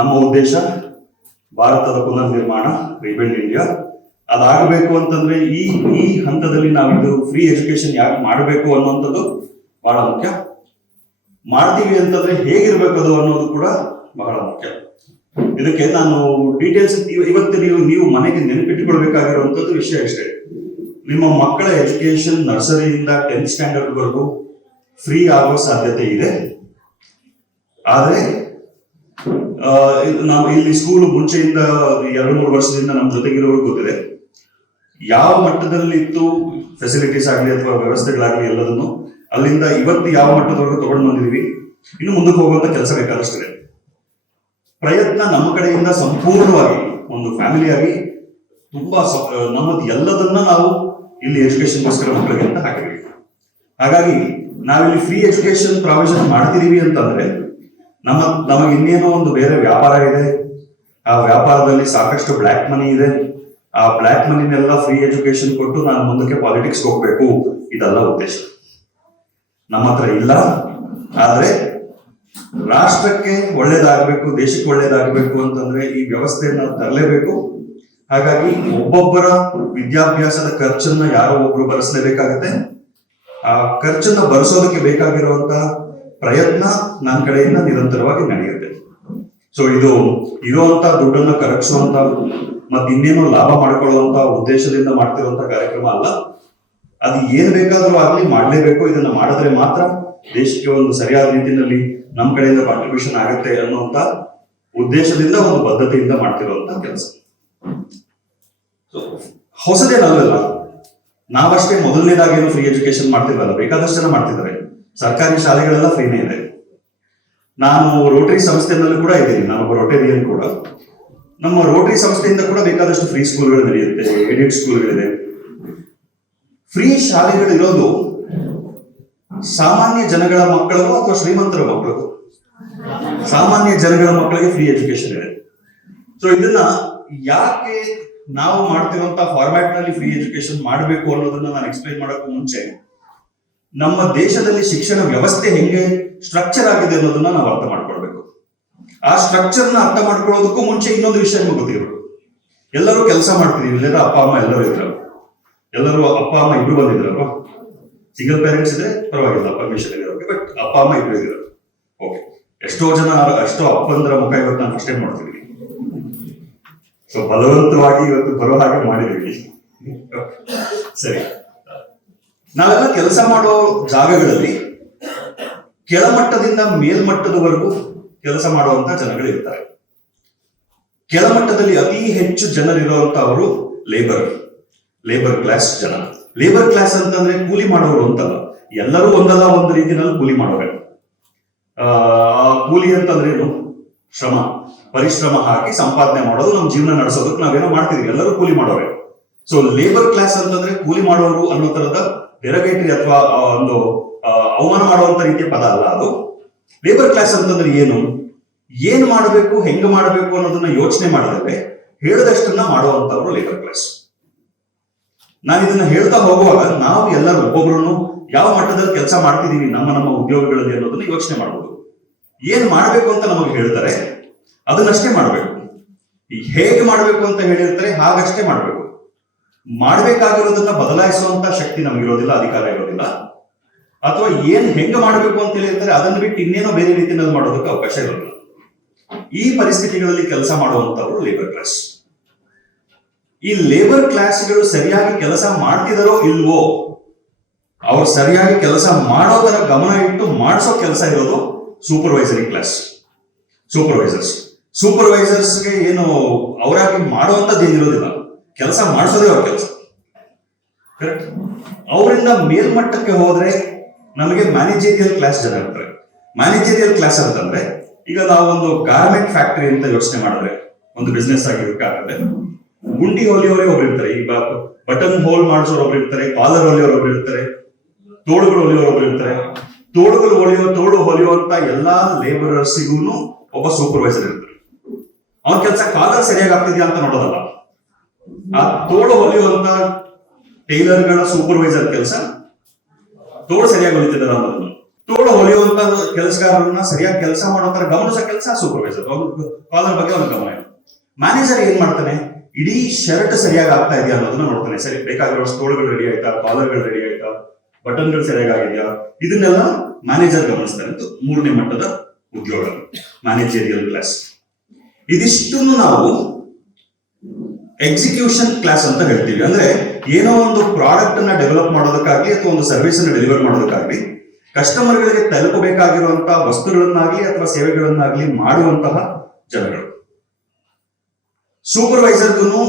ನಮ್ಮ ಉದ್ದೇಶ ಭಾರತದ ಪುನರ್ ನಿರ್ಮಾಣ, ರಿಬಿಲ್ಡ್ ಇಂಡಿಯಾ. ಅದಾಗಬೇಕು ಅಂತಂದ್ರೆ ಈ ಹಂತದಲ್ಲಿ ನಾವಿದು ಫ್ರೀ ಎಜುಕೇಶನ್ ಯಾಕೆ ಮಾಡಬೇಕು ಅನ್ನುವಂಥದ್ದು ಬಹಳ ಮುಖ್ಯ. ಮಾಡ್ತೀವಿ ಅಂತಂದ್ರೆ ಹೇಗಿರ್ಬೇಕು ಅದು ಅನ್ನೋದು ಕೂಡ ಬಹಳ ಮುಖ್ಯ. ಇದಕ್ಕೆ ನಾನು ಡೀಟೇಲ್ಸ್ ಇವತ್ತು ನೀವು ಮನೆಗೆ ನೆನಪಿಟ್ಟುಕೊಳ್ಬೇಕಾಗಿರುವಂತದ್ದು ವಿಷಯ ಇಷ್ಟೇ. ನಿಮ್ಮ ಮಕ್ಕಳ ಎಜುಕೇಶನ್ ನರ್ಸರಿಯಿಂದ 10th ಸ್ಟ್ಯಾಂಡರ್ಡ್ ವರೆಗೂ ಫ್ರೀ ಆಗೋ ಸಾಧ್ಯತೆ ಇದೆ. ಆದ್ರೆ ನಾವು ಇಲ್ಲಿ ಸ್ಕೂಲ್ ಮುಂಚೆಯಿಂದ 2-3 ವರ್ಷದಿಂದ ನಮ್ಮ ಜೊತೆಗಿರೋರು ಗೊತ್ತಿದೆ ಯಾವ ಮಟ್ಟದಲ್ಲಿ ಇತ್ತು ಫೆಸಿಲಿಟೀಸ್ ಆಗಲಿ ಅಥವಾ ವ್ಯವಸ್ಥೆಗಳಾಗಲಿ ಎಲ್ಲದನ್ನು ಅಲ್ಲಿಂದ ಇವತ್ತು ಯಾವ ಮಟ್ಟದವರೆಗೂ ತಗೊಂಡು ಬಂದಿದೀವಿ. ಇನ್ನು ಮುಂದಕ್ಕೆ ಹೋಗುವಂತ ಕೆಲಸ ಬೇಕಾದಷ್ಟಿದೆ. ಪ್ರಯತ್ನ ನಮ್ಮ ಕಡೆಯಿಂದ ಸಂಪೂರ್ಣವಾಗಿ ಒಂದು ಫ್ಯಾಮಿಲಿಯಾಗಿ ತುಂಬಾ ನಮ್ಮದು ಎಲ್ಲದನ್ನ ನಾವು ಇಲ್ಲಿ ಎಜುಕೇಶನ್ಗೋಸ್ಕರ ಮಕ್ಕಳಿಗೆ ಅಂತ ಹಾಕಿದೀವಿ. ಹಾಗಾಗಿ ನಾವಿಲ್ಲಿ ಫ್ರೀ ಎಜುಕೇಶನ್ ಪ್ರಾವಿಷನ್ ಮಾಡ್ತಿದೀವಿ ಅಂತಂದ್ರೆ ನಮಗೆ ಇನ್ನೇನೋ ಒಂದು ಬೇರೆ ವ್ಯಾಪಾರ ಇದೆ. ಆ ವ್ಯಾಪಾರದಲ್ಲಿ ಸಾಕಷ್ಟು ಬ್ಲ್ಯಾಕ್ ಮನಿ ಇದೆ. ಆ ಬ್ಲ್ಯಾಕ್ ಮನಿನೆಲ್ಲ ಫ್ರೀ ಎಜುಕೇಶನ್ ಕೊಟ್ಟು ನಾನು ಮುಂದಕ್ಕೆ ಪಾಲಿಟಿಕ್ಸ್ ಹೋಗ್ಬೇಕು, ಇದೆಲ್ಲ ಉದ್ದೇಶ ನಮ್ಮ ಹತ್ರ ಇಲ್ಲ. ಆದ್ರೆ ರಾಷ್ಟ್ರಕ್ಕೆ ಒಳ್ಳೇದಾಗಬೇಕು, ದೇಶಕ್ಕೆ ಒಳ್ಳೇದಾಗಬೇಕು ಅಂತಂದ್ರೆ ಈ ವ್ಯವಸ್ಥೆಯನ್ನ ತರಲೇಬೇಕು. ಹಾಗಾಗಿ ಒಬ್ಬೊಬ್ಬರ ವಿದ್ಯಾಭ್ಯಾಸದ ಖರ್ಚನ್ನ ಯಾರೋ ಒಬ್ರು ಭರಿಸಲೇಬೇಕಾಗತ್ತೆ. ಆ ಖರ್ಚನ್ನ ಭರಿಸೋದಕ್ಕೆ ಬೇಕಾಗಿರುವಂತ ಪ್ರಯತ್ನ ನನ್ನ ಕಡೆಯಿಂದ ನಿರಂತರವಾಗಿ ನಡೆಯುತ್ತೆ. ಸೊ ಇದು ಇರುವಂತ ದುಡ್ಡನ್ನು ಕರಗಿಸುವಂತ ಮತ್ತೆ ಇನ್ನೇನೋ ಲಾಭ ಮಾಡ್ಕೊಳ್ಳುವಂತ ಉದ್ದೇಶದಿಂದ ಮಾಡ್ತಿರುವಂತ ಕಾರ್ಯಕ್ರಮ ಅಲ್ಲ. ಅದು ಏನ್ ಬೇಕಾದ್ರೂ ಆಗ್ಲಿ ಮಾಡ್ಲೇಬೇಕು. ಇದನ್ನ ಮಾಡಿದ್ರೆ ಮಾತ್ರ ದೇಶಕ್ಕೆ ಒಂದು ಸರಿಯಾದ ರೀತಿಯಲ್ಲಿ ನಮ್ಮ ಕಡೆಯಿಂದ ಕಾಂಟ್ರಿಬ್ಯೂಷನ್ ಆಗುತ್ತೆ ಅನ್ನುವಂತ ಉದ್ದೇಶದಿಂದ ಒಂದು ಬದ್ಧತೆಯಿಂದ ಮಾಡ್ತಿರುವಂತ ಕೆಲಸ. ಹೊಸದೇನಲ್ಲ, ನಾವಷ್ಟೇ ಮೊದಲನೇದಾಗೇನು ಫ್ರೀ ಎಜುಕೇಶನ್ ಮಾಡ್ತಿದ್ವಲ್ಲ, ಬೇಕಾದಷ್ಟು ಜನ ಮಾಡ್ತಿದ್ದಾರೆ. ಸರ್ಕಾರಿ ಶಾಲೆಗಳೆಲ್ಲ ಫ್ರೀನೇ ಇದೆ. ನಾನು ರೋಟರಿ ಸಂಸ್ಥೆಯಲ್ಲೂ ಕೂಡ ಇದ್ದೀನಿ, ನಾನೊಬ್ಬ ರೋಟೇರಿಯನ್ ಕೂಡ. ನಮ್ಮ ರೋಟರಿ ಸಂಸ್ಥೆಯಿಂದ ಕೂಡ ಬೇಕಾದಷ್ಟು ಫ್ರೀ ಸ್ಕೂಲ್ಗಳು ನಡೆಯುತ್ತೆ, ಎಡಿಟ್ ಸ್ಕೂಲ್ಗಳಿದೆ. ಫ್ರೀ ಶಾಲೆಗಳು ಇರೋದು ಸಾಮಾನ್ಯ ಜನಗಳ ಮಕ್ಕಳು ಅಥವಾ ಶ್ರೀಮಂತರ ಮಕ್ಕಳು, ಸಾಮಾನ್ಯ ಜನಗಳ ಮಕ್ಕಳಿಗೆ ಫ್ರೀ ಎಜುಕೇಶನ್ ಇದೆ. ಸೊ ಇದನ್ನ ಯಾಕೆ ನಾವು ಮಾಡ್ತಿರುವಂತ ಫಾರ್ಮ್ಯಾಟ್ ನಲ್ಲಿ ಫ್ರೀ ಎಜುಕೇಶನ್ ಮಾಡಬೇಕು ಅನ್ನೋದನ್ನ ನಾನು ಎಕ್ಸ್ಪ್ಲೈನ್ ಮಾಡೋಕ್ಕೂ ಮುಂಚೆ ನಮ್ಮ ದೇಶದಲ್ಲಿ ಶಿಕ್ಷಣ ವ್ಯವಸ್ಥೆ ಹೆಂಗೆ ಸ್ಟ್ರಕ್ಚರ್ ಆಗಿದೆ ಅನ್ನೋದನ್ನ ನಾವು ಅರ್ಥ ಮಾಡ್ಕೊಳ್ಬೇಕು. ಆ ಸ್ಟ್ರಕ್ಚರ್ ನ ಅರ್ಥ ಮಾಡ್ಕೊಳ್ಳೋದಕ್ಕೂ ಮುಂಚೆ ಇನ್ನೊಂದು ವಿಷಯ ನಿಮಗೆ ಗೊತ್ತಿರಬೇಕು. ಎಲ್ಲರೂ ಕೆಲಸ ಮಾಡ್ತಿದೀವಿ, ಎಲ್ಲರೂ ಅಪ್ಪ ಅಮ್ಮ ಎಲ್ಲರೂ ಇದ್ರು, ಎಲ್ಲರೂ ಅಪ್ಪ ಅಮ್ಮ ಇಬ್ರು ಬಂದಿದ್ರಲ್ವಾ. ಸಿಂಗಲ್ ಪೇರೆಂಟ್ಸ್ ಇದ್ರೆ ಪರವಾಗಿಲ್ಲ, ಪರ್ಮಿಷನ್ ಇದೆ, ಬಟ್ ಅಪ್ಪ ಅಮ್ಮ ಇಬ್ರು ಇದ್ರು. ಓಕೆ, ಎಷ್ಟೋ ಅಪ್ಪಂದ್ರ ಮುಖ ಇವತ್ತು ನಾನು ಅಷ್ಟೇ ಮಾಡ್ತಿದ್ದೀನಿ. ಸೊ ಬಲವಂತವಾಗಿ ಇವತ್ತು ಬರೋ ಹಾಗೆ ಮಾಡಿದೀವಿ. ಸರಿ, ನಾವೆಲ್ಲ ಕೆಲಸ ಮಾಡೋ ಜಾಗಗಳಲ್ಲಿ ಕೆಳಮಟ್ಟದಿಂದ ಮೇಲ್ಮಟ್ಟದವರೆಗೂ ಕೆಲಸ ಮಾಡುವಂತ ಜನಗಳು ಇರ್ತಾರೆ. ಕೆಳಮಟ್ಟದಲ್ಲಿ ಅತಿ ಹೆಚ್ಚು ಜನರಿರುವಂತವರು ಲೇಬರ್ ಕ್ಲಾಸ್ ಜನ. ಲೇಬರ್ ಕ್ಲಾಸ್ ಅಂತಂದ್ರೆ ಕೂಲಿ ಮಾಡೋರು ಅಂತಲ್ಲ, ಎಲ್ಲರೂ ಒಂದಲ್ಲ ಒಂದು ರೀತಿಯಲ್ಲಿ ಕೂಲಿ ಮಾಡೋರೆ. ಕೂಲಿ ಅಂತಂದ್ರೇನು? ಪರಿಶ್ರಮ ಹಾಕಿ ಸಂಪಾದನೆ ಮಾಡೋದು, ನಮ್ಮ ಜೀವನ ನಡೆಸೋದಕ್ಕೆ ನಾವೇನೋ ಮಾಡ್ತಿದೀವಿ, ಎಲ್ಲರೂ ಕೂಲಿ ಮಾಡೋರೆ. ಸೊ ಲೇಬರ್ ಕ್ಲಾಸ್ ಅಂತಂದ್ರೆ ಕೂಲಿ ಮಾಡೋರು ಅನ್ನೋ ತರದ ಡೆರಗೇಟರಿ ಅಥವಾ ಒಂದು ಅವಮಾನ ಮಾಡುವಂತ ರೀತಿಯ ಪದ ಅಲ್ಲ ಅದು. ಲೇಬರ್ ಕ್ಲಾಸ್ ಅಂತಂದ್ರೆ ಏನು ಮಾಡಬೇಕು, ಹೆಂಗ ಮಾಡಬೇಕು ಅನ್ನೋದನ್ನ ಯೋಚನೆ ಮಾಡಿದ್ರೆ ಹೇಳಿದಷ್ಟನ್ನ ಮಾಡುವಂತವ್ರು ಲೇಬರ್ ಕ್ಲಾಸ್. ನಾನು ಇದನ್ನ ಹೇಳ್ತಾ ಹೋಗುವಾಗ ನಾವು ಎಲ್ಲರೂ ಒಬ್ಬೊಬ್ರು ಯಾವ ಮಟ್ಟದಲ್ಲಿ ಕೆಲಸ ಮಾಡ್ತಿದೀವಿ ನಮ್ಮ ಉದ್ಯೋಗಗಳಲ್ಲಿ ಅನ್ನೋದನ್ನ ಯೋಚನೆ ಮಾಡಬಹುದು. ಏನ್ ಮಾಡ್ಬೇಕು ಅಂತ ನಮಗೆ ಹೇಳ್ತಾರೆ ಅದನ್ನಷ್ಟೇ ಮಾಡ್ಬೇಕು. ಹೇಗೆ ಮಾಡ್ಬೇಕು ಅಂತ ಹೇಳಿರ್ತಾರೆ ಹಾಗಷ್ಟೇ ಮಾಡ್ಬೇಕು. ಮಾಡ್ಬೇಕಾಗಿರೋದನ್ನ ಬದಲಾಯಿಸುವಂತ ಶಕ್ತಿ ನಮಗಿರೋದಿಲ್ಲ, ಅಧಿಕಾರ ಇರೋದಿಲ್ಲ. ಅಥವಾ ಹೆಂಗ ಮಾಡ್ಬೇಕು ಅಂತ ಹೇಳಿರ್ತಾರೆ ಅದನ್ನ ಬಿಟ್ಟು ಇನ್ನೇನೋ ಬೇರೆ ರೀತಿಯಲ್ಲಿ ಮಾಡೋದಕ್ಕೆ ಅವಕಾಶ ಇರೋದಿಲ್ಲ. ಈ ಪರಿಸ್ಥಿತಿಗಳಲ್ಲಿ ಕೆಲಸ ಮಾಡುವಂತವ್ರು ಲೇಬರ್ ಕ್ಲಾಸ್. ಈ ಲೇಬರ್ ಕ್ಲಾಸ್ಗಳು ಸರಿಯಾಗಿ ಕೆಲಸ ಮಾಡ್ತಿದಾರೋ ಇಲ್ವೋ, ಅವ್ರು ಸರಿಯಾಗಿ ಕೆಲಸ ಮಾಡೋದರ ಗಮನ ಇಟ್ಟು ಮಾಡಿಸೋ ಕೆಲಸ ಇರೋದು ಸೂಪರ್ವೈಸರಿ ಕ್ಲಾಸ್. ಸೂಪರ್ವೈಸರ್ಸ್ಗೆ ಏನು ಅವರಾಗಿ ಮಾಡುವಂತದ್ದು ಏನಿರೋದಿಲ್ಲ, ಕೆಲಸ ಮಾಡಿಸೋದೇ ಅವ್ರ ಕೆಲಸ. ಕರೆಕ್ಟ್. ಅವರಿಂದ ಮೇಲ್ಮಟ್ಟಕ್ಕೆ ಹೋದ್ರೆ ನಮಗೆ ಮ್ಯಾನೇಜರಿಯಲ್ ಕ್ಲಾಸ್ ಜನ ಇರ್ತಾರೆ. ಮ್ಯಾನೇಜರಿಯಲ್ ಕ್ಲಾಸ್ ಅಂತಂದ್ರೆ, ಈಗ ನಾವು ಒಂದು ಗಾರ್ಮೆಂಟ್ ಫ್ಯಾಕ್ಟರಿ ಅಂತ ಯೋಚನೆ ಮಾಡಿದ್ರೆ, ಒಂದು ಬಿಸ್ನೆಸ್ ಆಗಿರ್ಬೇಕಾದ್ರೆ ಗುಂಡಿ ಹೊಲಿಯೋರೇ ಒಬ್ರು ಇರ್ತಾರೆ, ಈಗ ಬಟನ್ ಹೋಲ್ ಮಾಡಿಸೋರು ಒಬ್ರು ಇರ್ತಾರೆ, ಕಾಲರ್ ಹೊಲಿಯೋರು ಒಬ್ರು ಇರ್ತಾರೆ, ತೋಳುಗಳು ಹೊಲಿಯೋರು ಒಬ್ರು ಇರ್ತಾರೆ. ತೋಳು ಹೊಲಿಯುವಂತ ಎಲ್ಲಾ ಲೇಬರರ್ಸಿಗೂ ಒಬ್ಬ ಸೂಪರ್ವೈಸರ್ ಇರ್ತಾರೆ. ಅವನ ಕೆಲಸ ಕಾಲರ್ ಸರಿಯಾಗಿ ಆಗ್ತಿದ್ಯಾ ಅಂತ ನೋಡೋದಲ್ಲ, ಆ ತೋಳು ಹೊಲಿಯುವಂತ ಟೈಲರ್ಗಳ ಸೂಪರ್ವೈಸರ್ ಕೆಲಸ ತೋಳು ಸರಿಯಾಗಿ ಹೊಲಿತಿದಾರ ಅನ್ನೋದನ್ನು. ತೋಳು ಹೊಲಿಯುವಂತ ಕೆಲಸಗಾರರನ್ನ ಸರಿಯಾಗಿ ಕೆಲಸ ಮಾಡೋ ತರ ಗಮನಿಸೋ ಕೆಲಸ ಸೂಪರ್ವೈಸರ್. ಕಾಲರ್ ಬಗ್ಗೆ ಒಂದು ಗಮನ. ಮ್ಯಾನೇಜರ್ ಏನ್ ಮಾಡ್ತಾನೆ, ಇಡೀ ಶರ್ಟ್ ಸರಿಯಾಗಿ ಆಗ್ತಾ ಇದೆಯಾ ಅನ್ನೋದನ್ನ ನೋಡ್ತಾನೆ. ಸರಿ, ಬೇಕಾಗಿರೋ ತೋಳುಗಳು ರೆಡಿ ಆಯ್ತಾ, ಕಾಲರ್ಗಳು ರೆಡಿ ಆಯ್ತಾ, ಬಟನ್ಗಳು ಸರಿಯಾಗಿ ಆಗಿದೆಯಾ, ಇದನ್ನೆಲ್ಲ ಮ್ಯಾನೇಜರ್ ಗಮನಿಸ್ತಾರೆ. ಇದು 3ನೇ ಮಟ್ಟದ ಉದ್ಯೋಗ, ಮ್ಯಾನೇಜರಿಯಲ್ ಕ್ಲಾಸ್. ಇದಿಷ್ಟನ್ನು ನಾವು ಎಕ್ಸಿಕ್ಯೂಷನ್ ಕ್ಲಾಸ್ ಅಂತ ಹೇಳ್ತೀವಿ. ಅಂದ್ರೆ ಏನೋ ಒಂದು ಪ್ರಾಡಕ್ಟ್ ಅನ್ನ ಡೆವಲಪ್ ಮಾಡೋದಕ್ಕಾಗ್ಲಿ ಅಥವಾ ಒಂದು ಸರ್ವಿಸ್ ಅನ್ನ ಡೆಲಿವರ್ ಮಾಡೋದಕ್ಕಾಗ್ಲಿ ಕಸ್ಟಮರ್ಗಳಿಗೆ ತಲುಪಬೇಕಾಗಿರುವಂತಹ ವಸ್ತುಗಳನ್ನಾಗ್ಲಿ ಅಥವಾ ಸೇವೆಗಳನ್ನಾಗ್ಲಿ ಮಾಡುವಂತಹ ಜನಗಳು. ಸೂಪರ್ವೈಸರ್ಗೂ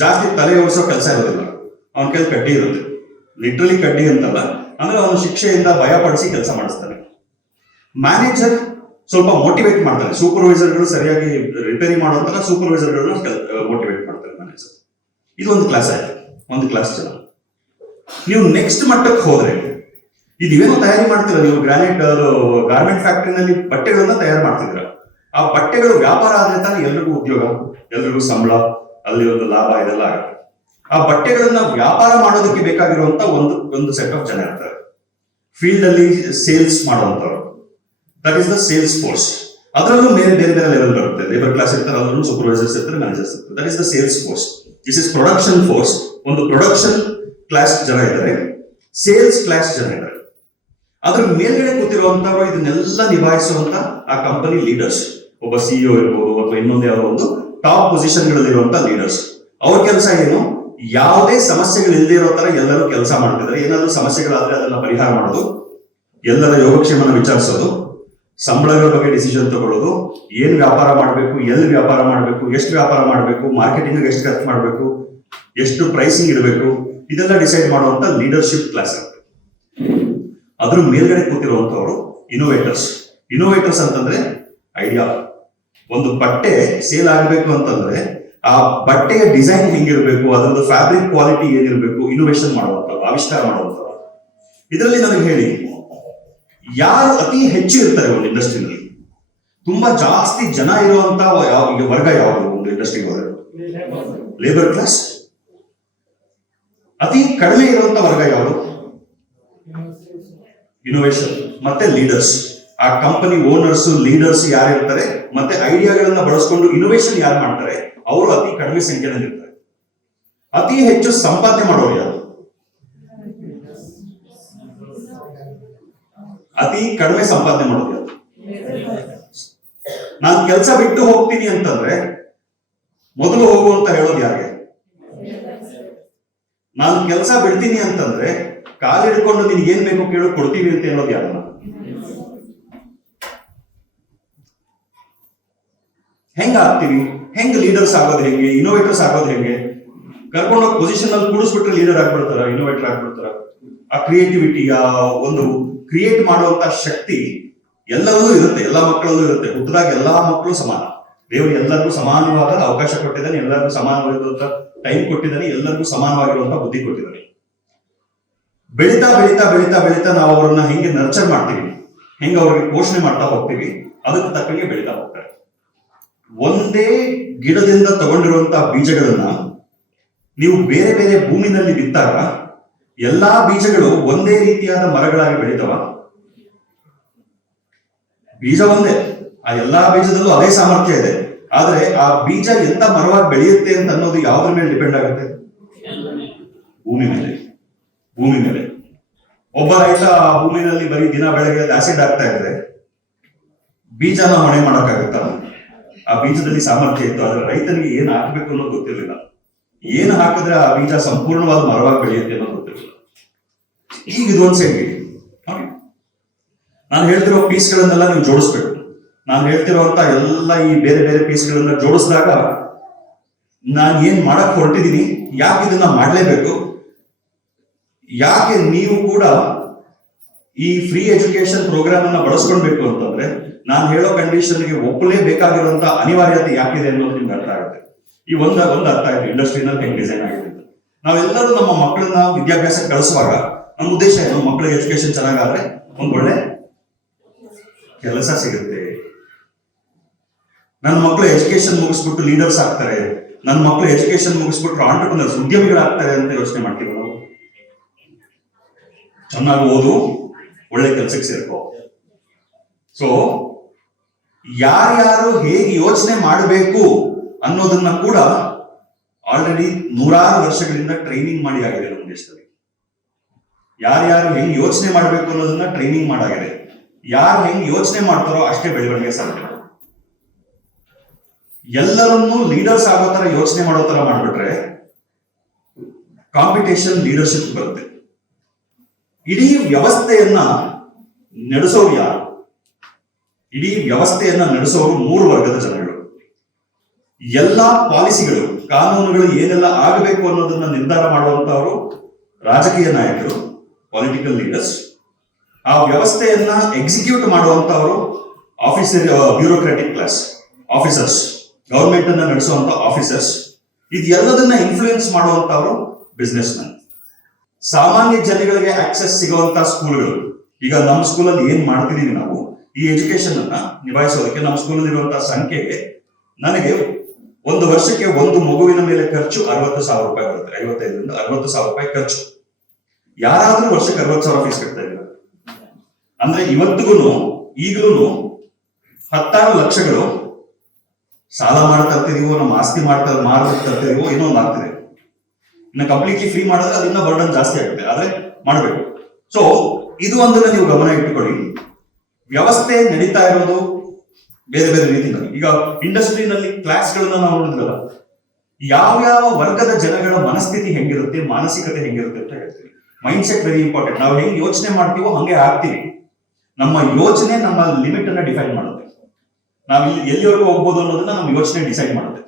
ಜಾಸ್ತಿ ತಲೆ ಓಡಿಸೋ ಕೆಲಸ ಇರೋದಿಲ್ಲ, ಅವನ ಕೈಲಿ ಕಡ್ಡಿ ಇರುತ್ತೆ. ಲಿಟ್ರಲಿ ಕಡ್ಡಿ ಅಂತಲ್ಲ, ಅಂದ್ರೆ ಅವನು ಶಿಕ್ಷೆಯಿಂದ ಭಯ ಪಡಿಸಿ ಕೆಲಸ ಮಾಡಿಸ್ತಾನೆ. ಮ್ಯಾನೇಜರ್ ಸ್ವಲ್ಪ ಮೋಟಿವೇಟ್ ಮಾಡ್ತಾನೆ. ಸೂಪರ್ವೈಸರ್ಗಳು ಸರಿಯಾಗಿ ರಿಪೇರಿ ಮಾಡೋಂತರ ಸೂಪರ್ವೈಸರ್ಗಳನ್ನ ಮೋಟಿವೇಟ್ ಮಾಡ್ತಾರೆ ಮ್ಯಾನೇಜರ್. ಇದು ಒಂದು ಕ್ಲಾಸ್ ಆಯ್ತು, ಒಂದು ಕ್ಲಾಸ್ ಜನ. ನೀವು ನೆಕ್ಸ್ಟ್ ಮಟ್ಟಕ್ಕೆ ಹೋದ್ರೆ, ನೀವೇನೋ ತಯಾರಿ ಮಾಡ್ತೀರ, ನೀವು ಗ್ರಾನೈಟ್ ಗಾರ್ಮೆಂಟ್ ಫ್ಯಾಕ್ಟರಿನಲ್ಲಿ ಬಟ್ಟೆಗಳನ್ನ ತಯಾರು ಮಾಡ್ತಿದ್ರ. ಆ ಬಟ್ಟೆಗಳು ವ್ಯಾಪಾರ ಆದ್ರೆ ತಾನೇ ಎಲ್ರಿಗೂ ಉದ್ಯೋಗ, ಎಲ್ರಿಗೂ ಸಂಬಳ, ಅಲ್ಲಿ ಒಂದು ಲಾಭ, ಇದೆಲ್ಲ ಆಗುತ್ತೆ. ಆ ಬಟ್ಟೆಗಳನ್ನ ವ್ಯಾಪಾರ ಮಾಡೋದಕ್ಕೆ ಬೇಕಾಗಿರುವಂತ ಒಂದು ಸೆಟ್ ಆಫ್ ಜನ ಇರ್ತಾರೆ. ಫೀಲ್ಡ್ ಅಲ್ಲಿ ಸೇಲ್ಸ್ ಮಾಡುವಂತವ್ರು, that is the sales force. ಅದರಲ್ಲೂ ಬೇರೆ ಬೇರೆ ಬೇರೆ ಲೆವೆಲ್ ಬರುತ್ತೆ. ಲೇಬರ್ ಕ್ಲಾಸ್ ಇರ್ತಾರೆ, ಅದರಲ್ಲೂ ಸೂಪರ್ವೈಸರ್ಸ್ ಇರ್ತಾರೆ, ಮ್ಯಾನೇಜರ್ಸ್ ಇರ್ತಾರೆ. That is the sales force. This is production force. ಒಂದು ಪ್ರೊಡಕ್ಷನ್ ಕ್ಲಾಸ್ ಜನ ಇದ್ದಾರೆ, ಸೇಲ್ಸ್ ಕ್ಲಾಸ್ ಜನ ಇದ್ದಾರೆ. ಅದ್ರ ಮೇಲ್ಗಡೆ ಕೂತಿರುವಂತವ್ರು ಇದನ್ನೆಲ್ಲ ನಿಭಾಯಿಸುವಂತ ಆ ಕಂಪನಿ ಲೀಡರ್ಸ್. ಒಬ್ಬ ಸಿಇಒ ಇರ್ಬೋದು ಅಥವಾ ಇನ್ನೊಂದು ಯಾವುದೋ ಒಂದು ಟಾಪ್ ಪೊಸಿಷನ್ ಗಳಲ್ಲಿರುವಂತ ಲೀಡರ್ಸ್. ಅವ್ರ ಕೆಲಸ ಏನು, ಯಾವುದೇ ಸಮಸ್ಯೆಗಳು ಇಲ್ಲದೆ ಇರೋ ತರ ಎಲ್ಲರೂ ಕೆಲಸ ಮಾಡ್ತಿದ್ದಾರೆ. ಏನಾದ್ರೂ ಸಮಸ್ಯೆಗಳಾದ್ರೆ ಅದನ್ನ ಪರಿಹಾರ ಮಾಡೋದು, ಎಲ್ಲರ ಯೋಗಕ್ಷೇಮನ ವಿಚಾರಿಸೋದು, ಸಂಬಳಗಳ ಬಗ್ಗೆ ಡಿಸಿಷನ್ ತಗೊಳ್ಳೋದು, ಏನ್ ವ್ಯಾಪಾರ ಮಾಡಬೇಕು, ಎಲ್ಲಿ ವ್ಯಾಪಾರ ಮಾಡಬೇಕು, ಎಷ್ಟು ವ್ಯಾಪಾರ ಮಾಡಬೇಕು, ಮಾರ್ಕೆಟಿಂಗ್ ಎಷ್ಟು ಖರ್ಚು ಮಾಡಬೇಕು, ಎಷ್ಟು ಪ್ರೈಸಿಂಗ್ ಇಡಬೇಕು, ಇದೆಲ್ಲ ಡಿಸೈಡ್ ಮಾಡುವಂತ ಲೀಡರ್ಶಿಪ್ ಕ್ಲಾಸ್ ಆಗುತ್ತೆ. ಅದ್ರ ಮೇಲ್ಗಡೆ ಕೂತಿರುವಂತವರು ಇನೋವೇಟರ್ಸ್. ಇನೋವೇಟರ್ಸ್ ಅಂತಂದ್ರೆ ಐಡಿಯಾ. ಒಂದು ಬಟ್ಟೆ ಸೇಲ್ ಆಗಬೇಕು ಅಂತಂದ್ರೆ ಆ ಬಟ್ಟೆಯ ಡಿಸೈನ್ ಹೆಂಗಿರ್ಬೇಕು, ಅದರದ್ದು ಫ್ಯಾಬ್ರಿಕ್ ಕ್ವಾಲಿಟಿ ಏನಿರ್ಬೇಕು, ಇನೋವೇಷನ್ ಮಾಡುವಂತವ್ರು, ಆವಿಷ್ಕಾರ ಮಾಡುವಂತವ್ರು. ಇದರಲ್ಲಿ ನನಗೆ ಹೇಳಿ, ಯಾರು ಅತಿ ಹೆಚ್ಚು ಇರ್ತಾರೆ ಒಂದು ಇಂಡಸ್ಟ್ರಿನಲ್ಲಿ, ತುಂಬಾ ಜಾಸ್ತಿ ಜನ ಇರುವಂತ ವರ್ಗ ಯಾವುದು ಒಂದು ಇಂಡಸ್ಟ್ರಿಗೆ ಹೋದ್ರೆ? Labour class. ಅತಿ ಕಡಿಮೆ ಇರುವಂತ ವರ್ಗ ಯಾವುದು? ಇನೋವೇಷನ್ ಮತ್ತೆ ಲೀಡರ್ಸ್. ಆ ಕಂಪನಿ ಓನರ್ಸ್, ಲೀಡರ್ಸ್ ಯಾರು ಇರ್ತಾರೆ ಮತ್ತೆ ಐಡಿಯಾಗಳನ್ನ ಬಳಸ್ಕೊಂಡು ಇನೋವೇಷನ್ ಯಾರು ಮಾಡ್ತಾರೆ, ಅವರು ಅತಿ ಕಡಿಮೆ ಸಂಖ್ಯೆಯಲ್ಲಿ ಇರ್ತಾರೆ. ಅತಿ ಹೆಚ್ಚು ಸಂಪಾದನೆ ಮಾಡೋರು ಯಾರು? ಅತಿ ಕಡಿಮೆ ಸಂಪಾದನೆ ಮಾಡೋದು ಯಾರು? ನಾನು ಕೆಲಸ ಬಿಟ್ಟು ಹೋಗ್ತೀನಿ ಅಂತಂದ್ರೆ ಮೊದಲು ಹೋಗು ಅಂತ ಹೇಳೋದು ಯಾರಿಗೆ? ನಾನು ಕೆಲಸ ಬಿಡ್ತೀನಿ ಅಂತಂದ್ರೆ ಕಾಲಿಡ್ಕೊಂಡು ನಿನ್ಗೆ ಏನ್ ಬೇಕು ಕೇಳೋ ಕೊಡ್ತೀವಿ ಅಂತ ಹೇಳೋದು ಯಾರನ್ನ? ಹೆಂಗ ಆಗ್ತೀವಿ? ಹೆಂಗ್ ಲೀಡರ್ಸ್ ಆಗೋದು ಹೆಂಗೆ, ಇನೋವೇಟರ್ಸ್ ಆಗೋದು ಹೆಂಗೆ? ಕರ್ಕೊಂಡೋಗಿ ಪೊಸಿಷನ್ ಅಲ್ಲಿ ಕೂಡಿಸ್ಬಿಟ್ರೆ ಲೀಡರ್ ಆಗ್ಬಿಡ್ತಾರ, ಇನೋವೇಟರ್ ಆಗ್ಬಿಡ್ತಾರ? ಆ ಕ್ರಿಯೇಟಿವಿಟಿ, ಆ ಒಂದು ಕ್ರಿಯೇಟ್ ಮಾಡುವಂತ ಶಕ್ತಿ ಎಲ್ಲರಲ್ಲೂ ಇರುತ್ತೆ, ಎಲ್ಲಾ ಮಕ್ಕಳಲ್ಲೂ ಇರುತ್ತೆ. ಹುಟ್ಟಿದಾಗ ಎಲ್ಲಾ ಮಕ್ಕಳು ಸಮಾನ. ದೇವರು ಎಲ್ಲರಿಗೂ ಸಮಾನವಾದ ಅವಕಾಶ ಕೊಟ್ಟಿದ್ದಾನೆ, ಎಲ್ಲರಿಗೂ ಸಮಾನವಾಗಿರುವಂತ ಟೈಮ್ ಕೊಟ್ಟಿದ್ದಾನೆ, ಎಲ್ಲರಿಗೂ ಸಮಾನವಾಗಿರುವಂತ ಬುದ್ಧಿ ಕೊಟ್ಟಿದ್ದಾನೆ. ಬೆಳೀತಾ ಬೆಳೀತಾ ಬೆಳೀತಾ ಬೆಳೀತಾ ನಾವು ಅವರನ್ನ ಹೆಂಗೆ ನರ್ಚರ್ ಮಾಡ್ತೀವಿ, ಹೆಂಗೆ ಅವ್ರಿಗೆ ಪೋಷಣೆ ಮಾಡ್ತಾ ಹೋಗ್ತೀವಿ, ಅದಕ್ಕೆ ತಕ್ಕಂಗೆ ಬೆಳೀತಾ ಹೋಗ್ತಾರೆ. ಒಂದೇ ಗಿಡದಿಂದ ತಗೊಂಡಿರುವಂತಹ ಬೀಜಗಳನ್ನ ನೀವು ಬೇರೆ ಬೇರೆ ಭೂಮಿನಲ್ಲಿ ಬಿತ್ತಾಗ ಎಲ್ಲಾ ಬೀಜಗಳು ಒಂದೇ ರೀತಿಯಾದ ಮರಗಳಾಗಿ ಬೆಳೀತವ? ಬೀಜ ಒಂದೇ, ಆ ಎಲ್ಲಾ ಬೀಜದಲ್ಲೂ ಅದೇ ಸಾಮರ್ಥ್ಯ ಇದೆ. ಆದ್ರೆ ಆ ಬೀಜ ಎಂತ ಮರವಾಗಿ ಬೆಳೆಯುತ್ತೆ ಅಂತ ಅನ್ನೋದು ಯಾವ್ದ್ರ ಮೇಲೆ ಡಿಪೆಂಡ್ ಆಗುತ್ತೆ? ಭೂಮಿ ಮೇಲೆ. ಭೂಮಿ ಮೇಲೆ. ಒಬ್ಬ ರೈತ ಆ ಭೂಮಿನಲ್ಲಿ ಬರೀ ದಿನ ಬೆಳಗ್ಗೆ ಆಸಿಡ್ ಆಗ್ತಾ ಇದ್ರೆ ಬೀಜನ ಹೊಣೆ ಮಾಡಕ್ಕಾಗುತ್ತಾ? ಆ ಬೀಜದಲ್ಲಿ ಸಾಮರ್ಥ್ಯ ಇತ್ತು, ಆದ್ರೆ ರೈತನಿಗೆ ಏನ್ ಹಾಕಬೇಕು ಅನ್ನೋದು ಗೊತ್ತಿರಲಿಲ್ಲ. ಏನು ಹಾಕಿದ್ರೆ ಆ ಬೀಜ ಸಂಪೂರ್ಣವಾದ ಮರವಾಗಿ ಬೆಳೆಯುತ್ತೆ ಅನ್ನೋದು ಗೊತ್ತಿರಲಿಲ್ಲ. ಈಗ ಇದೊಂದು ಸೈಡ್ ನೋಡಿ, ನಾನು ಹೇಳ್ತಿರೋ ಪೀಸ್ಗಳನ್ನೆಲ್ಲ ನೀವು ಜೋಡಿಸ್ಬೇಕು. ನಾನು ಹೇಳ್ತಿರುವಂತ ಎಲ್ಲ ಈ ಬೇರೆ ಬೇರೆ ಪೀಸ್ಗಳನ್ನ ಜೋಡಿಸಿದಾಗ ನಾನು ಏನ್ ಮಾಡಕ್ ಹೊರಟಿದ್ದೀನಿ, ಯಾಕೆ ಇದನ್ನ ಮಾಡ್ಲೇಬೇಕು, ಯಾಕೆ ನೀವು ಕೂಡ ಈ ಫ್ರೀ ಎಜುಕೇಶನ್ ಪ್ರೋಗ್ರಾಮ್ ಅನ್ನ ಬಳಸ್ಕೊಳ್ಬೇಕು ಅಂತಂದ್ರೆ ನಾನು ಹೇಳೋ ಕಂಡೀಷನ್ಗೆ ಒಪ್ಪಲೇಬೇಕಾಗಿರುವಂತ ಅನಿವಾರ್ಯತೆ ಯಾಕಿದೆ ಅನ್ನೋದು ನಿಮ್ಗೆ ಅರ್ಥ ಆಗುತ್ತೆ. ಈ ಒಂದು ಅರ್ಥ ಆಯ್ತು ಇಂಡಸ್ಟ್ರಿನಲ್ಲಿ ಹೆಂಗ್ ಡಿಸೈನ್ ಆಗಿದೆ. ನಾವೆಲ್ಲರೂ ನಮ್ಮ ಮಕ್ಕಳನ್ನ ವಿದ್ಯಾಭ್ಯಾಸ ಕಳಿಸುವಾಗ ನಮ್ಮ ಉದ್ದೇಶ ಏನು? ಮಕ್ಕಳಿಗೆ ಎಜುಕೇಶನ್ ಚೆನ್ನಾಗಾದ್ರೆ ಒಂದ್ ಒಳ್ಳೆ ಕೆಲಸ ಸಿಗುತ್ತೆ. ನನ್ನ ಮಕ್ಕಳು ಎಜುಕೇಶನ್ ಮುಗಿಸ್ಬಿಟ್ಟು ಲೀಡರ್ಸ್ ಆಗ್ತಾರೆ, ನನ್ನ ಮಕ್ಕಳು ಎಜುಕೇಶನ್ ಮುಗಿಸ್ಬಿಟ್ರು ಆಂಟರ್ಪ್ರಿನರ್ಸ್, ಉದ್ಯಮಿಗಳಾಗ್ತಾರೆ ಅಂತ ಯೋಚನೆ ಮಾಡ್ತೀವಿ ನಾವು. ಚೆನ್ನಾಗಿ ಓದು, ಒಳ್ಳೆ ಕೆಲಸಕ್ಕೆ ಸೇರ್ಕೋ. ಸೊ ಯಾರ್ಯಾರು ಹೇಗೆ ಯೋಚನೆ ಮಾಡಬೇಕು ಅನ್ನೋದನ್ನ ಕೂಡ ಆಲ್ರೆಡಿ ನೂರಾರು ವರ್ಷಗಳಿಂದ ಟ್ರೈನಿಂಗ್ ಮಾಡಿ ಆಗಿದೆ ನಮ್ಮ ದೇಶದಲ್ಲಿ. ಯಾರ್ಯಾರು ಹೆಂಗ್ ಯೋಚನೆ ಮಾಡಬೇಕು ಅನ್ನೋದನ್ನ ಟ್ರೈನಿಂಗ್ ಮಾಡಾಗಿದೆ. ಯಾರು ಹೆಂಗ್ ಯೋಚನೆ ಮಾಡ್ತಾರೋ ಅಷ್ಟೇ ಬೆಳವಣಿಗೆ ಸಾಧ್ಯ. ಎಲ್ಲರನ್ನೂ ಲೀಡರ್ಸ್ ಆಗೋ ತರ ಯೋಚನೆ ಮಾಡೋ ತರ ಮಾಡ್ಬಿಟ್ರೆ ಕಾಂಪಿಟೇಷನ್ ಲೀಡರ್ಶಿಪ್ ಬರುತ್ತೆ. ಇಡೀ ವ್ಯವಸ್ಥೆಯನ್ನ ನಡೆಸೋರು ಯಾರು? ಇಡೀ ವ್ಯವಸ್ಥೆಯನ್ನ ನಡೆಸೋರು 3 ವರ್ಗದ ಜನಗಳು. ಎಲ್ಲಾ ಪಾಲಿಸಿಗಳು, ಕಾನೂನುಗಳು ಏನೆಲ್ಲ ಆಗಬೇಕು ಅನ್ನೋದನ್ನ ನಿರ್ಧಾರ ಮಾಡುವಂತವರು ರಾಜಕೀಯ ನಾಯಕರು, ಪೊಲಿಟಿಕಲ್ ಲೀಡರ್ಸ್. ಆ ವ್ಯವಸ್ಥೆಯನ್ನ ಎಕ್ಸಿಕ್ಯೂಟ್ ಮಾಡುವಂತವರು ಬ್ಯೂರೋಕ್ರಾಟಿಕ್ ಕ್ಲಾಸ್ ಆಫೀಸರ್ಸ್, ಗವರ್ಮೆಂಟ್ ಅನ್ನ ನಡೆಸುವಂತ ಆಫೀಸರ್ಸ್. ಇದೆಲ್ಲದನ್ನ ಇನ್ಫ್ಲೂಯೆನ್ಸ್ ಮಾಡುವಂತವರು ಬಿಸ್ನೆಸ್ ಮ್ಯಾನ್. ಸಾಮಾನ್ಯ ಜನಗಳಿಗೆ ಆಕ್ಸೆಸ್ ಸಿಗುವಂತ ಸ್ಕೂಲ್ಗಳು. ಈಗ ನಮ್ಮ ಸ್ಕೂಲಲ್ಲಿ ಏನ್ ಮಾಡ್ತಿದೀವಿ ನಾವು, ಈ ಎಜುಕೇಶನ್ ಅನ್ನ ನಿಭಾಯಿಸೋದಕ್ಕೆ ನಮ್ಮ ಸ್ಕೂಲಲ್ಲಿ ಇರುವಂತಹ ಸಂಖ್ಯೆಗೆ ನನಗೆ ಒಂದು ವರ್ಷಕ್ಕೆ ಒಂದು ಮಗುವಿನ ಮೇಲೆ ಖರ್ಚು 60,000 ರೂಪಾಯಿ ಬರುತ್ತೆ. 55,000 ರಿಂದ 60,000 ರೂಪಾಯಿ ಖರ್ಚು. ಯಾರಾದ್ರೂ ವರ್ಷಕ್ಕೆ 60,000 ಫೀಸ್ ಕಟ್ತಾ ಇದ್ದಾರೆ ಅಂದ್ರೆ ಇವತ್ತಿಗೂ ಈಗಲೂ 16 ಲಕ್ಷಗಳು ಸಾಲ ಮಾಡ್ತಾ ಇರ್ತೀವೋ, ನಮ್ಮ ಆಸ್ತಿ ಮಾರ್ತಿರ್ತೀವೋ, ಏನೋ ಒಂದು ಆಗ್ತಿದೆ. ಇನ್ನು ಕಂಪ್ಲೀಟ್ಲಿ ಫ್ರೀ ಮಾಡಿದ್ರೆ ಅದನ್ನ ಬರ್ಡನ್ ಜಾಸ್ತಿ ಆಗುತ್ತೆ. ಆದ್ರೆ ಮಾಡಬೇಕು. ಸೊ ಇದು ಒಂದನ್ನ ನೀವು ಗಮನ ಇಟ್ಟುಕೊಳ್ಳಿ. ವ್ಯವಸ್ಥೆ ನಡೀತಾ ಇರೋದು ಬೇರೆ ಬೇರೆ ರೀತಿಯಲ್ಲಿ. ಈಗ ಇಂಡಸ್ಟ್ರಿನಲ್ಲಿ ಕ್ಲಾಸ್ಗಳನ್ನ ನಾವು ನೋಡಿದ್ರಲ್ಲ, ಯಾವ ವರ್ಗದ ಜನಗಳ ಮನಸ್ಥಿತಿ ಹೆಂಗಿರುತ್ತೆ, ಮಾನಸಿಕತೆ ಹೆಂಗಿರುತ್ತೆ ಅಂತ ಹೇಳ್ತೀವಿ. Mind set very important. ನಾವು ಹೆಂಗ್ ಯೋಚನೆ ಮಾಡ್ತೀವೋ ಹಂಗೆ ಆಗ್ತೀವಿ. ನಮ್ಮ ಯೋಚನೆ ನಮ್ಮ ಲಿಮಿಟ್ ಅನ್ನ ಡಿಫೈನ್ ಮಾಡುತ್ತೆ. ನಾವು ಎಲ್ಲಿವರೆಗೂ ಹೋಗ್ಬೋದು ಅನ್ನೋದನ್ನ ನಮ್ಮ ಯೋಚನೆ ಡಿಸೈಡ್ ಮಾಡುತ್ತೆ.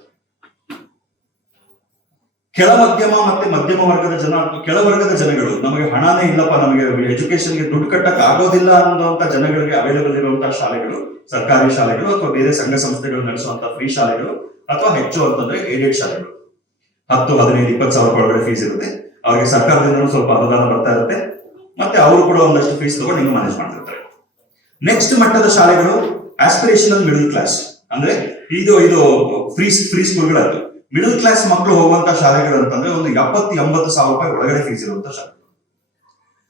ಕೆಳ ಮಧ್ಯಮ ಮತ್ತೆ ಮಧ್ಯಮ ವರ್ಗದ ಜನ, ಕೆಳವರ್ಗದ ಜನಗಳು, ನಮಗೆ ಹಣನೇ ಇಲ್ಲಪ್ಪ, ನಮಗೆ ಎಜುಕೇಶನ್ಗೆ ದುಡ್ಡು ಕಟ್ಟಕ್ ಆಗೋದಿಲ್ಲ ಅನ್ನುವಂತ ಜನಗಳಿಗೆ ಅವೈಲೇಬಲ್ ಇರುವಂತಹ ಶಾಲೆಗಳು, ಸರ್ಕಾರಿ ಶಾಲೆಗಳು ಅಥವಾ ಬೇರೆ ಸಂಘ ಸಂಸ್ಥೆಗಳು ನಡೆಸುವಂತಹ ಫ್ರೀ ಶಾಲೆಗಳು, ಅಥವಾ ಹೆಚ್ಚು ಅಂತಂದ್ರೆ ಏಡೆಡ್ ಶಾಲೆಗಳು. 10, 15, 20,000 ರೂಪಾಯಿ ಒಳಗಡೆ ಫೀಸ್ ಇರುತ್ತೆ. ಅವ್ರಿಗೆ ಸರ್ಕಾರದಿಂದ ಸ್ವಲ್ಪ ಅನುದಾನ ಬರ್ತಾ ಇರುತ್ತೆ. ಮತ್ತೆ ಅವರು ಕೂಡ ಒಂದಷ್ಟು ಫೀಸ್ ತಗೊಂಡು ಹಿಂಗೆ ಮ್ಯಾನೇಜ್ ಮಾಡ್ತಿರ್ತಾರೆ. ನೆಕ್ಸ್ಟ್ ಮಟ್ಟದ ಶಾಲೆಗಳು ಆಸ್ಪಿರೇಷನಲ್ ಮಿಡಲ್ ಕ್ಲಾಸ್. ಅಂದ್ರೆ ಇದು ಫ್ರೀ ಸ್ಕೂಲ್ಗಳಾಯ್ತು. ಮಿಡಲ್ ಕ್ಲಾಸ್ ಮಕ್ಕಳು ಹೋಗುವಂತ ಶಾಲೆಗಳು ಅಂತಂದ್ರೆ ಒಂದು 70,000-80,000 ರೂಪಾಯಿ ಒಳಗಡೆ ಫೀಸ್ ಇರುವಂತ ಶಾಲೆ.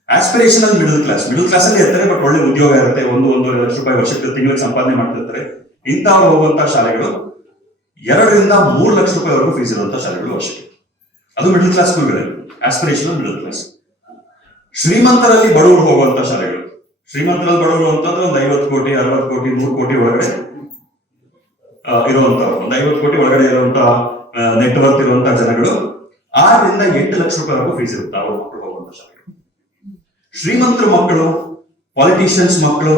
ಆಸ್ಪಿರೇಷನಲ್ ಮಿಡಲ್ ಕ್ಲಾಸ್ ಅಲ್ಲಿ ಇರ್ತಾರೆ, ಬಟ್ ಒಳ್ಳೆ ಉದ್ಯೋಗ ಇರುತ್ತೆ, 1-1.5 ಲಕ್ಷ ರೂಪಾಯಿ ವರ್ಷಕ್ಕೆ ತಿಂಗಳಿಗೆ ಸಂಪಾದನೆ ಮಾಡ್ತಿರ್ತಾರೆ. ಇಂಥವ್ರು ಹೋಗುವಂತ ಶಾಲೆಗಳು 2 ರಿಂದ 3 ಲಕ್ಷ ರೂಪಾಯಿವರೆಗೂ ಫೀಸ್ ಇರುವಂತ ಶಾಲೆಗಳು ವರ್ಷಕ್ಕೆ. ಅದು ಮಿಡಲ್ ಕ್ಲಾಸ್ ಸ್ಕೂಲ್ಗಳೇ, ಆಸ್ಪಿರೇಷನಲ್ ಮಿಡಲ್ ಕ್ಲಾಸ್. ಶ್ರೀಮಂತರಲ್ಲಿ ಬಡವರು ಹೋಗುವಂತ ಶಾಲೆಗಳು. ಶ್ರೀಮಂತರಲ್ಲಿ ಬಡವರು ಅಂತಂದ್ರೆ ಒಂದು 50 ಕೋಟಿ, 60 ಕೋಟಿ, 100 ಕೋಟಿ ಒಳಗಡೆ ಇರುವಂತ, ಒಂದು 50 ಕೋಟಿ ಒಳಗಡೆ ಇರುವಂತ ನೆಟ್ವರ್ಕ್ ಇರುವಂತಹ ಜನಗಳು 6 ರಿಂದ 8 ಲಕ್ಷ ರೂಪಾಯಿವರೆಗೂ ಫೀಸ್ ಇರುತ್ತೆ ಅವ್ರ ಮಕ್ಕಳು ಹೋಗುವಂತ ಶಾಲೆಗಳು. ಶ್ರೀಮಂತರ ಮಕ್ಕಳು, ಪಾಲಿಟಿಷಿಯನ್ಸ್ ಮಕ್ಕಳು,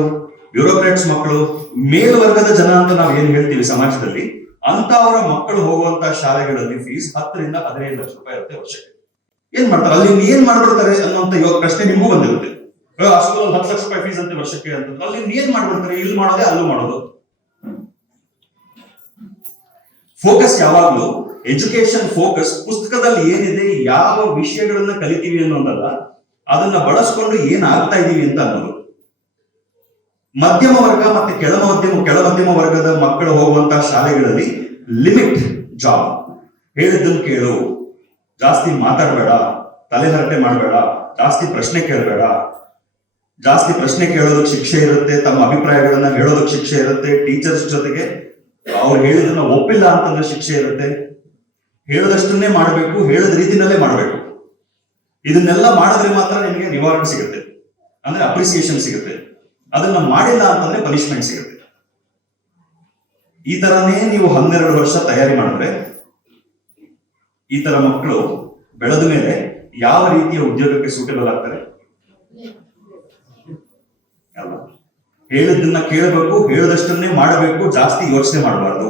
ಬ್ಯೂರೋಕ್ರಾಟ್ಸ್ ಮಕ್ಕಳು, ಮೇಲ್ವರ್ಗದ ಜನ ಅಂತ ನಾವು ಏನ್ ಹೇಳ್ತೀವಿ ಸಮಾಜದಲ್ಲಿ, ಅಂತವರ ಮಕ್ಕಳು ಹೋಗುವಂತಹ ಶಾಲೆಗಳಲ್ಲಿ ಫೀಸ್ 10 ರಿಂದ 15 ಲಕ್ಷ ರೂಪಾಯಿ ಇರುತ್ತೆ ವರ್ಷಕ್ಕೆ. ಏನ್ ಮಾಡ್ತಾರೆ ಅಲ್ಲಿ, ಏನ್ ಮಾಡ್ಬಿಡ್ತಾರೆ ಅನ್ನೋಂತ ಪ್ರಶ್ನೆ ನಿಮಗೂ ಬಂದಿರುತ್ತೆ. ಆ ಸ್ಕೂಲ್ 10 ಲಕ್ಷ ರೂಪಾಯಿ ಫೀಸ್ ಅಂತ ವರ್ಷಕ್ಕೆ ಅಂತ, ಅಲ್ಲಿ ಏನ್ ಮಾಡ್ಬಿಡ್ತಾರೆ, ಇಲ್ಲಿ ಮಾಡೋದೇ ಅಲ್ಲೂ ಮಾಡೋದು. ಫೋಕಸ್ ಯಾವಾಗ್ಲೂ ಎಜುಕೇಶನ್ ಫೋಕಸ್ ಪುಸ್ತಕದಲ್ಲಿ ಏನಿದೆ, ಯಾವ ವಿಷಯಗಳನ್ನ ಕಲಿತೀವಿ ಅನ್ನೋದಲ್ಲ, ಅದನ್ನ ಬಳಸ್ಕೊಂಡು ಏನ್ ಆಗ್ತಾ ಇದೀವಿ ಅಂತ ಅನ್ನೋದು. ಮಧ್ಯಮ ವರ್ಗ ಮತ್ತೆ ಕೆಳ ಮಧ್ಯಮ ವರ್ಗದ ಮಕ್ಕಳು ಹೋಗುವಂತಹ ಶಾಲೆಗಳಲ್ಲಿ ಲಿಮಿಟ್ ಜಾಬ್, ಹೇಳಿದ್ದನ್ನು ಕೇಳು, ಜಾಸ್ತಿ ಮಾತಾಡಬೇಡ, ತಲೆಹರಟೆ ಮಾಡಬೇಡ, ಜಾಸ್ತಿ ಪ್ರಶ್ನೆ ಕೇಳಬೇಡ. ಜಾಸ್ತಿ ಪ್ರಶ್ನೆ ಕೇಳೋದಕ್ಕೆ ಶಿಕ್ಷೆ ಇರುತ್ತೆ, ತಮ್ಮ ಅಭಿಪ್ರಾಯಗಳನ್ನ ಹೇಳೋದಕ್ಕೆ ಶಿಕ್ಷೆ ಇರುತ್ತೆ. ಟೀಚರ್ಸ್ ಜೊತೆಗೆ ಅವ್ರು ಹೇಳಿದನ್ನ ಒಪ್ಪಿಲ್ಲ ಅಂತಂದ್ರೆ ಶಿಕ್ಷೆ ಇರುತ್ತೆ. ಹೇಳದಷ್ಟನ್ನೇ ಮಾಡಬೇಕು, ಹೇಳದ ರೀತಿನಲ್ಲೇ ಮಾಡಬೇಕು. ಇದನ್ನೆಲ್ಲ ಮಾಡಿದ್ರೆ ಮಾತ್ರ ನಿಮಗೆ ರಿವಾರ್ಡ್ ಸಿಗುತ್ತೆ, ಅಂದ್ರೆ ಅಪ್ರಿಸಿಯೇಷನ್ ಸಿಗುತ್ತೆ. ಅದನ್ನ ಮಾಡಿಲ್ಲ ಅಂತಂದ್ರೆ ಪನಿಷ್ಮೆಂಟ್ ಸಿಗುತ್ತೆ. ಈ ತರನೇ ನೀವು 12 ವರ್ಷ ತಯಾರಿ ಮಾಡಿದ್ರೆ ಈ ತರ ಮಕ್ಕಳು ಬೆಳೆದ ಮೇಲೆ ಯಾವ ರೀತಿಯ ಉದ್ಯೋಗಕ್ಕೆ ಸೂಟೇಬಲ್ ಆಗ್ತಾರೆ? ಅಲ್ಲ, ಹೇಳಿದ್ದನ್ನ ಕೇಳಬೇಕು, ಹೇಳದಷ್ಟನ್ನೇ ಮಾಡಬೇಕು, ಜಾಸ್ತಿ ಯೋಚನೆ ಮಾಡಬಾರ್ದು.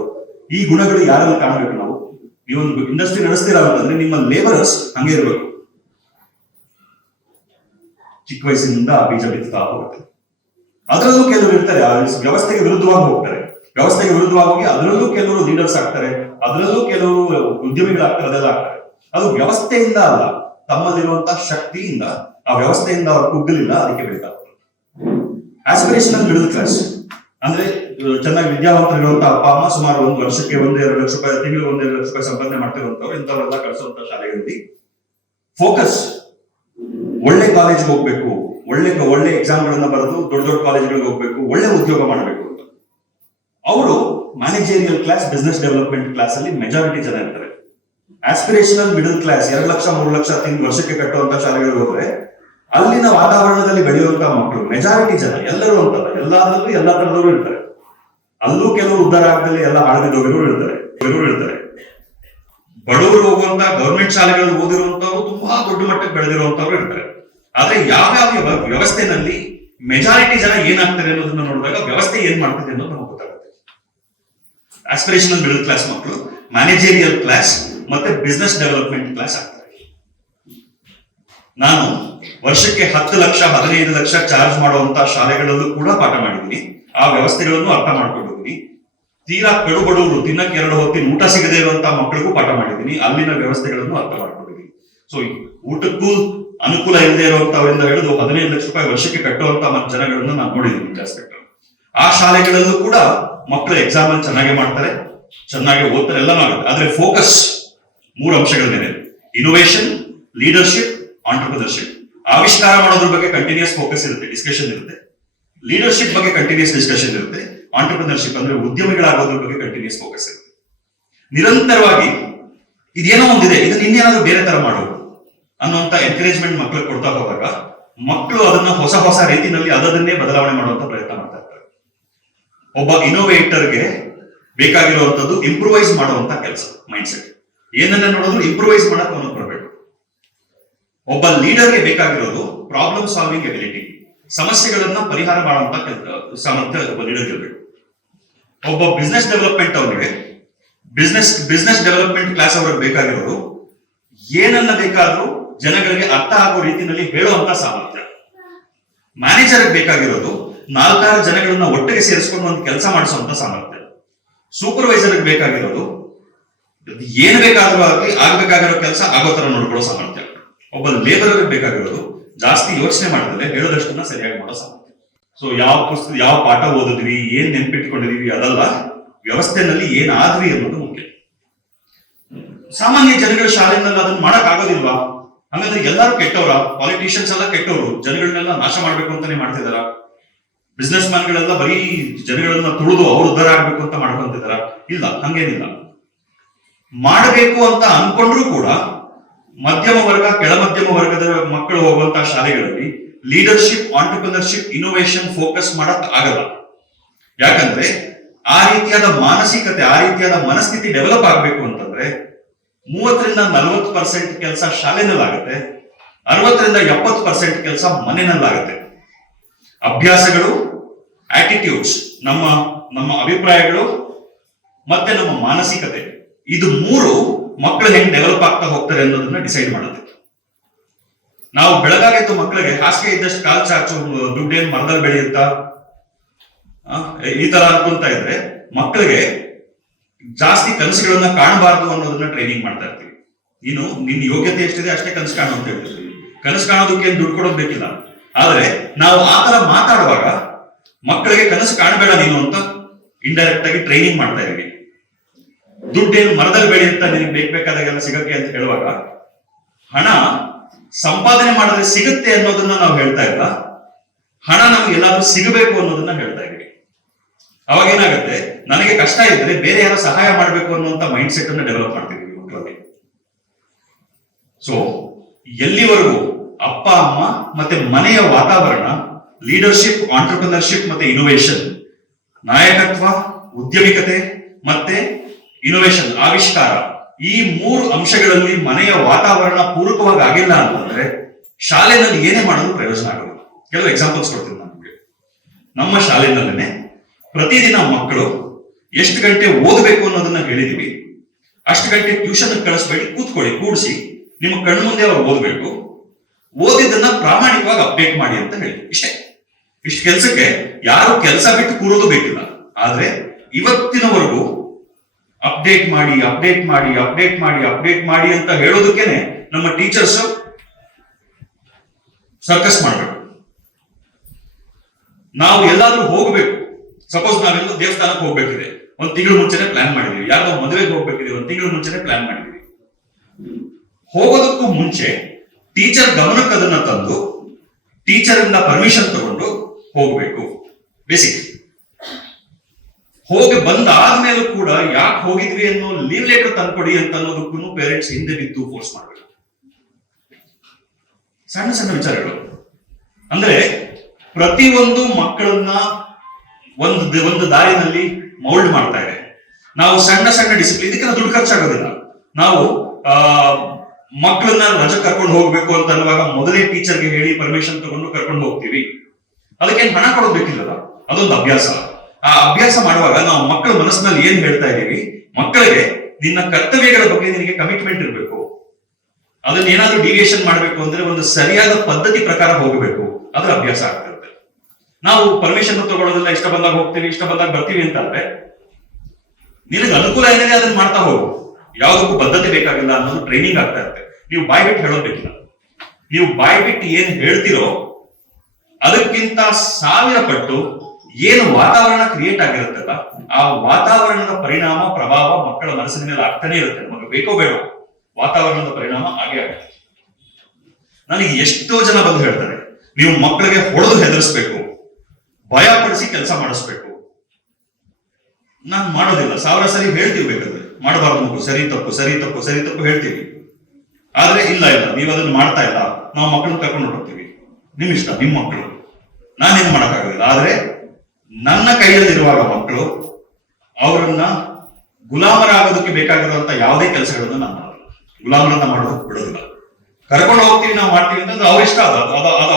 ಈ ಗುಣಗಳು ಯಾರಲ್ಲಿ ಕಾಣಬೇಕು? ನಾವು ನೀವೊಂದು ಇಂಡಸ್ಟ್ರಿ ನಡೆಸ್ತೀರಾ ಅಂತಂದ್ರೆ ನಿಮ್ಮ ಲೇಬರರ್ಸ್ ಹಂಗೆ ಇರಬೇಕು. ಚಿಕ್ಕ ವಯಸ್ಸಿನಿಂದ ಬೀಜ ಬಿತ್ತಾ ಹೋಗುತ್ತೆ. ಅದರಲ್ಲೂ ಕೆಲವರು ಇರ್ತಾರೆ ವ್ಯವಸ್ಥೆಗೆ ವಿರುದ್ಧವಾಗಿ ಹೋಗ್ತಾರೆ. ವ್ಯವಸ್ಥೆಗೆ ವಿರುದ್ಧವಾಗಿ ಹೋಗಿ ಅದರಲ್ಲೂ ಕೆಲವರು ಲೀಡರ್ಸ್ ಆಗ್ತಾರೆ, ಅದರಲ್ಲೂ ಕೆಲವರು ಉದ್ಯಮಿಗಳಾಗ್ತಾರೆ, ಅದೆಲ್ಲ ಆಗ್ತಾರೆ. ಅದು ವ್ಯವಸ್ಥೆಯಿಂದ ಅಲ್ಲ, ತಮ್ಮಲ್ಲಿರುವಂತಹ ಶಕ್ತಿಯಿಂದ, ಆ ವ್ಯವಸ್ಥೆಯಿಂದ ಅವ್ರ ಕುಗ್ಗಲಿಲ್ಲ, ಅದಕ್ಕೆ ಬೆಳೀತಾರೆ. ಆಸ್ಪಿರೇಷನಲ್ ಮಿಡಲ್ ಕ್ಲಾಸ್ ಅಂದ್ರೆ ಚೆನ್ನಾಗಿ ವಿದ್ಯಾವಂತರಿರುವಂತಹ ಅಪ್ಪ ಅಮ್ಮ, ಸುಮಾರು ಒಂದು ವರ್ಷಕ್ಕೆ 1-2 ಲಕ್ಷ ರೂಪಾಯಿ, ತಿಂಗಳಿಗೆ 1-2 ಲಕ್ಷ ರೂಪಾಯಿ ಸಂಪಾದನೆ ಮಾಡ್ತಿರುವಂತವ್ರು, ಇಂಥವರೆಲ್ಲ ಕಳಿಸುವಂತ ಶಾಲೆಗಳಲ್ಲಿ ಫೋಕಸ್ ಒಳ್ಳೆ ಕಾಲೇಜ್ ಹೋಗ್ಬೇಕು, ಒಳ್ಳೆ ಎಕ್ಸಾಮ್ಗಳನ್ನ ಬರೆದು ದೊಡ್ಡ ದೊಡ್ಡ ಕಾಲೇಜ್ಗಳಿಗೆ ಹೋಗ್ಬೇಕು, ಒಳ್ಳೆ ಉದ್ಯೋಗ ಮಾಡಬೇಕು ಅಂತ. ಅವರು ಮ್ಯಾನೇಜೇರಿಯಲ್ ಕ್ಲಾಸ್, ಬಿಸ್ನೆಸ್ ಡೆವಲಪ್ಮೆಂಟ್ ಕ್ಲಾಸ್ ಅಲ್ಲಿ ಮೆಜಾರಿಟಿ ಜನ ಇರ್ತಾರೆ. Aspirational middle class 2 lakh 3 lakh ತಿಂಗಳು ವರ್ಷಕ್ಕೆ ಕಟ್ಟುವಂತ ಶಾಲೆಗಳಿಗೆ ಹೋದ್ರೆ ಅಲ್ಲಿನ ವಾತಾವರಣದಲ್ಲಿ ಬೆಳೆಯುವಂತಹ ಮಕ್ಕಳು ಮೆಜಾರಿಟಿ ಜನ, ಎಲ್ಲರೂ ಅಂತಲ್ಲ, ಎಲ್ಲಾದ್ರಲ್ಲೂ ಎಲ್ಲಾ ತರದವರು ಇರ್ತಾರೆ. ಅಲ್ಲೂ ಕೆಲವರು ಉದ್ಧಾರ ಆಗದಲ್ಲಿ ಎಲ್ಲ ಹಾಳಬಿದ್ದೋಗಿರೋರು ಇರ್ತಾರೆ. ಬಡವರು ಹೋಗುವಂತ ಗವರ್ಮೆಂಟ್ ಶಾಲೆಗಳಲ್ಲಿ ಓದಿರುವಂತವ್ರು ತುಂಬಾ ದೊಡ್ಡ ಮಟ್ಟಕ್ಕೆ ಬೆಳೆದಿರುವಂತವ್ರು ಇರ್ತಾರೆ. ಆದ್ರೆ ಯಾವ್ಯಾವ ವ್ಯವಸ್ಥೆನಲ್ಲಿ ಮೆಜಾರಿಟಿ ಜನ ಏನಾಗ್ತಾರೆ ಅನ್ನೋದನ್ನ ನೋಡಿದಾಗ ವ್ಯವಸ್ಥೆ ಏನ್ ಮಾಡ್ತಿದೆ ಅನ್ನೋದು ನಮಗೆ ಗೊತ್ತಾಗುತ್ತೆ. ಆಸ್ಪಿರೇಷನಲ್ ಮಿಡಲ್ ಕ್ಲಾಸ್ ಮಕ್ಕಳು ಮ್ಯಾನೇಜೇರಿಯಲ್ ಕ್ಲಾಸ್ ಮತ್ತೆ ಬಿಸ್ನೆಸ್ ಡೆವಲಪ್ಮೆಂಟ್ ಕ್ಲಾಸ್ ಆಗ್ತಾರೆ. ನಾನು ವರ್ಷಕ್ಕೆ 10 ಲಕ್ಷ 15 ಲಕ್ಷ ಚಾರ್ಜ್ ಮಾಡುವಂತ ಶಾಲೆಗಳಲ್ಲೂ ಕೂಡ ಪಾಠ ಮಾಡಿದ್ದೀನಿ. ಆ ವ್ಯವಸ್ಥೆಗಳನ್ನು ಅರ್ಥ ಮಾಡ್ಕೊಂಡಿದ್ದೀನಿ. ತೀರಾ ಕಡುಬಡವರು ತಿನ್ನಕ್ಕೆ 2 ಹೊತ್ತಿನ ಊಟ ಸಿಗದೇ ಇರುವಂತಹ ಮಕ್ಕಳಿಗೂ ಪಾಠ ಮಾಡಿದ್ದೀನಿ. ಅಲ್ಲಿನ ವ್ಯವಸ್ಥೆಗಳನ್ನು ಅರ್ಥ ಮಾಡ್ಕೊಂಡಿದ್ದೀನಿ. ಸೊ ಊಟಕ್ಕೂ ಅನುಕೂಲ ಇಲ್ಲದೆ ಇರುವಂತವರಿಂದ ಹಿಡಿದು 15 ಲಕ್ಷ ರೂಪಾಯಿ ವರ್ಷಕ್ಕೆ ಕಟ್ಟುವಂತ ಜನಗಳನ್ನು ನಾನು ನೋಡಿದ್ದೀನಿ ಜಾಸ್ತಿ. ಆ ಶಾಲೆಗಳಲ್ಲೂ ಕೂಡ ಮಕ್ಕಳು ಎಕ್ಸಾಮ್ ಅಲ್ಲಿ ಚೆನ್ನಾಗಿ ಮಾಡ್ತಾರೆ, ಚೆನ್ನಾಗಿ ಓದ್ತಾರೆ, ಎಲ್ಲ ಮಾಡುತ್ತೆ. ಆದ್ರೆ ಫೋಕಸ್ 3 ಅಂಶಗಳ ಮೇಲೆ: ಇನೋವೇಷನ್, ಲೀಡರ್ಶಿಪ್, ಆಂಟರ್ಪ್ರಿನರ್ಶಿಪ್. ಆವಿಷ್ಕಾರ ಮಾಡೋದ್ರ ಬಗ್ಗೆ ಕಂಟಿನ್ಯೂಸ್ ಫೋಕಸ್ ಇರುತ್ತೆ, ಡಿಸ್ಕಷನ್ ಇರುತ್ತೆ. ಲೀಡರ್ಶಿಪ್ ಬಗ್ಗೆ ಕಂಟಿನ್ಯೂಸ್ ಡಿಸ್ಕಷನ್ ಇರುತ್ತೆ. ಆಂಟರ್ಪ್ರಿನರ್ಶಿಪ್ ಅಂದ್ರೆ ಉದ್ಯಮಿಗಳಾಗೋದ್ರ ಬಗ್ಗೆ ಕಂಟಿನ್ಯೂಸ್ ಫೋಕಸ್ ಇರುತ್ತೆ. ನಿರಂತರವಾಗಿ ಇದೇನೋ ಒಂದಿದೆ, ಇದನ್ನ ಇನ್ನೇನಾದ್ರೂ ಬೇರೆ ತರ ಮಾಡೋದು ಅನ್ನುವಂತ ಎನ್ಕರೇಜ್ಮೆಂಟ್ ಮಕ್ಕಳಿಗೆ ಕೊಡ್ತಾ ಹೋದಾಗ ಮಕ್ಕಳು ಅದನ್ನ ಹೊಸ ರೀತಿಯಲ್ಲಿ ಅದನ್ನೇ ಬದಲಾವಣೆ ಮಾಡುವಂತ ಪ್ರಯತ್ನ ಮಾಡ್ತಾ ಇರ್ತಾರೆ. ಒಬ್ಬ ಇನೋವೇಟರ್ಗೆ ಬೇಕಾಗಿರುವಂತದ್ದು ಇಂಪ್ರೂವೈಸ್ ಮಾಡುವಂತ ಕೆಲಸ, ಮೈಂಡ್ ಸೆಟ್. ಏನನ್ನ ನೋಡೋದು ಇಂಪ್ರೂವೈಸ್ ಮಾಡಕ್ ಅವನು ಬರಬೇಕು. ಒಬ್ಬ ಲೀಡರ್ಗೆ ಬೇಕಾಗಿರೋದು ಪ್ರಾಬ್ಲಮ್ ಸಾಲ್ವಿಂಗ್ ಎಬಿಲಿಟಿ, ಸಮಸ್ಯೆಗಳನ್ನ ಪರಿಹಾರ ಮಾಡುವಂತ ಸಾಮರ್ಥ್ಯ ಒಬ್ಬ ಲೀಡರ್ ಇರಬೇಕು. ಒಬ್ಬ ಬಿಸ್ನೆಸ್ ಡೆವಲಪ್ಮೆಂಟ್ ಅವನಿಗೆ ಬಿಸ್ನೆಸ್ ಡೆವಲಪ್ಮೆಂಟ್ ಕ್ಲಾಸ್ ಅವ್ರಿಗೆ ಬೇಕಾಗಿರೋದು ಏನನ್ನ ಬೇಕಾದ್ರೂ ಜನಗಳಿಗೆ ಅರ್ಥ ಆಗೋ ರೀತಿಯಲ್ಲಿ ಹೇಳುವಂತ ಸಾಮರ್ಥ್ಯ. ಮ್ಯಾನೇಜರ್ ಬೇಕಾಗಿರೋದು 4-6 ಜನಗಳನ್ನ ಒಟ್ಟಿಗೆ ಸೇರಿಸ್ಕೊಂಡು ಒಂದು ಕೆಲಸ ಮಾಡಿಸುವಂತ ಸಾಮರ್ಥ್ಯ. ಸೂಪರ್ವೈಸರ್ ಬೇಕಾಗಿರೋದು ಏನ್ ಬೇಕಾದ್ರೂ ಆಗ್ಬೇಕಾಗಿರೋ ಕೆಲಸ ಆಗೋ ತರ ನೋಡ್ಕೊಳ್ಳೋ ಸಾಮರ್ಥ್ಯ. ಒಬ್ಬ ಲೇಬರ್ ಬೇಕಾಗಿರೋದು ಜಾಸ್ತಿ ಯೋಚನೆ ಮಾಡಿದ್ರೆ ಹೇಳೋದಷ್ಟನ್ನ ಸರಿಯಾಗಿ ಮಾಡೋ ಸಾಮರ್ಥ್ಯ. ಸೊ ಯಾವ ಪಾಠ ಓದಿದ್ವಿ, ಏನ್ ನೆನ್ಪಿಟ್ಕೊಂಡಿದೀವಿ ಅದಲ್ಲ, ವ್ಯವಸ್ಥೆನಲ್ಲಿ ಏನಾದ್ವಿ ಅನ್ನೋದು ಮುಖ್ಯ. ಸಾಮಾನ್ಯ ಜನಗಳ ಶಾಲೆಯಲ್ಲಿ ಅದನ್ನ ಮಾಡಕ್ ಆಗೋದಿಲ್ವಾ? ಹಾಗಾದ್ರೆ ಎಲ್ಲರೂ ಕೆಟ್ಟವ್ರ? ಪಾಲಿಟಿಷಿಯನ್ಸ್ ಎಲ್ಲ ಕೆಟ್ಟವರು, ಜನಗಳನ್ನೆಲ್ಲ ನಾಶ ಮಾಡ್ಬೇಕು ಅಂತಾನೆ ಮಾಡ್ತಿದಾರ? ಬಿಸ್ನೆಸ್ ಮ್ಯಾನ್ಗಳೆಲ್ಲ ಬರೀ ಜನಗಳನ್ನ ತುಳಿದು ಅವ್ರು ಉದ್ಧಾರ ಆಗ್ಬೇಕು ಅಂತ ಮಾಡ್ಕೊಂತಿದಾರ? ಇಲ್ಲ, ಹಂಗೇನಿಲ್ಲ. ಮಾಡಬೇಕು ಅಂತ ಅನ್ಕೊಂಡ್ರು ಕೂಡ ಮಧ್ಯಮ ವರ್ಗ, ಕೆಳ ಮಧ್ಯಮ ವರ್ಗದ ಮಕ್ಕಳು ಹೋಗುವಂತ ಶಾಲೆಗಳಲ್ಲಿ ಲೀಡರ್ಶಿಪ್, ಆಂಟರ್ಪ್ರಿನರ್ಶಿಪ್, ಇನೋವೇಷನ್ ಫೋಕಸ್ ಮಾಡಕ್ ಆಗಲ್ಲ. ಯಾಕಂದ್ರೆ ಆ ರೀತಿಯಾದ ಮಾನಸಿಕತೆ, ಆ ರೀತಿಯಾದ ಮನಸ್ಥಿತಿ ಡೆವಲಪ್ ಆಗ್ಬೇಕು ಅಂತಂದ್ರೆ 30-40% ಕೆಲಸ ಶಾಲೆನಲ್ಲಾಗತ್ತೆ, 60-70% ಕೆಲಸ ಮನೆಯಲ್ಲಾಗತ್ತೆ. ಅಭ್ಯಾಸಗಳು, ಆಟಿಟ್ಯೂಡ್ಸ್, ನಮ್ಮ ಅಭಿಪ್ರಾಯಗಳು ಮತ್ತೆ ನಮ್ಮ ಮಾನಸಿಕತೆ, ಇದು 3 ಮಕ್ಕಳು ಹೆಂಗ್ ಡೆವಲಪ್ ಆಗ್ತಾ ಹೋಗ್ತಾರೆ ಅನ್ನೋದನ್ನ ಡಿಸೈಡ್ ಮಾಡುತ್ತೆ. ನಾವು ಬೆಳಗಾಗಿತ್ತು ಮಕ್ಕಳಿಗೆ ಹಾಸಿಗೆ ಇದ್ದಷ್ಟು ಕಾಲ್ ಚಾಚು, ದುಡ್ಡೇನ್ ಮರದಲ್ಲಿ ಬೆಳೆಯುತ್ತ ಈ ತರ ಅನ್ಕೊಂತ ಇದ್ರೆ ಮಕ್ಕಳಿಗೆ ಜಾಸ್ತಿ ಕನಸುಗಳನ್ನ ಕಾಣಬಾರ್ದು ಅನ್ನೋದನ್ನ ಟ್ರೈನಿಂಗ್ ಮಾಡ್ತಾ ಇರ್ತೀವಿ. ನಿನ್ನ ಯೋಗ್ಯತೆ ಎಷ್ಟಿದೆ ಅಷ್ಟೇ ಕನಸು ಕಾಣು ಅಂತ ಹೇಳ್ತೀವಿ. ಕನಸು ಕಾಣೋದಕ್ಕೆ ಏನ್ ದುಡ್ಡು ಕೊಡೋದು ಬೇಕಿಲ್ಲ. ಆದ್ರೆ ನಾವು ಆ ತರ ಮಾತಾಡುವಾಗ ಮಕ್ಕಳಿಗೆ ಕನಸು ಕಾಣಬೇಡ ನೀನು ಅಂತ ಇಂಡೈರೆಕ್ಟ್ ಆಗಿ ಟ್ರೈನಿಂಗ್ ಮಾಡ್ತಾ ಇದೀವಿ. ದುಡ್ಡೇನು ಮರದಲ್ಲಿ ಬೆಳೆಯುತ್ತಾ ನಿನಗೆ ಬೇಕಾದಾಗೆಲ್ಲ ಸಿಗಕ್ಕೆ ಅಂತ ಹೇಳುವಾಗ ಹಣ ಸಂಪಾದನೆ ಮಾಡಿದ್ರೆ ಸಿಗುತ್ತೆ ಅನ್ನೋದನ್ನ ನಾವು ಹೇಳ್ತಾ ಇಲ್ಲ, ಹಣ ನಮ್ಗೆ ಎಲ್ಲಾದ್ರೂ ಸಿಗಬೇಕು ಅನ್ನೋದನ್ನ ಹೇಳ್ತಾ ಇದೀವಿ. ಅವಾಗ ಏನಾಗುತ್ತೆ, ನನಗೆ ಕಷ್ಟ ಇದ್ರೆ ಬೇರೆ ಯಾರೋ ಸಹಾಯ ಮಾಡಬೇಕು ಅನ್ನುವಂತ ಮೈಂಡ್ ಸೆಟ್ ಅನ್ನ ಡೆವಲಪ್ ಮಾಡ್ತಿದೀವಿ ಮಕ್ಕಳಲ್ಲಿ. ಸೊ ಎಲ್ಲಿವರೆಗೂ ಅಪ್ಪ ಅಮ್ಮ ಮತ್ತೆ ಮನೆಯ ವಾತಾವರಣ ಲೀಡರ್ಶಿಪ್, ಆಂಟರ್ಪ್ರಿನರ್ಶಿಪ್ ಮತ್ತೆ ಇನೋವೇಷನ್, ನಾಯಕತ್ವ, ಉದ್ಯಮಿಕತೆ ಮತ್ತೆ ಇನೋವೇಷನ್, ಆವಿಷ್ಕಾರ, ಈ 3 ಅಂಶಗಳಲ್ಲಿ ಮನೆಯ ವಾತಾವರಣ ಪೂರಕವಾಗಿ ಆಗಿಲ್ಲ ಅಂತಂದ್ರೆ ಶಾಲೆನಲ್ಲಿ ಏನೇ ಮಾಡೋದು ಪ್ರಯೋಜನ ಆಗೋದು. ಕೆಲವು ಎಕ್ಸಾಂಪಲ್ಸ್ ಕೊಡ್ತೀನಿ ನಮಗೆ. ನಮ್ಮ ಶಾಲೆನಲ್ಲೇ ಪ್ರತಿದಿನ ಮಕ್ಕಳು ಎಷ್ಟು ಗಂಟೆ ಓದಬೇಕು ಅನ್ನೋದನ್ನ ಹೇಳಿದೀವಿ. ಅಷ್ಟು ಗಂಟೆ ಟ್ಯೂಷನ್ ಕಳಿಸ್ಬೇಡಿ, ಕೂಡಿಸಿ ನಿಮ್ಮ ಕಣ್ಣು ಮುಂದೆ ಅವ್ರು ಓದ್ಬೇಕು, ಓದಿದ್ದನ್ನ ಪ್ರಾಮಾಣಿಕವಾಗಿ ಅಪ್ಡೇಟ್ ಮಾಡಿ ಅಂತ ಹೇಳಿ. ಇಷ್ಟು ಕೆಲಸಕ್ಕೆ ಯಾರು ಕೆಲಸ ಬಿಟ್ಟು ಕೂರೋದು ಬೇಕಿಲ್ಲ. ಆದ್ರೆ ಇವತ್ತಿನವರೆಗೂ ಅಪ್ಡೇಟ್ ಮಾಡಿ ಅಂತ ಹೇಳೋದಕ್ಕೇನೆ ನಮ್ಮ ಟೀಚರ್ಸ್ ಸರ್ಕಸ್ ಮಾಡ್ಬೇಕು. ನಾವು ಎಲ್ಲಾದ್ರೂ ಹೋಗ್ಬೇಕು, ಸಪೋಸ್ ನಾವೆಲ್ಲ ದೇವಸ್ಥಾನಕ್ಕೆ ಹೋಗ್ಬೇಕಿದೆ, 1 ತಿಂಗಳು ಮುಂಚೆನೆ ಪ್ಲಾನ್ ಮಾಡಿದೀವಿ. ಯಾರೋ ಮದುವೆಗೆ ಹೋಗ್ಬೇಕಿದೆ, 1 ತಿಂಗಳು ಮುಂಚೆನೆ ಪ್ಲಾನ್ ಮಾಡಿದೀವಿ. ಹೋಗೋದಕ್ಕೂ ಮುಂಚೆ ಟೀಚರ್ ಗಮನಕ್ಕೆ ಅದನ್ನ ತಂದು ಟೀಚರ್ ಇಂದ ಪರ್ಮಿಷನ್ ತಗೊಂಡು ಹೋಗ್ಬೇಕು. ಬೇಸಿಕ್. ಹೋಗಿ ಬಂದಾದ್ಮೇಲೂ ಕೂಡ ಯಾಕೆ ಹೋಗಿದ್ವಿ ಅನ್ನೋ ಲೀವ್ ಲೆಟರ್ ತಂದ್ಕೊಡಿ ಅಂತ ಅನ್ನೋದಕ್ಕೂ ಪೇರೆಂಟ್ಸ್ ಹಿಂದೆ ಬಿದ್ದು ಫೋರ್ಸ್ ಮಾಡಬೇಕು. ಸಣ್ಣ ಸಣ್ಣ ವಿಚಾರಗಳು. ಅಂದ್ರೆ ಪ್ರತಿಯೊಂದು ಮಕ್ಕಳನ್ನ ಒಂದು ದಾರಿನಲ್ಲಿ ಮೌಲ್ಡ್ ಮಾಡ್ತಾ ಇದೆ. ನಾವು ಸಣ್ಣ ಸಣ್ಣ ಡಿಸಿಪ್ಲಿನ್, ಇದಕ್ಕೆಲ್ಲ ದುಡ್ಡು ಖರ್ಚಾಗೋದಿಲ್ಲ. ನಾವು ಮಕ್ಕಳನ್ನ ರಜೆ ಕರ್ಕೊಂಡು ಹೋಗ್ಬೇಕು ಅಂತ ಅನ್ನುವಾಗ ಮೊದಲೇ ಟೀಚರ್ಗೆ ಹೇಳಿ ಪರ್ಮಿಷನ್ ತಗೊಂಡು ಕರ್ಕೊಂಡು ಹೋಗ್ತೀವಿ. ಅದಕ್ಕೇನು ಹಣ ಕೊಡೋದ್ಬೇಕಿಲ್ಲಲ್ಲ, ಅದೊಂದು ಅಭ್ಯಾಸ. ಆ ಅಭ್ಯಾಸ ಮಾಡುವಾಗ ನಾವು ಮಕ್ಕಳ ಮನಸ್ಸಿನಲ್ಲಿ ಏನ್ ಹೇಳ್ತಾ ಇದೀವಿ, ಮಕ್ಕಳಿಗೆ ನಿನ್ನ ಕರ್ತವ್ಯಗಳ ಬಗ್ಗೆ ನಿನಗೆ ಕಮಿಟ್ಮೆಂಟ್ ಇರಬೇಕು. ಅದನ್ನ ಏನಾದ್ರೂ ಡಿವಿಯೇಷನ್ ಮಾಡಬೇಕು ಅಂದ್ರೆ ಒಂದು ಸರಿಯಾದ ಪದ್ಧತಿ ಪ್ರಕಾರ ಹೋಗಬೇಕು. ಅದರ ಅಭ್ಯಾಸ ಆಗ್ತಿರುತ್ತೆ. ನಾವು ಪರ್ಮಿಷನ್ ತಗೊಳ್ಳೋದಿಲ್ಲ, ಇಷ್ಟ ಬಂದಾಗ ಹೋಗ್ತೀವಿ, ಇಷ್ಟ ಬಂದಾಗ ಬರ್ತೀವಿ ಅಂತ ಅಂದ್ರೆ ನಿನಗೆ ಅನುಕೂಲ ಏನಿದೆ ಅದನ್ನ ಮಾಡ್ತಾ ಹೋಗು. ಯಾವುದಕ್ಕೂ ಬದ್ಧತೆ ಬೇಕಾಗಿಲ್ಲ ಅನ್ನೋದು ಟ್ರೈನಿಂಗ್ ಆಗ್ತಾ ಇರುತ್ತೆ. ನೀವು ಬಾಯ್ ಬಿಟ್ಟು ಹೇಳೋದ್ಬೇಕಿಲ್ಲ. ನೀವು ಬಾಯ್ ಬಿಟ್ಟು ಏನ್ ಹೇಳ್ತಿರೋ ಅದಕ್ಕಿಂತ 1000 ಪಟ್ಟು ಏನು ವಾತಾವರಣ ಕ್ರಿಯೇಟ್ ಆಗಿರುತ್ತಲ್ಲ, ಆ ವಾತಾವರಣದ ಪರಿಣಾಮ ಪ್ರಭಾವ ಮಕ್ಕಳ ಮನಸ್ಸಿನ ಮೇಲೆ ಆಗ್ತಾನೆ ಇರುತ್ತೆ. ನಮಗೆ ಬೇಕೋ ಬೇಡ, ವಾತಾವರಣದ ಪರಿಣಾಮ ಆಗೇ ಆಗುತ್ತೆ. ನನಗೆ ಎಷ್ಟೋ ಜನ ಬಂದು ಹೇಳ್ತಾರೆ, ನೀವು ಮಕ್ಕಳಿಗೆ ಹೊಡೆದು ಹೆದರಿಸ್ಬೇಕು, ಭಯ ಪಡಿಸಿ ಕೆಲಸ ಮಾಡಿಸ್ಬೇಕು. ನಾನು ಮಾಡೋದಿಲ್ಲ. 1000 ಸರಿ ಹೇಳ್ತೀವಿ, ಬೇಕಾದ್ರೆ ಮಾಡಬಾರ್ದು ಮಗು, ಸರಿ ತಪ್ಪು ಸರಿ ತಪ್ಪು ಸರಿ ತಪ್ಪು ಹೇಳ್ತೀವಿ. ಆದ್ರೆ ಇಲ್ಲ ನೀವು ಅದನ್ನ ಮಾಡ್ತಾ ಇಲ್ಲ, ನಾವು ಮಕ್ಕಳನ್ನ ಕರ್ಕೊಂಡು ಹೋಗ್ತೀವಿ, ನಿಮ್ ಇಷ್ಟ, ನಿಮ್ ಮಕ್ಕಳು, ನಾನೇನ್ ಮಾಡಕ್ಕಾಗೋದಿಲ್ಲ. ಆದ್ರೆ ನನ್ನ ಕೈಯಲ್ಲಿರುವಾಗ ಮಕ್ಕಳು ಅವರನ್ನ ಗುಲಾಮರಾಗೋದಕ್ಕೆ ಬೇಕಾಗಿರುವಂತ ಯಾವುದೇ ಕೆಲಸಗಳನ್ನು ನಾನು ಮಾಡೋದಿಲ್ಲ, ಗುಲಾಮರನ್ನ ಮಾಡೋದಕ್ಕೆ ಬಿಡೋದಿಲ್ಲ. ಕರ್ಕೊಂಡು ಹೋಗ್ತೀವಿ, ನಾವು ಮಾಡ್ತೀವಿ ಅಂತಂದ್ರೆ ಅವ್ರ ಇಷ್ಟ, ಅದು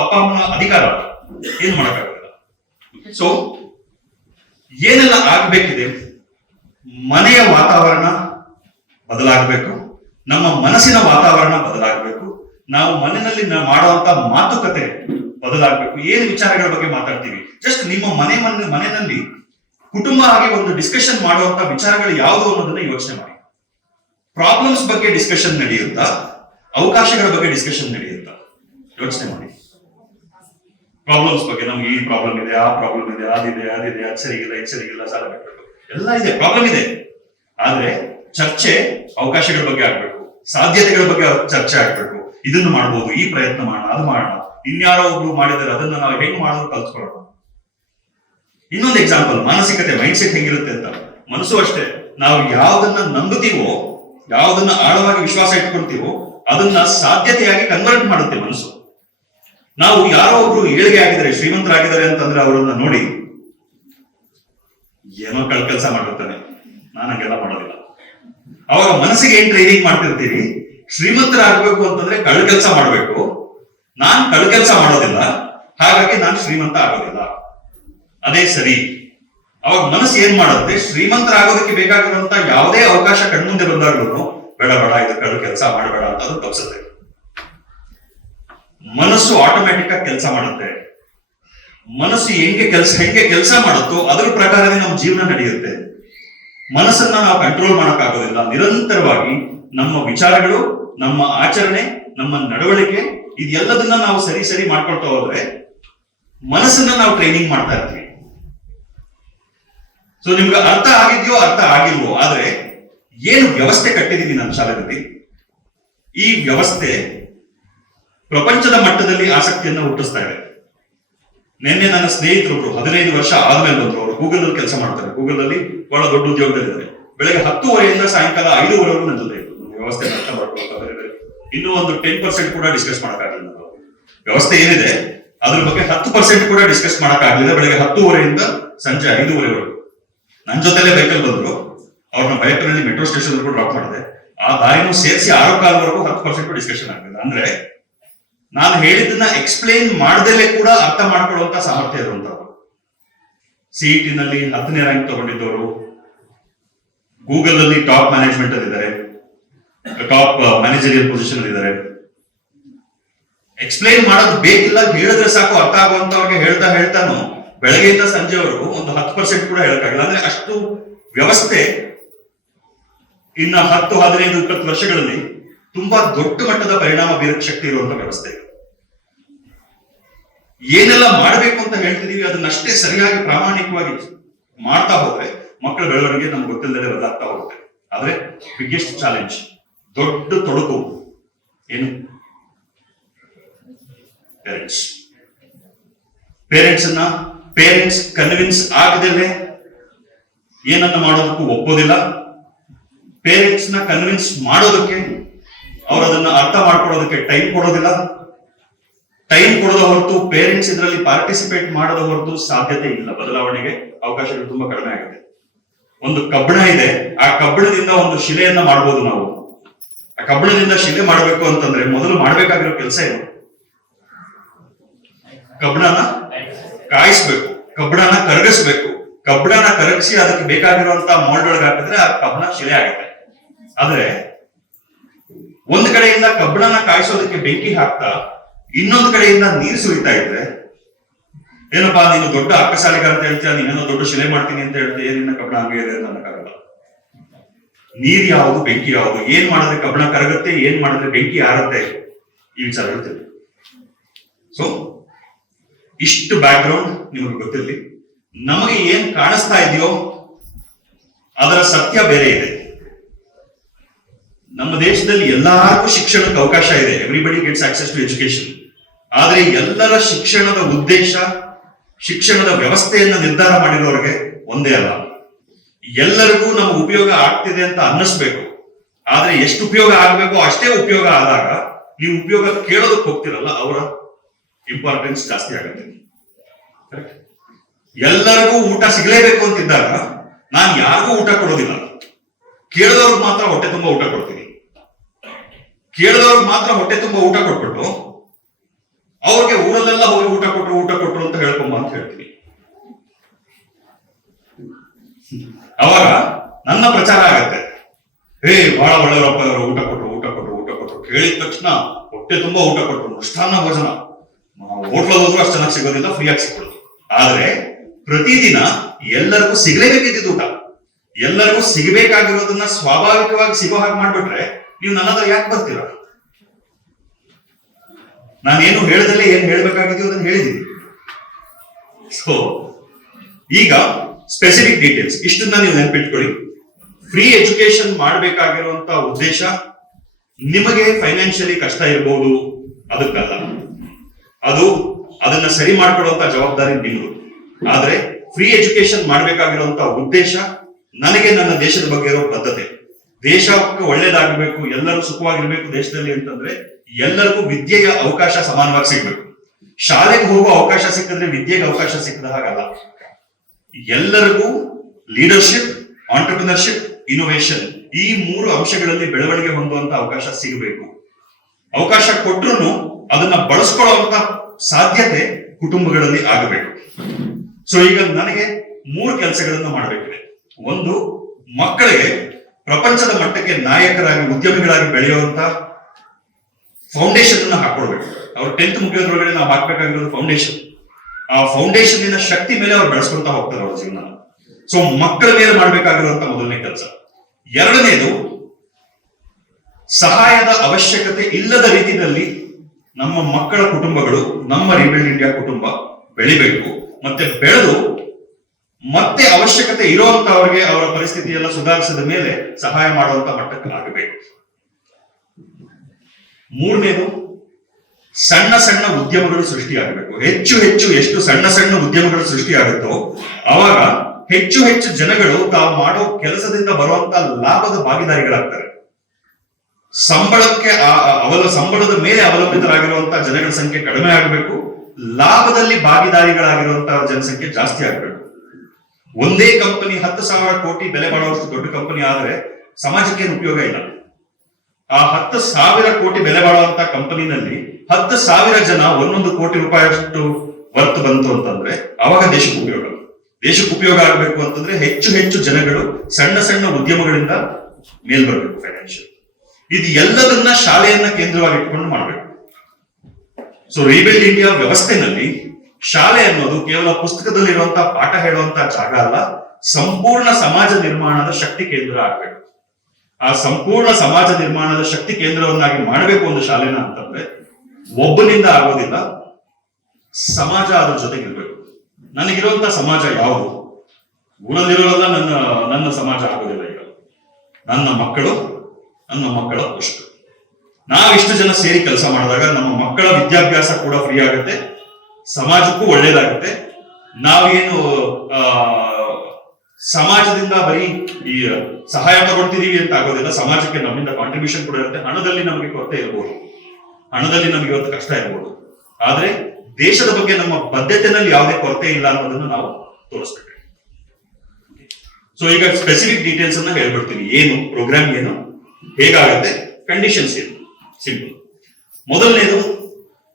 ಅಪ್ಪ ಅಮ್ಮನ ಅಧಿಕಾರ, ಏನ್ ಮಾಡಕ್ಕಾಗೋದಿಲ್ಲ. ಸೊ ಏನೆಲ್ಲ ಆಗ್ಬೇಕಿದೆ, ಮನೆಯ ವಾತಾವರಣ ಬದಲಾಗಬೇಕು, ನಮ್ಮ ಮನಸ್ಸಿನ ವಾತಾವರಣ ಬದಲಾಗಬೇಕು, ನಾವು ಮನೆಯಲ್ಲಿ ಮಾಡುವಂತ ಮಾತುಕತೆ ಬದಲಾಗಬೇಕು. ಏನು ವಿಚಾರಗಳ ಬಗ್ಗೆ ಮಾತಾಡ್ತೀವಿ, ಜಸ್ಟ್ ನಿಮ್ಮ ಮನೆಯಲ್ಲಿ ಕುಟುಂಬ ಆಗಿ ಒಂದು ಡಿಸ್ಕಷನ್ ಮಾಡುವಂತ ವಿಚಾರಗಳು ಯಾವುದು ಅನ್ನೋದನ್ನ ಯೋಚನೆ ಮಾಡಿ. ಪ್ರಾಬ್ಲಮ್ಸ್ ಬಗ್ಗೆ ಡಿಸ್ಕಷನ್ ನಡೆಯುತ್ತಾ, ಅವಕಾಶಗಳ ಬಗ್ಗೆ ಡಿಸ್ಕಷನ್ ನಡೆಯುತ್ತಾ ಯೋಚನೆ ಮಾಡಿ. ಪ್ರಾಬ್ಲಮ್ಸ್ ಬಗ್ಗೆ ನಮ್ಗೆ ಈ ಪ್ರಾಬ್ಲಮ್ ಇದೆ, ಆ ಪ್ರಾಬ್ಲಮ್ ಇದೆ, ಅದಿದೆ ಅದು ಸರಿಗಿಲ್ಲ, ಇದು ಸರಿಗಿಲ್ಲ, ಸಾಲ ಬೇಕು, ಎಲ್ಲ ಇದೆ, ಪ್ರಾಬ್ಲಮ್ ಇದೆ. ಆದ್ರೆ ಚರ್ಚೆ ಅವಕಾಶಗಳ ಬಗ್ಗೆ ಆಗ್ಬೇಕು, ಸಾಧ್ಯತೆಗಳ ಬಗ್ಗೆ ಚರ್ಚೆ ಆಗ್ಬೇಕು. ಇದನ್ನು ಮಾಡ್ಬೋದು, ಈ ಪ್ರಯತ್ನ ಮಾಡೋಣ, ಅದು ಮಾಡೋಣ, ಇನ್ಯಾರೋ ಒಬ್ರು ಮಾಡಿದರೆ ಅದನ್ನ ನಾವು ಹೆಂಗ್ ಮಾಡೋದು ಕಲ್ತ್ಕೊಳ್ಳೋಣ. ಇನ್ನೊಂದು ಎಕ್ಸಾಂಪಲ್, ಮಾನಸಿಕತೆ, ಮೈಂಡ್ ಸೆಟ್ ಹೆಂಗಿರುತ್ತೆ ಅಂತ. ಮನಸ್ಸು ಅಷ್ಟೇ, ನಾವು ಯಾವ್ದನ್ನ ನಂಬುತ್ತೀವೋ, ಯಾವ್ದನ್ನ ಆಳವಾಗಿ ವಿಶ್ವಾಸ ಇಟ್ಕೊಳ್ತೀವೋ ಅದನ್ನ ಸಾಧ್ಯತೆಯಾಗಿ ಕನ್ವರ್ಟ್ ಮಾಡುತ್ತೆ ಮನಸ್ಸು. ನಾವು ಯಾರೋ ಒಬ್ರು ಏಳಿಗೆ ಆಗಿದ್ದಾರೆ, ಶ್ರೀಮಂತರಾಗಿದ್ದಾರೆ ಅಂತಂದ್ರೆ ಅವರನ್ನ ನೋಡಿ ಏನೋ ಕೆಲಸ ಮಾಡಿರ್ತಾನೆ, ನಾನು ಹಂಗೆಲ್ಲ ಮಾಡೋದಿಲ್ಲ. ಅವರ ಮನಸ್ಸಿಗೆ ಏನ್ ಟ್ರೈನಿಂಗ್ ಮಾಡ್ತಿರ್ತೀವಿ, ಶ್ರೀಮಂತರಾಗಬೇಕು ಅಂತಂದ್ರೆ ಕೆಲಸ ಮಾಡ್ಬೇಕು, ನಾನ್ ಕೆಲಸ ಮಾಡೋದಿಲ್ಲ, ಹಾಗಾಗಿ ನಾನು ಶ್ರೀಮಂತ ಆಗೋದಿಲ್ಲ. ಅದೇ ಸರಿ. ಅವಾಗ ಮನಸ್ಸು ಏನ್ ಮಾಡುತ್ತೆ, ಶ್ರೀಮಂತರಾಗೋದಕ್ಕೆ ಬೇಕಾಗಿರುವಂತ ಯಾವುದೇ ಅವಕಾಶ ಕಣ್ಮುಂದೆ ಬಂದಾಗ್ಲೂ ಬೇಡ ಇದು ಕೆಲಸ ಮಾಡಬೇಡ ಅಂತ ಅದು ತಪ್ಪಿಸುತ್ತೆ. ಮನಸ್ಸು ಆಟೋಮ್ಯಾಟಿಕ್ ಆಗಿ ಕೆಲಸ ಮಾಡುತ್ತೆ. ಮನಸ್ಸು ಹೆಂಗೆ ಕೆಲಸ ಮಾಡುತ್ತೋ ಅದ್ರ ಪ್ರಕಾರವೇ ನಮ್ಮ ಜೀವನ ನಡೆಯುತ್ತೆ. ಮನಸ್ಸನ್ನ ನಾವು ಕಂಟ್ರೋಲ್ ಮಾಡಕ್ಕಾಗೋದಿಲ್ಲ. ನಿರಂತರವಾಗಿ ನಮ್ಮ ವಿಚಾರಗಳು, ನಮ್ಮ ಆಚರಣೆ, ನಮ್ಮ ನಡವಳಿಕೆ ಇದೆಲ್ಲದನ್ನ ನಾವು ಸರಿ ಮಾಡ್ಕೊಳ್ತಾ ಹೋದ್ರೆ ಮನಸ್ಸನ್ನ ನಾವು ಟ್ರೈನಿಂಗ್ ಮಾಡ್ತಾ ಇರ್ತೀವಿ. ಸೊ ನಿಮ್ಗೆ ಅರ್ಥ ಆಗಿದ್ಯೋ ಅರ್ಥ ಆಗಿಲ್ವೋ, ಆದ್ರೆ ಏನು ವ್ಯವಸ್ಥೆ ಕಟ್ಟಿದೀವಿ ನನ್ನ ಶಾಲೆಯಲ್ಲಿ, ಈ ವ್ಯವಸ್ಥೆ ಪ್ರಪಂಚದ ಮಟ್ಟದಲ್ಲಿ ಆಸಕ್ತಿಯನ್ನು ಹುಟ್ಟಿಸ್ತಾ ಇದೆ. ನಿನ್ನೆ ನನ್ನ ಸ್ನೇಹಿತರೊಬ್ರು 15 ವರ್ಷ ಆದ್ಮೇಲೆ ಬಂದ್ರು. ಅವರು ಗೂಗಲ್ ಅಲ್ಲಿ ಕೆಲಸ ಮಾಡ್ತಾರೆ, ಗೂಗಲ್ ಅಲ್ಲಿ ಬಹಳ ದೊಡ್ಡ ಉದ್ಯೋಗದಲ್ಲಿದ್ದಾರೆ. ಬೆಳಗ್ಗೆ 10:30 ಸಾಯಂಕಾಲ 5:00ವರೆಗೂ ನನ್ನ ಜೊತೆ ಇತ್ತು. ವ್ಯವಸ್ಥೆ ಅರ್ಥ ಮಾಡ್ಕೊಳ್ತಾರೆ. ಇನ್ನೂ ಒಂದು 10% ಕೂಡ ಡಿಸ್ಕಸ್ ಮಾಡಕ್ಕಾಗಲಿಲ್ಲ. ವ್ಯವಸ್ಥೆ ಏನಿದೆ ಅದ್ರ ಬಗ್ಗೆ 10% ಕೂಡ ಡಿಸ್ಕಸ್ ಮಾಡಕ್ಕಾಗಲಿಲ್ಲ. ಬೆಳಗ್ಗೆ 10:30 ಸಂಜೆ 5:00ವರೆಗೂ ನನ್ನ ಜೊತೆಲೆ ಬೈಕಲ್ ಬಂದ್ರು. ಅವ್ರನ್ನ ಬೈಕಲ್ಲಿ ಮೆಟ್ರೋ ಸ್ಟೇಷನ್ ಕೂಡ ಡ್ರಾಪ್ ಮಾಡಿದೆ. ಆ ದಾರಿನೂ ಸೇರಿಸಿ 6:15ವರೆಗೂ 10% ಡಿಸ್ಕಷನ್ ಆಗ್ತದೆ. ಅಂದ್ರೆ ನಾನು ಹೇಳಿದ್ದನ್ನ ಎಕ್ಸ್ಪ್ಲೇನ್ ಮಾಡದಲ್ಲೇ ಕೂಡ ಅರ್ಥ ಮಾಡ್ಕೊಳ್ಳುವಂತ ಸಾಮರ್ಥ್ಯ ಇರುವಂತವ್ರು. ಸಿಇಟಿ ನಲ್ಲಿ 10ನೇ ರ್ಯಾಂಕ್ ತಗೊಂಡಿದ್ದವರು, ಗೂಗಲ್ ಅಲ್ಲಿ ಟಾಪ್ ಮ್ಯಾನೇಜ್ಮೆಂಟ್ ಅಲ್ಲಿ ಇದ್ದಾರೆ, ಟಾಪ್ ಮ್ಯಾನೇಜರಿಯಲ್ ಪೊಸಿಷನ್ ಅಲ್ಲಿ ಇದ್ದಾರೆ. ಎಕ್ಸ್ಪ್ಲೈನ್ ಮಾಡೋದು ಬೇಕಿಲ್ಲ, ಹೇಳಿದ್ರೆ ಸಾಕು ಅರ್ಥ ಆಗುವಂತವ್ರಿಗೆ ಹೇಳ್ತಾನು ಬೆಳಗ್ಗೆಯಿಂದ ಸಂಜೆವರೆಗೂ ಒಂದು 10% ಕೂಡ ಹೇಳಕ್ಕಾಗಿಲ್ಲ. ಅಂದ್ರೆ ಅಷ್ಟು ವ್ಯವಸ್ಥೆ ಇನ್ನ 10, 15, 20 ವರ್ಷಗಳಲ್ಲಿ ತುಂಬಾ ದೊಡ್ಡ ಮಟ್ಟದ ಪರಿಣಾಮ ಬೀರಕ್ ಶಕ್ತಿ ಇರುವಂತ ವ್ಯವಸ್ಥೆ. ಏನೆಲ್ಲ ಮಾಡಬೇಕು ಅಂತ ಹೇಳ್ತಿದೀವಿ ಅದನ್ನಷ್ಟೇ ಸರಿಯಾಗಿ ಪ್ರಾಮಾಣಿಕವಾಗಿ ಮಾಡ್ತಾ ಹೋದ್ರೆ ಮಕ್ಕಳ ಬೆಳವಣಿಗೆ ನಮ್ಗೆ ಗೊತ್ತಿಲ್ಲದೆ ಬದಲಾಗ್ತಾ ಹೋಗುತ್ತೆ. ಆದ್ರೆ ಬಿಗ್ಗೆಸ್ಟ್ ಚಾಲೆಂಜ್, ದೊಡ್ಡ ತೊಡಕು ಏನು, ಪೇರೆಂಟ್ಸ್. ಪೇರೆಂಟ್ಸ್ ಕನ್ವಿನ್ಸ್ ಆಗದೇನೆ ಏನನ್ನ ಮಾಡೋದಕ್ಕೂ ಒಪ್ಪೋದಿಲ್ಲ. ಪೇರೆಂಟ್ಸ್ ನ ಕನ್ವಿನ್ಸ್ ಮಾಡೋದಕ್ಕೆ ಅವ್ರು ಅದನ್ನ ಅರ್ಥ ಮಾಡ್ಕೊಳ್ಳೋದಕ್ಕೆ ಟೈಮ್ ಕೊಡೋದಿಲ್ಲ. ಟೈಮ್ ಕೊಡೋದ ಹೊರತು ಪೇರೆಂಟ್ಸ್ ಇದರಲ್ಲಿ ಪಾರ್ಟಿಸಿಪೇಟ್ ಮಾಡೋದ ಹೊರತು ಸಾಧ್ಯತೆ ಇಲ್ಲ. ಬದಲಾವಣೆಗೆ ಅವಕಾಶಗಳು ತುಂಬಾ ಕಡಿಮೆ ಆಗಿದೆ. ಒಂದು ಕಬ್ಬಣ ಇದೆ, ಆ ಕಬ್ಬಣದಿಂದ ಒಂದು ಶಿಲೆಯನ್ನ ಮಾಡಬಹುದು ನಾವು. ಆ ಕಬ್ಬಣದಿಂದ ಶಿಲೆ ಮಾಡಬೇಕು ಅಂತಂದ್ರೆ ಮೊದಲು ಮಾಡ್ಬೇಕಾಗಿರೋ ಕೆಲಸ ಏನು? ಕಬ್ಬಣನ ಕಾಯಿಸ್ಬೇಕು, ಕಬ್ಬಣನ ಕರಗಿಸ್ಬೇಕು. ಕಬ್ಬಣನ ಕರಗಿಸಿ ಅದಕ್ಕೆ ಬೇಕಾಗಿರುವಂತ ಮೋಲ್ಡ್ ಒಳಗೆ ಹಾಕಿದ್ರೆ ಆ ಕಬ್ಬಣ ಶಿಲೆ ಆಗುತ್ತೆ. ಆದ್ರೆ ಒಂದ್ ಕಡೆಯಿಂದ ಕಬ್ಬಣನ ಕಾಯಿಸೋದಕ್ಕೆ ಬೆಂಕಿ ಹಾಕ್ತಾ ಇನ್ನೊಂದು ಕಡೆಯಿಂದ ನೀರು ಸುರಿತಾ ಇದ್ರೆ ಏನಪ್ಪಾ ನೀನು ದೊಡ್ಡ ಅಕ್ಕಸಾಲಿಗ ಅಂತ ಹೇಳ್ತೀಯ, ನೀನೇನೋ ದೊಡ್ಡ ಶಿಲೆ ಮಾಡ್ತೀನಿ ಅಂತ ಹೇಳ್ತೀಯ, ನಿನ್ನ ಕಬ್ಬಣ ಹಂಗೆ ಇದೆ ಅಂತ ಅನ್ನಕ್ಕಾಗಲ್ಲ. ನೀರ್ ಯಾವುದು, ಬೆಂಕಿ ಯಾವುದು, ಏನ್ ಮಾಡಿದ್ರೆ ಕಬ್ಬಣ ಕರಗುತ್ತೆ, ಏನ್ ಮಾಡಿದ್ರೆ ಬೆಂಕಿ ಆರುತ್ತೆ, ಈ ವಿಚಾರ ಹೇಳ್ತೇವೆ. ಸೊ ಇಷ್ಟು ಬ್ಯಾಕ್ ಗ್ರೌಂಡ್ ನಿಮಗೆ ಗೊತ್ತಿರಲಿ. ನಮಗೆ ಏನ್ ಕಾಣಿಸ್ತಾ ಇದೆಯೋ ಅದರ ಸತ್ಯ ಬೇರೆ ಇದೆ. ನಮ್ಮ ದೇಶದಲ್ಲಿ ಎಲ್ಲರಿಗೂ ಶಿಕ್ಷಣಕ್ಕೆ ಅವಕಾಶ ಇದೆ. Everybody gets access to education. ಆದ್ರೆ ಎಲ್ಲರ ಶಿಕ್ಷಣದ ಉದ್ದೇಶ, ಶಿಕ್ಷಣದ ವ್ಯವಸ್ಥೆಯನ್ನ ನಿರ್ಧಾರ ಮಾಡಿರೋರಿಗೆ ಒಂದೇ ಅಲ್ಲ. ಎಲ್ಲರಿಗೂ ನಮ್ಮ ಉಪಯೋಗ ಆಗ್ತಿದೆ ಅಂತ ಅನ್ನಿಸ್ಬೇಕು. ಆದ್ರೆ ಎಷ್ಟು ಉಪಯೋಗ ಆಗ್ಬೇಕು ಅಷ್ಟೇ ಉಪಯೋಗ ಆದಾಗ ನೀವು ಉಪಯೋಗ ಕೇಳೋದಕ್ಕೆ ಹೋಗ್ತಿರಲ್ಲ, ಅವರ ಇಂಪಾರ್ಟೆನ್ಸ್ ಜಾಸ್ತಿ ಆಗುತ್ತೆ. ಎಲ್ಲರಿಗೂ ಊಟ ಸಿಗಲೇಬೇಕು ಅಂತಿದ್ದಾಗ ನಾನು ಯಾರಿಗೂ ಊಟ ಕೊಡೋದಿಲ್ಲ. ಕೇಳಿದವ್ರಿಗೆ ಮಾತ್ರ ಹೊಟ್ಟೆ ತುಂಬಾ ಊಟ ಕೊಡ್ತೀನಿ. ಕೇಳಿದವ್ರಿಗೆ ಮಾತ್ರ ಹೊಟ್ಟೆ ತುಂಬಾ ಊಟ ಕೊಟ್ಬಿಟ್ಟು ಅವ್ರಿಗೆ ಊರಲ್ಲೆಲ್ಲ ಹೋಗಿ ಊಟ ಕೊಟ್ರು ಅಂತ ಹೇಳ್ಕೊಂಬ ಅಂತ ಹೇಳ್ತೀನಿ. ಅವಾಗ ನನ್ನ ಪ್ರಚಾರ ಆಗತ್ತೆ, ಬಹಳ ಒಳ್ಳೆಯವರಪ್ಪ ಅವರು, ಊಟ ಕೊಟ್ರು ಕೇಳಿದ ತಕ್ಷಣ ಹೊಟ್ಟೆ ತುಂಬಾ ಊಟ ಕೊಟ್ರು, ಮೃಷ್ಟಾನ್ನ ಭೋಜನ, ಹೋಟ್ಲಲ್ಲಿ ಹೋದ್ರು ಅಷ್ಟು ಚೆನ್ನಾಗಿ ಸಿಗೋದಿಲ್ಲ, ಫ್ರೀಯಾಗಿ ಸಿಕ್ಕೊಡುದು. ಆದ್ರೆ ಪ್ರತಿದಿನ ಎಲ್ಲರಿಗೂ ಸಿಗಲೇಬೇಕಿದ್ದು ಊಟ, ಎಲ್ಲರಿಗೂ ಸಿಗಬೇಕಾಗಿರೋದನ್ನ ಸ್ವಾಭಾವಿಕವಾಗಿ ಸಿಗೋ ಹಾಗೆ ಮಾಡ್ಬಿಟ್ರೆ ನೀವು ನನ್ನ ಹತ್ರ ಯಾಕೆ ಬರ್ತೀರ? ನಾನೇನು ಹೇಳ್ದಲ್ಲೇ ಏನ್ ಹೇಳ್ಬೇಕಾಗಿದೆಯೋ ಅದನ್ನ ಹೇಳಿದೀನಿ. ಸೊ ಈಗ ಸ್ಪೆಸಿಫಿಕ್ ಡೀಟೇಲ್ಸ್ ಇಷ್ಟನ್ನ ನೀವು ನೆನ್ಪಿಟ್ಕೊಳ್ಳಿ. ಫ್ರೀ ಎಜುಕೇಶನ್ ಮಾಡಬೇಕಾಗಿರುವಂತ ಉದ್ದೇಶ ನಿಮಗೆ ಫೈನಾನ್ಷಿಯಲಿ ಕಷ್ಟ ಇರಬಹುದು, ಅದಕ್ಕಲ್ಲ. ಅದನ್ನ ಸರಿ ಮಾಡ್ಕೊಳ್ಳುವಂತ ಜವಾಬ್ದಾರಿ ನಿಮ್ದು. ಆದ್ರೆ ಫ್ರೀ ಎಜುಕೇಶನ್ ಮಾಡಬೇಕಾಗಿರುವಂತ ಉದ್ದೇಶ ನನಗೆ ನನ್ನ ದೇಶದ ಬಗ್ಗೆ ಇರೋ ಬದ್ಧತೆ. ದೇಶಕ್ಕೆ ಒಳ್ಳೇದಾಗಬೇಕು, ಎಲ್ಲರೂ ಸುಖವಾಗಿರ್ಬೇಕು ದೇಶದಲ್ಲಿ ಅಂತಂದ್ರೆ ಎಲ್ಲರಿಗೂ ವಿದ್ಯೆಯ ಅವಕಾಶ ಸಮಾನವಾಗಿ ಸಿಗ್ಬೇಕು. ಶಾಲೆಗೆ ಹೋಗುವ ಅವಕಾಶ ಸಿಕ್ಕಿದ್ರೆ ವಿದ್ಯೆಗೆ ಅವಕಾಶ ಸಿಕ್ಕದ ಹಾಗಲ್ಲ. ಎಲ್ಲರಿಗೂ ಲೀಡರ್ಶಿಪ್, ಆಂಟರ್ಪ್ರಿನರ್ಶಿಪ್, ಇನೋವೇಷನ್ ಈ ಮೂರು ಅಂಶಗಳಲ್ಲಿ ಬೆಳವಣಿಗೆ ಹೊಂದುವಂತ ಅವಕಾಶ ಸಿಗಬೇಕು. ಅವಕಾಶ ಕೊಟ್ರು ಅದನ್ನ ಬಳಸ್ಕೊಳ್ಳುವಂತ ಸಾಧ್ಯತೆ ಕುಟುಂಬಗಳಲ್ಲಿ ಆಗಬೇಕು. ಸೊ ಈಗ ನನಗೆ 3 ಕೆಲಸಗಳನ್ನು ಮಾಡಬೇಕಿದೆ. ಒಂದು, ಮಕ್ಕಳಿಗೆ ಪ್ರಪಂಚದ ಮಟ್ಟಕ್ಕೆ ನಾಯಕರಾಗಿ, ಉದ್ಯಮಿಗಳಾಗಿ ಬೆಳೆಯುವಂತ ಫೌಂಡೇಶನ್ ಅನ್ನು ಹಾಕೊಳ್ಬೇಕು. ಅವ್ರು 10th ಮುಗಿಯೋದ್ರೊಳಗಡೆ ನಾವು ಹಾಕ್ಬೇಕಾಗಿರೋದು ಫೌಂಡೇಶನ್. ಆ ಫೌಂಡೇಶನ್ ಶಕ್ತಿ ಮೇಲೆ ಅವ್ರು ಬೆಳೆಸ್ಕೊಳ್ತಾ ಹೋಗ್ತಾರೆ ಅವ್ರ ಜೀವನ. ಸೊ ಮಕ್ಕಳ ಮೇಲೆ ಮಾಡ್ಬೇಕಾಗಿರುವಂತ ಮೊದಲನೇ ಕೆಲಸ. ಎರಡನೇದು, ಸಹಾಯದ ಅವಶ್ಯಕತೆ ಇಲ್ಲದ ರೀತಿಯಲ್ಲಿ ನಮ್ಮ ಮಕ್ಕಳ ಕುಟುಂಬಗಳು, ನಮ್ಮ ರಿಬಿಲ್ಡ್ ಇಂಡಿಯಾ ಕುಟುಂಬ ಬೆಳಿಬೇಕು. ಮತ್ತೆ ಬೆಳೆದು ಮತ್ತೆ ಅವಶ್ಯಕತೆ ಇರುವಂತವರಿಗೆ ಅವರ ಪರಿಸ್ಥಿತಿಯೆಲ್ಲ ಸುಧಾರಿಸಿದ ಮೇಲೆ ಸಹಾಯ ಮಾಡುವಂತ ಮಟ್ಟಕ್ಕೆ ಆಗಬೇಕು. ಮೂರನೇದು, ಸಣ್ಣ ಸಣ್ಣ ಉದ್ಯಮಗಳು ಸೃಷ್ಟಿಯಾಗಬೇಕು. ಹೆಚ್ಚು ಎಷ್ಟು ಸಣ್ಣ ಉದ್ಯಮಗಳು ಸೃಷ್ಟಿಯಾಗುತ್ತೋ ಅವಾಗ ಹೆಚ್ಚು ಜನಗಳು ತಾವು ಮಾಡೋ ಕೆಲಸದಿಂದ ಬರುವಂತ ಲಾಭದ ಭಾಗಿದಾರಿಗಳಾಗ್ತಾರೆ. ಸಂಬಳದ ಮೇಲೆ ಅವಲಂಬಿತರಾಗಿರುವಂತಹ ಜನಗಳ ಸಂಖ್ಯೆ ಕಡಿಮೆ ಆಗಬೇಕು. ಲಾಭದಲ್ಲಿ ಭಾಗಿದಾರಿಗಳಾಗಿರುವಂತಹ ಜನಸಂಖ್ಯೆ ಜಾಸ್ತಿ ಆಗಬೇಕು. ಒಂದೇ ಕಂಪನಿ 10,000 ಕೋಟಿ ಬೆಲೆ ಮಾಡುವಷ್ಟು ದೊಡ್ಡ ಕಂಪನಿ ಆದ್ರೆ ಸಮಾಜಕ್ಕೆ ಉಪಯೋಗ ಇಲ್ಲ. ಆ 10,000 ಕೋಟಿ ಬೆಲೆ ಬಾಳುವಂತ ಕಂಪನಿನಲ್ಲಿ 10,000 ಜನ 1 ಕೋಟಿ ರೂಪಾಯಿಯಷ್ಟು ವರ್ತ್ ಬಂತು ಅಂತಂದ್ರೆ ಅವಾಗ ದೇಶಕ್ಕೆ ಉಪಯೋಗ ಆಗಬೇಕು ಅಂತಂದ್ರೆ ಹೆಚ್ಚು ಜನಗಳು ಸಣ್ಣ ಉದ್ಯಮಗಳಿಂದ ಮೇಲ್ ಬರಬೇಕು ಫೈನಾನ್ಷಿಯಲ್. ಇದು ಎಲ್ಲದನ್ನ ಶಾಲೆಯನ್ನ ಕೇಂದ್ರವಾಗಿ ಇಟ್ಕೊಂಡು ಮಾಡಬೇಕು. ಸೊ ರಿಬಿಲ್ಡ್ ಇಂಡಿಯಾ ವ್ಯವಸ್ಥೆನಲ್ಲಿ ಶಾಲೆ ಅನ್ನೋದು ಕೇವಲ ಪುಸ್ತಕದಲ್ಲಿರುವಂತಹ ಪಾಠ ಹೇಳುವಂತಹ ಜಾಗ ಅಲ್ಲ, ಸಂಪೂರ್ಣ ಸಮಾಜ ನಿರ್ಮಾಣದ ಶಕ್ತಿ ಕೇಂದ್ರ ಆಗಬೇಕು. ಆ ಸಂಪೂರ್ಣ ಸಮಾಜ ನಿರ್ಮಾಣದ ಶಕ್ತಿ ಕೇಂದ್ರವನ್ನಾಗಿ ಮಾಡಬೇಕು ಒಂದು ಶಾಲೆನ ಅಂತಂದ್ರೆ ಒಬ್ಬನಿಂದ ಆಗೋದಿಲ್ಲ, ಸಮಾಜ ಅದ್ರ ಜೊತೆಗಿರ್ಬೇಕು. ನನಗಿರುವಂತಹ ಸಮಾಜ ಯಾವುದು? ಊರಲ್ಲಿರೋಲ್ಲ ನನ್ನ ಸಮಾಜ ಆಗೋದಿಲ್ಲ. ಈಗ ನನ್ನ ಮಕ್ಕಳ ಅಷ್ಟು ನಾವಿಷ್ಟು ಜನ ಸೇರಿ ಕೆಲಸ ಮಾಡಿದಾಗ ನಮ್ಮ ಮಕ್ಕಳ ವಿದ್ಯಾಭ್ಯಾಸ ಕೂಡ ಫ್ರೀ ಆಗುತ್ತೆ, ಸಮಾಜಕ್ಕೂ ಒಳ್ಳೇದಾಗುತ್ತೆ. ನಾವೇನು ಸಮಾಜದಿಂದ ಬರೀ ಈ ಸಹಾಯ ತಗೊಳ್ತಿದೀವಿ ಅಂತ ಆಗೋದಿಲ್ಲ, ಸಮಾಜಕ್ಕೆ ನಮ್ಮಿಂದ ಕಾಂಟ್ರಿಬ್ಯೂಷನ್ ಕೂಡ ಇರುತ್ತೆ. ಹಣದಲ್ಲಿ ನಮಗೆ ಕೊರತೆ ಇರ್ಬೋದು, ಹಣದಲ್ಲಿ ನಮಗೆ ಇವತ್ತು ಕಷ್ಟ ಇರ್ಬೋದು, ಆದ್ರೆ ದೇಶದ ಬಗ್ಗೆ ನಮ್ಮ ಬದ್ಧತೆನಲ್ಲಿ ಯಾವುದೇ ಕೊರತೆ ಇಲ್ಲ ಅನ್ನೋದನ್ನು ನಾವು ತೋರಿಸ್ಬೇಕು. ಸೊ ಈಗ ಸ್ಪೆಸಿಫಿಕ್ ಡೀಟೇಲ್ಸ್ ಅನ್ನ ಹೇಳ್ಬಿಡ್ತೀನಿ. ಏನು ಪ್ರೋಗ್ರಾಮ್, ಏನು, ಹೇಗಾಗುತ್ತೆ, ಕಂಡೀಷನ್ಸ್ ಏನು. ಸಿಂಪಲ್. ಮೊದಲನೇದು,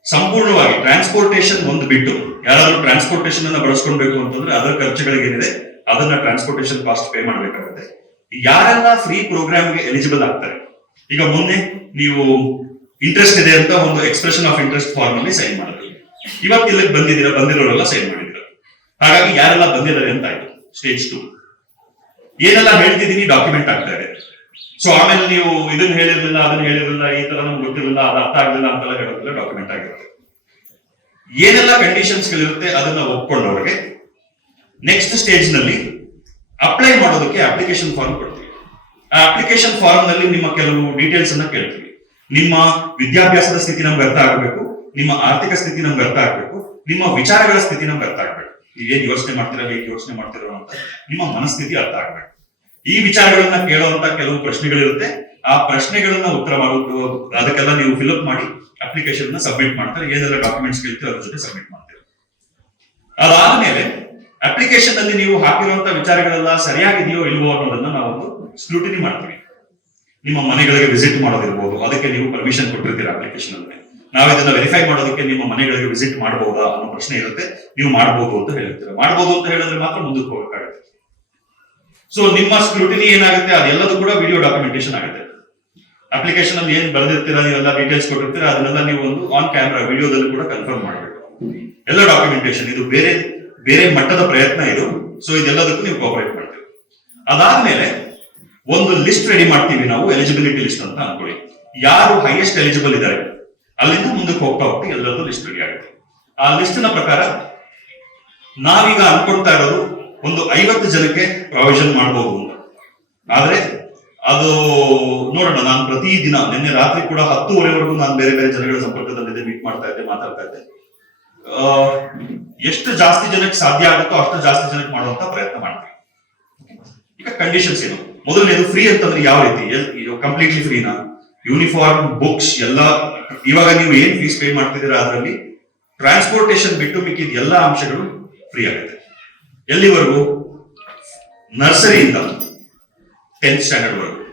ಸಂಪೂರ್ಣವಾಗಿ ಟ್ರಾನ್ಸ್ಪೋರ್ಟೇಷನ್ ಒಂದು ಬಿಟ್ಟು ಯಾರಾದ್ರೂ ಟ್ರಾನ್ಸ್ಪೋರ್ಟೇಷನ್ ಅನ್ನ ಬಳಸ್ಕೊಳ್ಬೇಕು ಅಂತಂದ್ರೆ ಅದರ ಖರ್ಚುಗಳಿಗೆ ಏನಿದೆ ಅದನ್ನ ಟ್ರಾನ್ಸ್ಪೋರ್ಟೇಷನ್ ಕಾಸ್ಟ್ ಪೇ ಮಾಡಬೇಕಾಗುತ್ತೆ. ಯಾರೆಲ್ಲ ಫ್ರೀ ಪ್ರೋಗ್ರಾಮ್ಗೆ ಎಲಿಜಿಬಲ್ ಆಗ್ತಾರೆ, ಈಗ ಮೊನ್ನೆ ನೀವು ಇಂಟ್ರೆಸ್ಟ್ ಇದೆ ಅಂತ ಒಂದು ಎಕ್ಸ್ಪ್ರೆಷನ್ ಆಫ್ ಇಂಟ್ರೆಸ್ಟ್ ಫಾರ್ಮ್ ಅಲ್ಲಿ ಸೈನ್ ಮಾಡಿದ್ರಿ. ಇವತ್ತು ಇಲ್ಲಿಗೆ ಬಂದಿದ್ದೀರಾ, ಬಂದಿರೋರೆಲ್ಲ ಸೈನ್ ಮಾಡಿದ್ದೀರಾ. ಹಾಗಾಗಿ ಯಾರೆಲ್ಲ ಬಂದಿದ್ದಾರೆ ಅಂತ ಆಯ್ತು. ಸ್ಟೇಜ್ 2 ಏನೆಲ್ಲ ಹೇಳ್ತಿದ್ದೀನಿ ಡಾಕ್ಯುಮೆಂಟ್ ಆಗ್ತಾ ಇದೆ. ಸೊ ಆಮೇಲೆ ನೀವು ಇದನ್ನ ಹೇಳಿರ್ಲಿಲ್ಲ, ಅದನ್ನ ಹೇಳಿರ್ಲಿಲ್ಲ, ಈ ತರ ನಮ್ಗೆ ಗೊತ್ತಿರಲಿಲ್ಲ, ಅದು ಅರ್ಥ ಆಗ್ಲಿಲ್ಲ ಅಂತೆಲ್ಲ ಹೇಳೋದಿಲ್ಲ, ಡಾಕ್ಯುಮೆಂಟ್ ಆಗಿರುತ್ತೆ. ಏನೆಲ್ಲ ಕಂಡೀಷನ್ಸ್ ಗಳಿರುತ್ತೆ ಅದನ್ನ ಒಪ್ಕೊಂಡವ್ರಿಗೆ ನೆಕ್ಸ್ಟ್ ಸ್ಟೇಜ್ ನಲ್ಲಿ ಅಪ್ಲೈ ಮಾಡೋದಕ್ಕೆ ಅಪ್ಲಿಕೇಶನ್ ಫಾರ್ಮ್ ಕೊಡ್ತೀವಿ. ಆ ಅಪ್ಲಿಕೇಶನ್ ಫಾರ್ಮ್ ನಲ್ಲಿ ನಿಮ್ಮ ಕೆಲವು ಡೀಟೇಲ್ಸ್ ಅನ್ನ ಕೇಳ್ತೀವಿ. ನಿಮ್ಮ ವಿದ್ಯಾಭ್ಯಾಸದ ಸ್ಥಿತಿ ನಮ್ಗೆ ಅರ್ಥ ಆಗಬೇಕು, ನಿಮ್ಮ ಆರ್ಥಿಕ ಸ್ಥಿತಿ ನಮ್ಗೆ ಅರ್ಥ ಆಗಬೇಕು, ನಿಮ್ಮ ವಿಚಾರಗಳ ಸ್ಥಿತಿ ನಮ್ಗೆ ಅರ್ಥ ಆಗ್ಬೇಕು. ನೀವೇನ್ ಯೋಚನೆ ಮಾಡ್ತೀರಾ, ಹೇಗೆ ಯೋಚನೆ ಮಾಡ್ತಿರೋ ಅಂತ ನಿಮ್ಮ ಮನಸ್ಥಿತಿ ಅರ್ಥ ಆಗ್ಬೇಕು. ಈ ವಿಚಾರಗಳನ್ನ ಕೇಳುವಂತ ಕೆಲವು ಪ್ರಶ್ನೆಗಳಿರುತ್ತೆ. ಆ ಪ್ರಶ್ನೆಗಳನ್ನ ಉತ್ತರ ಮಾಡೋದು, ಅದಕ್ಕೆಲ್ಲ ನೀವು ಫಿಲ್ಅಪ್ ಮಾಡಿ ಅಪ್ಲಿಕೇಶನ್ ಸಬ್ಮಿಟ್ ಮಾಡ್ತಾರೆ. ಏನೆಲ್ಲ ಡಾಕ್ಯುಮೆಂಟ್ಸ್ ಕೇಳ್ತೀವಿ ಅದ್ರ ಜೊತೆ ಸಬ್ಮಿಟ್ ಮಾಡ್ತೀವಿ. ಅದಾದ್ಮೇಲೆ ಅಪ್ಲಿಕೇಶನ್ ಅಲ್ಲಿ ನೀವು ಹಾಕಿರುವಂತ ವಿಚಾರಗಳೆಲ್ಲ ಸರಿಯಾಗಿದೆಯೋ ಇಲ್ವೋ ಅನ್ನೋದನ್ನ ನಾವೊಂದು ಸ್ಕ್ರೂಟಿನಿ ಮಾಡ್ತೀವಿ. ನಿಮ್ಮ ಮನೆಗಳಿಗೆ ವಿಸಿಟ್ ಮಾಡೋದಿರ್ಬೋದು, ಅದಕ್ಕೆ ನೀವು ಪರ್ಮಿಷನ್ ಕೊಟ್ಟಿರ್ತೀರಾ ಅಪ್ಲಿಕೇಶನ್ ಅಲ್ಲಿ. ನಾವು ಇದನ್ನ ವೆರಿಫೈ ಮಾಡೋದಕ್ಕೆ ನಿಮ್ಮ ಮನೆಗಳಿಗೆ ವಿಸಿಟ್ ಮಾಡಬಹುದಾ ಅನ್ನೋ ಪ್ರಶ್ನೆ ಇರುತ್ತೆ. ನೀವು ಮಾಡಬಹುದು ಅಂತ ಹೇಳಿರ್ತೀರಾ. ಮಾಡಬಹುದು ಅಂತ ಹೇಳಿದ್ರೆ ಮಾತ್ರ ಮುಂದಕ್ಕೆ ಹೋಗಕ್ಕಾಗುತ್ತೆ. ಸೊ ನಿಮ್ಮ ಸ್ಕ್ರೂಟಿನಿ ಏನಾಗುತ್ತೆ, ಅದೆಲ್ಲದೂ ಕೂಡ ವಿಡಿಯೋ ಡಾಕ್ಯುಮೆಂಟೇಶನ್ ಆಗುತ್ತೆ. ಅಪ್ಲಿಕೇಶನ್ ಅಲ್ಲಿ ಏನ್ ಬರೆದಿರ್ತೀರಾ, ನೀವೆಲ್ಲ ಡೀಟೇಲ್ಸ್ ಕೊಟ್ಟಿರ್ತೀರಾ, ಅದನ್ನೆಲ್ಲ ನೀವು ಒಂದು ಆನ್ ಕ್ಯಾಮ್ರಾ ವಿಡಿಯೋದಲ್ಲಿ ಕೂಡ ಕನ್ಫರ್ಮ್ ಮಾಡಬೇಕು. ಎಲ್ಲ ಡಾಕ್ಯುಮೆಂಟೇಶನ್, ಇದು ಬೇರೆ ಬೇರೆ ಮಟ್ಟದ ಪ್ರಯತ್ನ ಇದು. ಸೊ ಇದೆಲ್ಲದಕ್ಕೂ ನೀವು ಕೋಆಪರೇಟ್ ಮಾಡ್ತೀವಿ. ಅದಾದ್ಮೇಲೆ ಒಂದು ಲಿಸ್ಟ್ ರೆಡಿ ಮಾಡ್ತೀವಿ ನಾವು, ಎಲಿಜಿಬಿಲಿಟಿ ಲಿಸ್ಟ್ ಅಂತ ಅನ್ಕೊಳ್ಳಿ. ಯಾರು ಹೈಯೆಸ್ಟ್ ಎಲಿಜಿಬಲ್ ಇದ್ದಾರೆ ಅಲ್ಲಿಂದ ಮುಂದಕ್ಕೆ ಹೋಗ್ತಾ ಹೋಗ್ತೀವಿ, ಎಲ್ಲರದ್ದು ಲಿಸ್ಟ್ ರೆಡಿ ಆಗುತ್ತೆ. ಆ ಲಿಸ್ಟ್ ನ ಪ್ರಕಾರ ನಾವೀಗ ಅನ್ಕೊಳ್ತಾ ಇರೋದು ಒಂದು 50 ಜನಕ್ಕೆ ಪ್ರಾವಿಷನ್ ಮಾಡಬಹುದು ಅಂತ. ಆದ್ರೆ ಅದು ನೋಡೋಣ. ನಾನು ಪ್ರತಿದಿನ, ನಿನ್ನೆ ರಾತ್ರಿ ಕೂಡ 10:30ವರೆಗೂ ನಾನು ಬೇರೆ ಬೇರೆ ಜನಗಳ ಸಂಪರ್ಕದಲ್ಲಿದ್ದೆ, ಮೀಟ್ ಮಾಡ್ತಾ ಇದ್ದೆ, ಮಾತಾಡ್ತಾ ಇದ್ದೆ. ಎಷ್ಟು ಜಾಸ್ತಿ ಜನಕ್ಕೆ ಸಾಧ್ಯ ಆಗುತ್ತೋ ಅಷ್ಟು ಜಾಸ್ತಿ ಜನಕ್ಕೆ ಮಾಡುವಂತ ಪ್ರಯತ್ನ ಮಾಡ್ತೀವಿ. ಈಗ ಕಂಡೀಷನ್ಸ್ ಏನು? ಮೊದಲನೇದು, ಫ್ರೀ ಅಂತಂದ್ರೆ ಯಾವ ರೀತಿ? ಕಂಪ್ಲೀಟ್ಲಿ ಫ್ರೀನಾ? ಯೂನಿಫಾರ್ಮ್, ಬುಕ್ಸ್ ಎಲ್ಲ. ಇವಾಗ ನೀವು ಏನ್ ಫೀಸ್ ಪೇ ಮಾಡ್ತಿದ್ದೀರಾ ಅದರಲ್ಲಿ ಟ್ರಾನ್ಸ್ಪೋರ್ಟೇಷನ್ ಬಿಟ್ಟು ಮಿಕ್ಕಿದ ಎಲ್ಲ ಅಂಶಗಳು ಫ್ರೀ ಆಗುತ್ತೆ. ಎಲ್ಲಿವರೆಗೂ? ನರ್ಸರಿಯಿಂದ 10th ಸ್ಟ್ಯಾಂಡರ್ಡ್ ವರೆಗೂ.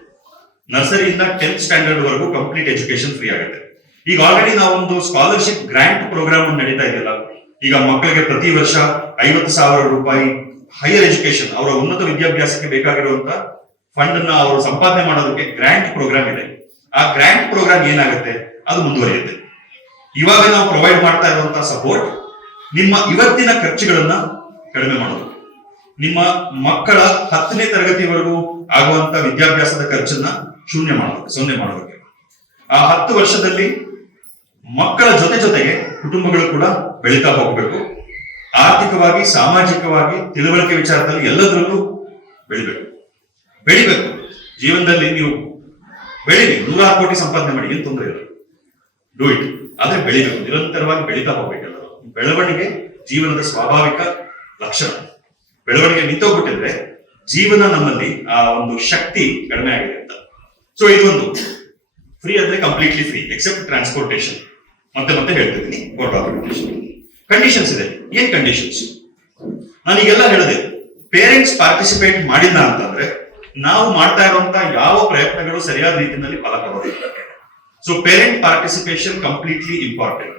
ನರ್ಸರಿಯಿಂದ 10th ಸ್ಟ್ಯಾಂಡರ್ಡ್ ವರೆಗೂ ಕಂಪ್ಲೀಟ್ ಎಜುಕೇಶನ್ ಫ್ರೀ ಆಗುತ್ತೆ. ಈಗ ಆಲ್ರೆಡಿ ನಾವೊಂದು ಸ್ಕಾಲರ್ಶಿಪ್ ಗ್ರಾಂಟ್ ಪ್ರೋಗ್ರಾಮ್ ನಡೀತಾ ಇದೆಯಲ್ಲ, ಈಗ ಮಕ್ಕಳಿಗೆ ಪ್ರತಿ ವರ್ಷ 50,000 ರೂಪಾಯಿ ಹೈಯರ್ ಎಜುಕೇಶನ್, ಅವರ ಉನ್ನತ ವಿದ್ಯಾಭ್ಯಾಸಕ್ಕೆ ಬೇಕಾಗಿರುವಂತ ಫಂಡ್ ಅನ್ನ ಅವರು ಸಂಪಾದನೆ ಮಾಡೋದಕ್ಕೆ ಗ್ರಾಂಟ್ ಪ್ರೋಗ್ರಾಮ್ ಇದೆ. ಆ ಗ್ರಾಂಟ್ ಪ್ರೋಗ್ರಾಮ್ ಏನಾಗುತ್ತೆ, ಅದು ಮುಂದುವರಿಯುತ್ತೆ. ಇವಾಗ ನಾವು ಪ್ರೊವೈಡ್ ಮಾಡ್ತಾ ಇರುವಂತಹ ಸಪೋರ್ಟ್ ನಿಮ್ಮ ಇವತ್ತಿನ ಖರ್ಚುಗಳನ್ನ ಕಡಿಮೆ ಮಾಡೋದು, ನಿಮ್ಮ ಮಕ್ಕಳ 10ನೇ ತರಗತಿವರೆಗೂ ಆಗುವಂತ ವಿದ್ಯಾಭ್ಯಾಸದ ಖರ್ಚನ್ನ 0 ಮಾಡೋದಕ್ಕೆ. ಆ 10 ವರ್ಷದಲ್ಲಿ ಮಕ್ಕಳ ಜೊತೆಗೆ ಕುಟುಂಬಗಳು ಕೂಡ ಬೆಳೀತಾ ಹೋಗ್ಬೇಕು. ಆರ್ಥಿಕವಾಗಿ, ಸಾಮಾಜಿಕವಾಗಿ, ತಿಳುವಳಿಕೆ ವಿಚಾರದಲ್ಲಿ ಎಲ್ಲದರಲ್ಲೂ ಬೆಳಿಬೇಕು. ಜೀವನದಲ್ಲಿ ನೀವು ಬೆಳೀರಿ, 100 ಕೋಟಿ ಸಂಪಾದನೆ ಮಾಡಿ, ಏನ್ ತೊಂದರೆ ಇಲ್ಲ, ಡೂ ಇಟ್. ಆದ್ರೆ ಬೆಳಿಬೇಕು, ನಿರಂತರವಾಗಿ ಬೆಳೀತಾ ಹೋಗ್ಬೇಕಲ್ಲ. ಬೆಳವಣಿಗೆ ಜೀವನದ ಸ್ವಾಭಾವಿಕ ಲಕ್ಷಣ. ಬೆಳವಣಿಗೆ ನಿಂತೋಗ್ಬಿಟ್ಟಿದ್ರೆ ಜೀವನ ನಮ್ಮಲ್ಲಿ ಆ ಒಂದು ಶಕ್ತಿ ಕಡಿಮೆ ಆಗಿದೆ ಅಂತ. ಸೊ ಇದೊಂದು ಫ್ರೀ ಅಂದ್ರೆ ಕಂಪ್ಲೀಟ್ಲಿ ಫ್ರೀ ಎಕ್ಸೆಪ್ಟ್ ಟ್ರಾನ್ಸ್ಪೋರ್ಟೇಷನ್. ಮತ್ತೆ ಹೇಳ್ತಿದ್ದೀನಿ. ಕಂಡೀಷನ್ಸ್ ಇದೆ. ಏನ್ ಕಂಡೀಷನ್ಸ್? ನಾನೀಗೆಲ್ಲ ಹೇಳಿದೆ. ಪೇರೆಂಟ್ಸ್ ಪಾರ್ಟಿಸಿಪೇಟ್ ಮಾಡಿಲ್ಲ ಅಂತಂದ್ರೆ ನಾವು ಮಾಡ್ತಾ ಇರುವಂತ ಯಾವ ಪ್ರಯತ್ನಗಳು ಸರಿಯಾದ ರೀತಿಯಲ್ಲಿ ಫಲ ಕೊಡೋದಿಲ್ಲ. So parent participation completely important.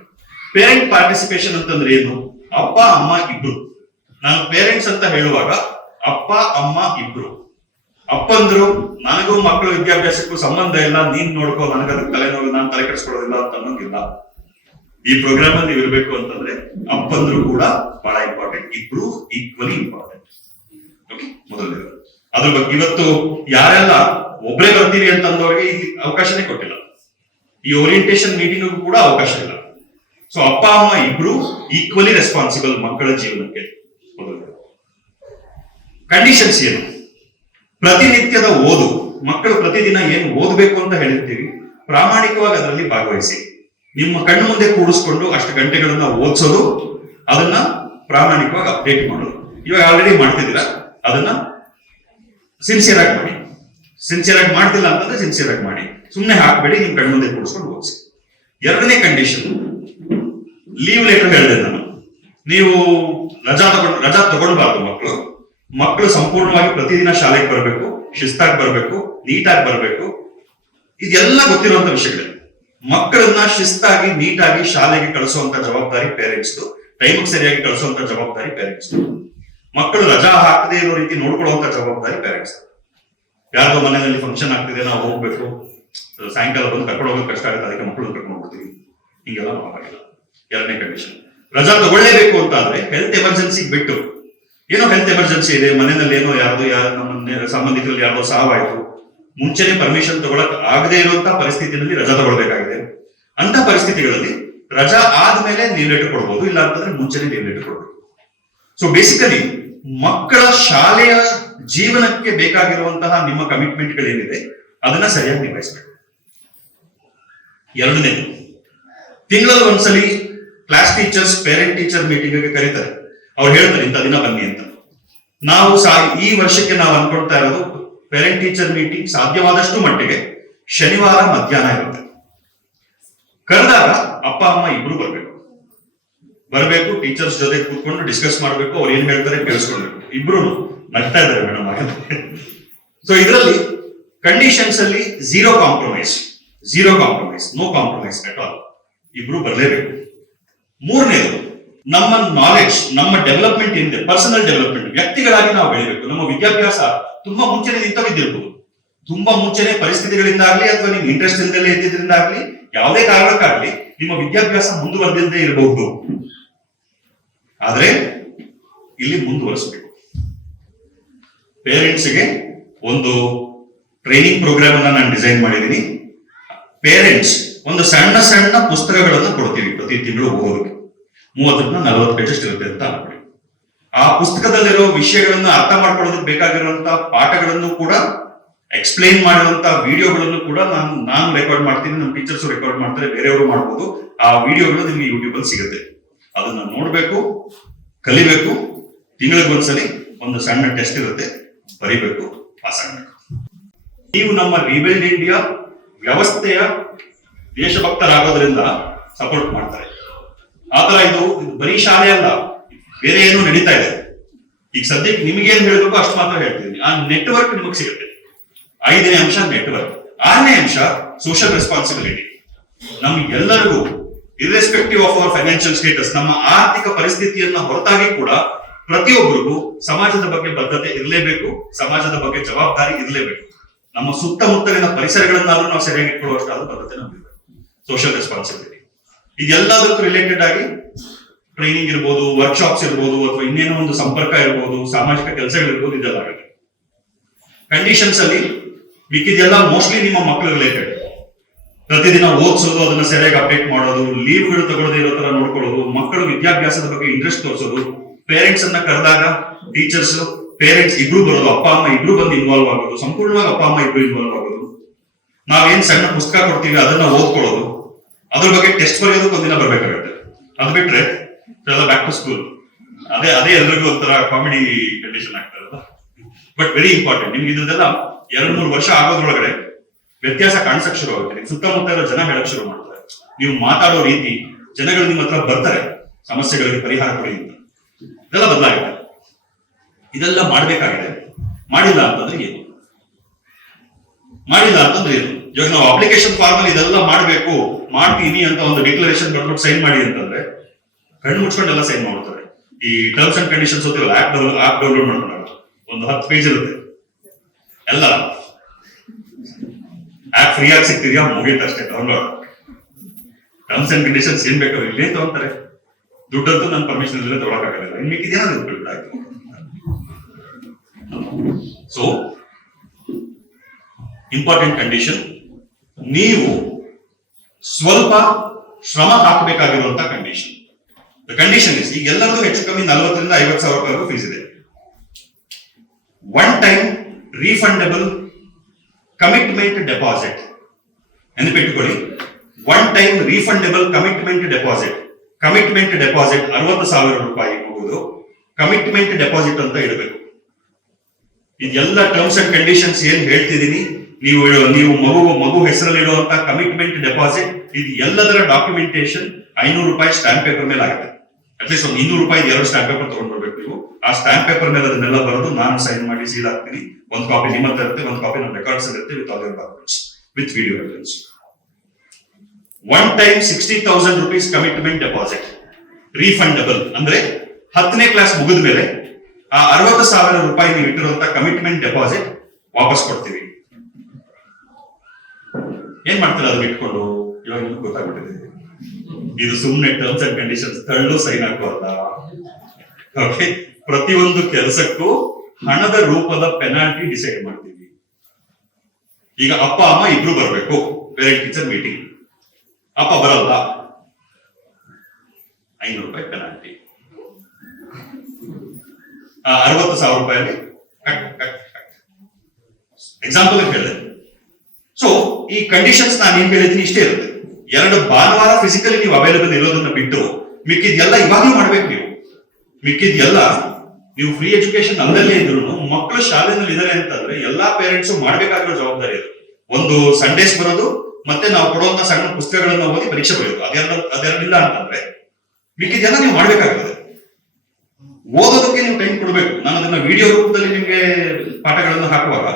Parent participation ಅಂತಂದ್ರೆ ಏನು? ಅಪ್ಪ ಅಮ್ಮ ಇಬ್ರು. ನಾನು ಪೇರೆಂಟ್ಸ್ ಅಂತ ಹೇಳುವಾಗ ಅಪ್ಪ ಅಮ್ಮ ಇಬ್ರು. ಅಪ್ಪಂದ್ರು ನನಗೂ ಮಕ್ಕಳ ವಿದ್ಯಾಭ್ಯಾಸಕ್ಕೂ ಸಂಬಂಧ ಇಲ್ಲ, ನೀನ್ ನೋಡ್ಕೋ, ನನಗದಕ್ಕೆ ತಲೆನೋವು, ನಾನು ತಲೆ ಕೆಡಿಸ್ಕೊಳ್ಳೋದಿಲ್ಲ ಅಂತ ಅನ್ನೋದಿಲ್ಲ. ಈ ಪ್ರೋಗ್ರಾಮ್ ಅಲ್ಲಿ ಇರಬೇಕು ಅಂತಂದ್ರೆ ಅಪ್ಪಂದ್ರು ಕೂಡ ಬಹಳ ಇಂಪಾರ್ಟೆಂಟ್, ಇಬ್ರು ಈಕ್ವಲಿ ಇಂಪಾರ್ಟೆಂಟ್. ಓಕೆ, ಮೊದಲನೇದು ಅದ್ರ ಬಗ್ಗೆ. ಇವತ್ತು ಯಾರೆಲ್ಲ ಒಬ್ಬರೇ ಬರ್ತೀರಿ ಅಂತಂದವ್ರಿಗೆ ಇಲ್ಲಿ ಅವಕಾಶನೇ ಕೊಟ್ಟಿಲ್ಲ. ಈ ಓರಿಯಂಟೇಶನ್ ಮೀಟಿಂಗ್ ಕೂಡ ಅವಕಾಶ ಇಲ್ಲ. ಸೊ ಅಪ್ಪ ಅಮ್ಮ ಇಬ್ರು ಈಕ್ವಲಿ ರೆಸ್ಪಾನ್ಸಿಬಲ್ ಮಕ್ಕಳ ಜೀವನಕ್ಕೆ. ಮೊದಲನೇದು. ಕಂಡೀಷನ್ಸ್ ಏನು? ಪ್ರತಿನಿತ್ಯದ ಓದು. ಮಕ್ಕಳು ಪ್ರತಿದಿನ ಏನು ಓದಬೇಕು ಅಂತ ಹೇಳಿರ್ತೀವಿ, ಪ್ರಾಮಾಣಿಕವಾಗಿ ಅದರಲ್ಲಿ ಭಾಗವಹಿಸಿ. ನಿಮ್ಮ ಕಣ್ಣು ಮುಂದೆ ಕೂಡಿಸ್ಕೊಂಡು ಅಷ್ಟು ಗಂಟೆಗಳನ್ನ ಓದಿಸೋದು ಅದನ್ನ ಪ್ರಾಮಾಣಿಕವಾಗಿ ಅಪ್ಡೇಟ್ ಮಾಡೋದು. ಇವಾಗ ಆಲ್ರೆಡಿ ಮಾಡ್ತಿದ್ದೀರಾ, ಅದನ್ನ ಸಿನ್ಸಿಯರ್ ಆಗಿ ಮಾಡಿ. ಸಿನ್ಸಿಯರ್ ಆಗಿ ಮಾಡ್ತಿಲ್ಲ ಅಂತಂದ್ರೆ ಸಿನ್ಸಿಯರ್ ಆಗಿ ಮಾಡಿ, ಸುಮ್ಮನೆ ಹಾಕ್ಬೇಡಿ, ನಿಮ್ ಕಣ್ಮುಂದೆ ಕೂಡಿಸ್ಕೊಂಡು ಹೋಗಿಸಿ. ಎರಡನೇ ಕಂಡೀಷನ್, ಲೀವ್ ಲೆಟರ್ ಹೇಳಿದೆ ನಾನು. ನೀವು ರಜಾ ತಗೊಳ್ಬಾರ್ದು. ಮಕ್ಕಳು ಸಂಪೂರ್ಣವಾಗಿ ಪ್ರತಿದಿನ ಶಾಲೆಗೆ ಬರಬೇಕು, ಶಿಸ್ತಾಗಿ ಬರಬೇಕು, ನೀಟಾಗಿ ಬರಬೇಕು. ಇದೆಲ್ಲ ಗೊತ್ತಿರುವಂತ ವಿಷಯಗಳು. ಮಕ್ಕಳನ್ನ ಶಿಸ್ತಾಗಿ ನೀಟಾಗಿ ಶಾಲೆಗೆ ಕಳಿಸುವಂತ ಜವಾಬ್ದಾರಿ ಪೇರೆಂಟ್ಸ್, ಟೈಮಿಗೆ ಸರಿಯಾಗಿ ಕಳಿಸುವಂತ ಜವಾಬ್ದಾರಿ ಪೇರೆಂಟ್ಸ್. ಮಕ್ಕಳು ರಜಾ ಹಾಕದೇ ಇರೋ ರೀತಿ ನೋಡ್ಕೊಳ್ಳುವಂತ ಜವಾಬ್ದಾರಿ ಪೇರೆಂಟ್ಸ್. ಯಾರ್ದೋ ಮನೆಯಲ್ಲಿ ಫಂಕ್ಷನ್ ಆಗ್ತಿದೆ, ನಾವು ಹೋಗ್ಬೇಕು, ಸಾಯಂಕಾಲ ಬಂದು ಕರ್ಕೊಂಡು ಹೋಗೋದು ಕಷ್ಟ ಆಗುತ್ತೆ, ಅದಕ್ಕೆ ಮಕ್ಕಳು ಕರ್ಕೊಂಡು ಹೋಗ್ತೀವಿ, ಹಿಂಗೆಲ್ಲ ಮಾಡೋಕ್ಕಾಗಿಲ್ಲ. ಎರಡನೇ ಕಂಡೀಷನ್, ರಜಾ ತಗೊಳ್ಳೇಬೇಕು ಅಂತ ಆದ್ರೆ ಹೆಲ್ತ್ ಎಮರ್ಜೆನ್ಸಿ ಬಿಟ್ಟು, ಏನೋ ಹೆಲ್ತ್ ಎಮರ್ಜೆನ್ಸಿ ಇದೆ, ಮನೆಯಲ್ಲಿ ಏನೋ ನಮ್ಮ ಸಂಬಂಧಿಕರಲ್ಲಿ ಯಾರ್ದೋ ಸಾವಾಯ್ತು, ಮುಂಚೆನೆ ಪರ್ಮಿಷನ್ ತಗೊಳಕ್ ಆಗದೆ ಇರುವಂತಹ ಪರಿಸ್ಥಿತಿಯಲ್ಲಿ ರಜಾ ತಗೊಳ್ಬೇಕಾಗಿದೆ. ಅಂತ ಪರಿಸ್ಥಿತಿಗಳಲ್ಲಿ ರಜಾ ಆದ್ಮೇಲೆ ಲೀವ್ ಲೆಟರ್ ಕೊಡ್ಬೋದು, ಇಲ್ಲ ಅಂತಂದ್ರೆ ಮುಂಚೆನೆ ಲೀವ್ ಲೆಟರ್ ಕೊಡ್ಬೇಕು. ಸೊ ಬೇಸಿಕಲಿ ಮಕ್ಕಳ ಶಾಲೆಯ ಜೀವನಕ್ಕೆ ಬೇಕಾಗಿರುವಂತಹ ನಿಮ್ಮ ಕಮಿಟ್ಮೆಂಟ್ಗಳೇನಿದೆ ಅದನ್ನ ಸರಿಯಾಗಿ ನಿಭಾಯಿಸಬೇಕು. ಎರಡನೇದು, ತಿಂಗಳಲ್ಲಿ ಒಂದ್ಸಲಿ class teachers parent teacher meeting ಕರೀತಾರೆ. ಅವ್ರು ಹೇಳ್ತಾರೆ ಇಂಥ ದಿನ ಬನ್ನಿ ಅಂತ. ನಾವು ಈ ವರ್ಷಕ್ಕೆ ನಾವು ಅನ್ಕೊಳ್ತಾ ಇರೋದು ಪೇರೆಂಟ್ ಟೀಚರ್ ಮೀಟಿಂಗ್ ಸಾಧ್ಯವಾದಷ್ಟು ಮಟ್ಟಿಗೆ ಶನಿವಾರ ಮಧ್ಯಾಹ್ನ ಇರುತ್ತೆ. ಕರೆದಾಗ ಅಪ್ಪ ಅಮ್ಮ ಇಬ್ರು ಬರಬೇಕು, ಟೀಚರ್ಸ್ ಜೊತೆ ಕೂತ್ಕೊಂಡು ಡಿಸ್ಕಸ್ ಮಾಡಬೇಕು, ಅವ್ರು ಏನ್ ಹೇಳ್ತಾರೆ ಕೇಳಿಸ್ಕೊಳ್ಬೇಕು. ಇಬ್ರು ನಗ್ತಾ ಇದ್ದಾರೆ ಮೇಡಮ್. ಸೊ ಇದರಲ್ಲಿ ಕಂಡೀಷನ್ಸ್ ಅಲ್ಲಿ zero compromise, no compromise at all. ಇಬ್ರು ಬರಲೇಬೇಕು. ಮೂರನೇದು, ನಮ್ಮ ನಾಲೆಡ್ಜ್, ನಮ್ಮ ಡೆವಲಪ್ಮೆಂಟ್ ಏನಿದೆ, ಪರ್ಸನಲ್ ಡೆವಲಪ್ಮೆಂಟ್, ವ್ಯಕ್ತಿಗಳಾಗಿ ನಾವು ಬೆಳಿಬೇಕು. ನಮ್ಮ ವಿದ್ಯಾಭ್ಯಾಸ ತುಂಬಾ ಮುಂಚೆನೆ ನಿಂತವಿದ್ದಿರ್ಬೋದು, ತುಂಬಾ ಮುಂಚೆನೆ ಪರಿಸ್ಥಿತಿಗಳಿಂದಾಗ್ಲಿ ಅಥವಾ ನಿಮ್ ಇಂಟ್ರೆಸ್ಟ್ ಇಲ್ದಲೇ ಇದ್ದಿದ್ರಿಂದಾಗ್ಲಿ, ಯಾವುದೇ ಕಾರಣಕ್ಕಾಗ್ಲಿ ನಿಮ್ಮ ವಿದ್ಯಾಭ್ಯಾಸ ಮುಂದುವರೆದಿಲ್ಲದೆ ಇರಬಹುದು. ಆದ್ರೆ ಇಲ್ಲಿ ಮುಂದುವರಿಸಬೇಕು. ಪೇರೆಂಟ್ಸ್ಗೆ ಒಂದು ಟ್ರೈನಿಂಗ್ ಪ್ರೋಗ್ರಾಮ್ ಅನ್ನ ನಾನು ಡಿಸೈನ್ ಮಾಡಿದ್ದೀನಿ. ಪೇರೆಂಟ್ಸ್ ಒಂದು ಸಣ್ಣ ಸಣ್ಣ ಪುಸ್ತಕಗಳನ್ನು ಕೊಡ್ತೀವಿ ಪ್ರತಿ ತಿಂಗಳು ಓದೋದಕ್ಕೆ. 30-40 ಪೇಜಸ್ ಇರುತ್ತೆ ಅಂತ ಅನ್ಕೊಳ್ಳಿ. ಆ ಪುಸ್ತಕದಲ್ಲಿರೋ ವಿಷಯಗಳನ್ನು ಅರ್ಥ ಮಾಡ್ಕೊಳ್ಳೋದಕ್ಕೆ ಬೇಕಾಗಿರುವಂತಹ ಪಾಠಗಳನ್ನು ಕೂಡ ಎಕ್ಸ್ಪ್ಲೈನ್ ಮಾಡುವಂತ ವಿಡಿಯೋಗಳನ್ನು ಕೂಡ ನಾನು ರೆಕಾರ್ಡ್ ಮಾಡ್ತೀನಿ, ನಮ್ಮ ಟೀಚರ್ಸ್ ರೆಕಾರ್ಡ್ ಮಾಡ್ತಾರೆ, ಬೇರೆಯವರು ಮಾಡ್ಬೋದು. ಆ ವಿಡಿಯೋಗಳು ನಿಮ್ಗೆ ಯೂಟ್ಯೂಬ್ ಅಲ್ಲಿ ಸಿಗುತ್ತೆ. ಅದನ್ನ ನೋಡ್ಬೇಕು, ಕಲಿಬೇಕು. ತಿಂಗಳಿಗೆ ಒಂದ್ಸಲಿ ಒಂದು ಸಣ್ಣ ಟೆಸ್ಟ್ ಇರುತ್ತೆ, ಬರಿಬೇಕು, ಪಾಸ್ ಆಗ್ಬೇಕು. ನೀವು ನಮ್ಮ ರಿಬಿಲ್ಡ್ ಇಂಡಿಯಾ ವ್ಯವಸ್ಥೆಯ ದೇಶಭಕ್ತರಾಗೋದ್ರಿಂದ ಸಪೋರ್ಟ್ ಮಾಡ್ತಾರೆ. ಆತರ ಇದು ಬರೀ ಶಾಲೆ ಅಲ್ಲ, ಬೇರೆ ಏನೋ ನಡೀತಾ ಇದೆ. ಈಗ ಸದ್ಯಕ್ಕೆ ನಿಮ್ಗೇನ್ ಹೇಳ್ಬೇಕು ಅಷ್ಟು ಮಾತ್ರ ಹೇಳ್ತೀನಿ. ಆ ನೆಟ್ವರ್ಕ್ ನಿಮಗೆ ಸಿಗುತ್ತೆ. 5ನೇ ಅಂಶ ನೆಟ್ವರ್ಕ್. 6ನೇ ಅಂಶ ಸೋಷಿಯಲ್ ರೆಸ್ಪಾನ್ಸಿಬಿಲಿಟಿ. ನಮ್ಗೆಲ್ಲರಿಗೂ irrespective of our financial status, ನಮ್ಮ ಆರ್ಥಿಕ ಪರಿಸ್ಥಿತಿಯನ್ನ ಹೊರತಾಗಿ ಕೂಡ ಪ್ರತಿಯೊಬ್ಬರಿಗೂ ಸಮಾಜದ ಬಗ್ಗೆ ಬದ್ಧತೆ ಇರಲೇಬೇಕು, ಸಮಾಜದ ಬಗ್ಗೆ ಜವಾಬ್ದಾರಿ ಇರಲೇಬೇಕು. ನಮ್ಮ ಸುತ್ತಮುತ್ತಲಿನ ಪರಿಸರಗಳನ್ನಾದ್ರೂ ನಾವು ಸರಿಯಾಗಿ ಇಟ್ಕೊಳ್ಳುವಷ್ಟಾದ ಬದ್ಧತೆ ನಮ್ಗಿರ್ಬೇಕು. ಸೋಷಿಯಲ್ ರೆಸ್ಪಾನ್ಸಿಬಿಲಿಟಿ ಇದೆಲ್ಲದಕ್ಕೂ ರಿಲೇಟೆಡ್ ಆಗಿ ಟ್ರೈನಿಂಗ್ ಇರ್ಬೋದು, ವರ್ಕ್ಶಾಪ್ಸ್ ಇರ್ಬೋದು, ಅಥವಾ ಇನ್ನೇನೋ ಒಂದು ಸಂಪರ್ಕ ಇರ್ಬೋದು, ಸಾಮಾಜಿಕ ಕೆಲಸಗಳಿರ್ಬೋದು, ಇದೆಲ್ಲ ಆಗುತ್ತೆ. ಕಂಡೀಷನ್ಸ್ ಅಲ್ಲಿ ಮಿಕ್ಕಿದೆಲ್ಲ ಮೋಸ್ಟ್ಲಿ ನಿಮ್ಮ ಮಕ್ಕಳು ರಿಲೇಟೆಡ್. ಪ್ರತಿದಿನ ಓದಿಸೋದು, ಅದನ್ನ ಸರಿಯಾಗಿ ಅಪ್ಡೇಟ್ ಮಾಡೋದು, ಲೀವ್ಗಳು ತಗೊಳ್ಳದೇ ಇರೋ ತರ ನೋಡ್ಕೊಳ್ಳೋದು, ಮಕ್ಕಳು ವಿದ್ಯಾಭ್ಯಾಸದ ಬಗ್ಗೆ ಇಂಟ್ರೆಸ್ಟ್ ತೋರಿಸೋದು, ಪೇರೆಂಟ್ಸ್ ಅನ್ನ ಕರೆದಾಗ ಟೀಚರ್ಸ್ ಪೇರೆಂಟ್ಸ್ ಇಬ್ರು ಬರೋದು, ಅಪ್ಪ ಅಮ್ಮ ಇಬ್ರು ಬಂದು ಇನ್ವಾಲ್ವ್ ಆಗೋದು, ಸಂಪೂರ್ಣವಾಗಿ ಅಪ್ಪ ಅಮ್ಮ ಇಬ್ರು ಇನ್ವಾಲ್ವ್ ಆಗೋದು. ನಾವೇನ್ ಸಣ್ಣ ಪುಸ್ತಕ ಕೊಡ್ತೀವಿ ಅದನ್ನ ಓದ್ಕೊಳ್ಳೋದು, ಅದ್ರ ಬಗ್ಗೆ ಟೆಸ್ಟ್ ಬರೆಯೋದಕ್ಕೆ ಒಂದಿನ ಬರ್ಬೇಕಾಗುತ್ತೆ. ಅದು ಬಿಟ್ರೆ ಬ್ಯಾಕ್ ಟು ಸ್ಕೂಲ್, ಅದೇ ಎಲ್ರಿಗೂ ಒಂಥರ ಕಾಮಿಡಿ ಕಂಡೀಷನ್ ಆಗ್ತಾರಲ್ಲ. But very important. ನಿಮ್ಗೆ ಇದೆಲ್ಲ 2-3 ವರ್ಷ ಆಗೋದ್ರೊಳಗಡೆ ವ್ಯತ್ಯಾಸ ಕಾಣಿಸಕ್ ಶುರು ಆಗುತ್ತೆ. ಸುತ್ತಮುತ್ತ ಇರೋ ಜನ ಹೇಳಕ್ ಶುರು ಮಾಡ್ತಾರೆ. ನೀವು ಮಾತಾಡೋ ರೀತಿ, ಜನಗಳು ನಿಮ್ಮ ಹತ್ರ ಬರ್ತಾರೆ ಸಮಸ್ಯೆಗಳಿಗೆ ಪರಿಹಾರ ಕೊಡಿ ಅಂತ. ಇದೆಲ್ಲ ಬದಲಾಗಿದೆ. ಇದೆಲ್ಲ ಮಾಡ್ಬೇಕಾಗಿದೆ. ಮಾಡಿಲ್ಲ ಅಂತಂದ್ರೆ ಏನು? ಇವಾಗ ನಾವು ಅಪ್ಲಿಕೇಶನ್ ಫಾರ್ಮ್ ಅಲ್ಲಿ ಇದೆಲ್ಲ ಮಾಡ್ಬೇಕು, ಮಾಡ್ತೀನಿ ಅಂತ ಒಂದು ಡಿಕ್ಲರೇಷನ್ ಬರ್ಬಿಟ್ಟು ಸೈನ್ ಮಾಡಿ ಅಂತಂದ್ರೆ ಕಣ್ಣು ಮುಚ್ಕೊಂಡೆಲ್ಲ ಸೈನ್ ಮಾಡ್ತಾರೆ. ಈ ಟರ್ಮ್ಸ್ ಅಂಡ್ ಕಂಡೀಷನ್ಸ್ ಓದ್ತಿವಲ್ಲ, ಆಪ್ ಡೌನ್ಲೋಡ್ ಮಾಡ್ಕೊಂಡು ಒಂದು 10 ಪೇಜ್ ಇರುತ್ತೆ. ಎಲ್ಲ ಆಪ್ ಫ್ರೀ ಆಗಿ ಸಿಗ್ತಿದ್ಯಾ, ಮುಗಿಯುತ್ತೆ ಅಷ್ಟೇ ಡೌನ್ಲೋಡ್. ಟರ್ಮ್ಸ್ ಅಂಡ್ ಕಂಡೀಷನ್ಸ್ ಏನ್ ಬೇಕಾದ್ರೆ ಇಲ್ಲೇ ತಗೊಂತಾರೆ. ದುಡ್ಡಂತೂ ನನ್ನ ಪರ್ಮಿಷನ್ ಇಲ್ಲದೆ ತಗೊಳಕ್ಕಾಗಲ್ಲ. ಇನ್ ಮಿಕ್ಕಿದೇನೋ ದುಡ್ಡಾಯ್ತು. ಸೊ ಇಂಪಾರ್ಟೆಂಟ್ ಕಂಡೀಷನ್, ನೀವು ಸ್ವಲ್ಪ ಶ್ರಮ ಹಾಕಬೇಕಾಗಿರುವಂತ ಕಂಡೀಷನ್. ಕಂಡೀಷನ್ ಇಸ್, ಈಗ ಎಲ್ಲರಿಗೂ ಹೆಚ್ಚು ಕಮ್ಮಿ 40,000 to 50,000 ಫೀಸ್ ಇದೆ. One time refundable commitment deposit ನೆನಪಿಟ್ಟುಕೊಳ್ಳಿ. One time refundable commitment deposit. Commitment deposit 60,000 ರೂಪಾಯಿ ಮುಗಿದು ಕಮಿಟ್ಮೆಂಟ್ ಡೆಪಾಸಿಟ್ ಅಂತ ಇಡಬೇಕು. ಇದೆಲ್ಲ ಟರ್ಮ್ಸ್ ಅಂಡ್ ಕಂಡೀಷನ್ಸ್ ಏನ್ ಹೇಳ್ತಿದೀನಿ, ನೀವು ಮಗು ಹೆಸರಲ್ಲಿ ಇಡುವಂತ ಕಮಿಟ್ಮೆಂಟ್ ಡೆಪಾಸಿಟ್ ಇದು ಎಲ್ಲದರ ಡಾಕ್ಯುಮೆಂಟೇಶನ್ 500 ರೂಪಾಯಿ ಸ್ಟಾಂಪ್ ಪೇಪರ್ ಮೇಲೆ ಆಗುತ್ತೆ. ಅಟ್ಲೀಸ್ಟ್ ಒಂದು 200 ರೂಪಾಯಿ 2 ಸ್ಟಾಂಪ್ ಪೇಪರ್ ತಗೊಂಡ್ ಬರ್ಬೇಕು ನೀವು. ಆ ಸ್ಟಾಂಪ್ ಪೇಪರ್ ಮೇಲೆ ಅದನ್ನೆಲ್ಲ ಬರೆದು ನಾನು ಸೈನ್ ಮಾಡಿ ಸೀಲ್ ಹಾಕ್ತೀನಿ. ಒಂದು ಕಾಪಿ ನಿಮ್ಮ ಹತ್ರ ಇರುತ್ತೆ, ಒಂದು ಕಾಪಿ ನಮ್ಮ ರೆಕಾರ್ಡ್ಸ್ ಇರುತ್ತೆ with all documents with video evidence. One time 60,000 rupees commitment deposit refundable. ಅಂದ್ರೆ 10ನೇ ಕ್ಲಾಸ್ ಮುಗಿದ ಮೇಲೆ ಆ 60,000 ರೂಪಾಯಿ ನೀವು ಇಟ್ಟಿರುವಂತ ಕಮಿಟ್ಮೆಂಟ್ ಡೆಪಾಸಿಟ್ ವಾಪಸ್ ಕೊಡ್ತೀವಿ. ಏನ್ ಮಾಡ್ತೀರಾ ಅದನ್ನ ಇಟ್ಕೊಂಡು? ಇವಾಗ ನಿಮ್ಗೆ ಗೊತ್ತಾಗ್ಬಿಟ್ಟಿದೆ, ಇದು ಸುಮ್ಮನೆ ಟರ್ಮ್ಸ್ ಅಂಡ್ ಕಂಡೀಷನ್ಸ್ ತಳ್ಳು ಸೈನ್ ಹಾಕೋಲ್ಲ. ಓಕೆ, ಪ್ರತಿಯೊಂದು ಕೆಲಸಕ್ಕೂ ಹಣದ ರೂಪದ ಪೆನಾಲ್ಟಿ ಡಿಸೈಡ್ ಮಾಡ್ತೀವಿ. ಈಗ ಅಪ್ಪ ಅಮ್ಮ ಇಬ್ರು ಬರ್ಬೇಕು ಪೇರೆಂಟ್ ಟೀಚರ್ ಮೀಟಿಂಗ್, ಅಪ್ಪ ಬರಲ್ಲ, 500 ರೂಪಾಯಿ ಪೆನಾಲ್ಟಿ. 60,000 ರೂಪಾಯಲ್ಲಿ ಎಕ್ಸಾಂಪಲ್ ಹೇಳಿದೆ. ಸೊ ಈ ಕಂಡೀಷನ್ಸ್ ನಾನು ಏನ್ ಹೇಳಿದ್ದೀನಿ ಇಷ್ಟೇ ಇರುತ್ತೆ. 2 ಭಾನುವಾರ ಫಿಸಿಕಲಿ ನೀವು ಅವೈಲೇಬಲ್ ಇರೋದನ್ನ ಬಿಟ್ಟು ಮಿಕ್ಕಿದ್ಯೆಲ್ಲ ಇವಾಗಲೂ ಮಾಡ್ಬೇಕು ನೀವು. ಮಿಕ್ಕಿದ್ಯೆಲ್ಲ ನೀವು ಫ್ರೀ ಎಜುಕೇಶನ್ ಅಲ್ಲಲ್ಲೇ ಇದ್ರು ಮಕ್ಕಳು ಶಾಲೆನಲ್ಲಿ ಇದಾರೆ ಅಂತಂದ್ರೆ ಎಲ್ಲಾ ಪೇರೆಂಟ್ಸ್ ಮಾಡ್ಬೇಕಾಗಿರೋ ಜವಾಬ್ದಾರಿ ಇದು. ಒಂದು ಸಂಡೇಸ್ ಬರೋದು ಮತ್ತೆ ನಾವು ಕೊಡುವಂತ ಸಣ್ಣ ಪುಸ್ತಕಗಳನ್ನ ಓದಿ ಪರೀಕ್ಷೆ ಬರೆಯೋದು, ಅದೆರಡಿಲ್ಲ ಅಂತಂದ್ರೆ ಮಿಕ್ಕಿದೆಲ್ಲ ನೀವು ಮಾಡ್ಬೇಕಾಗ್ತದೆ. ಓದೋದಕ್ಕೆ ನೀವು ಟೈಮ್ ಕೊಡಬೇಕು. ನಾನು ಅದನ್ನ ವಿಡಿಯೋ ರೂಪದಲ್ಲಿ ನಿಮ್ಗೆ ಪಾಠಗಳನ್ನು ಹಾಕುವಾಗ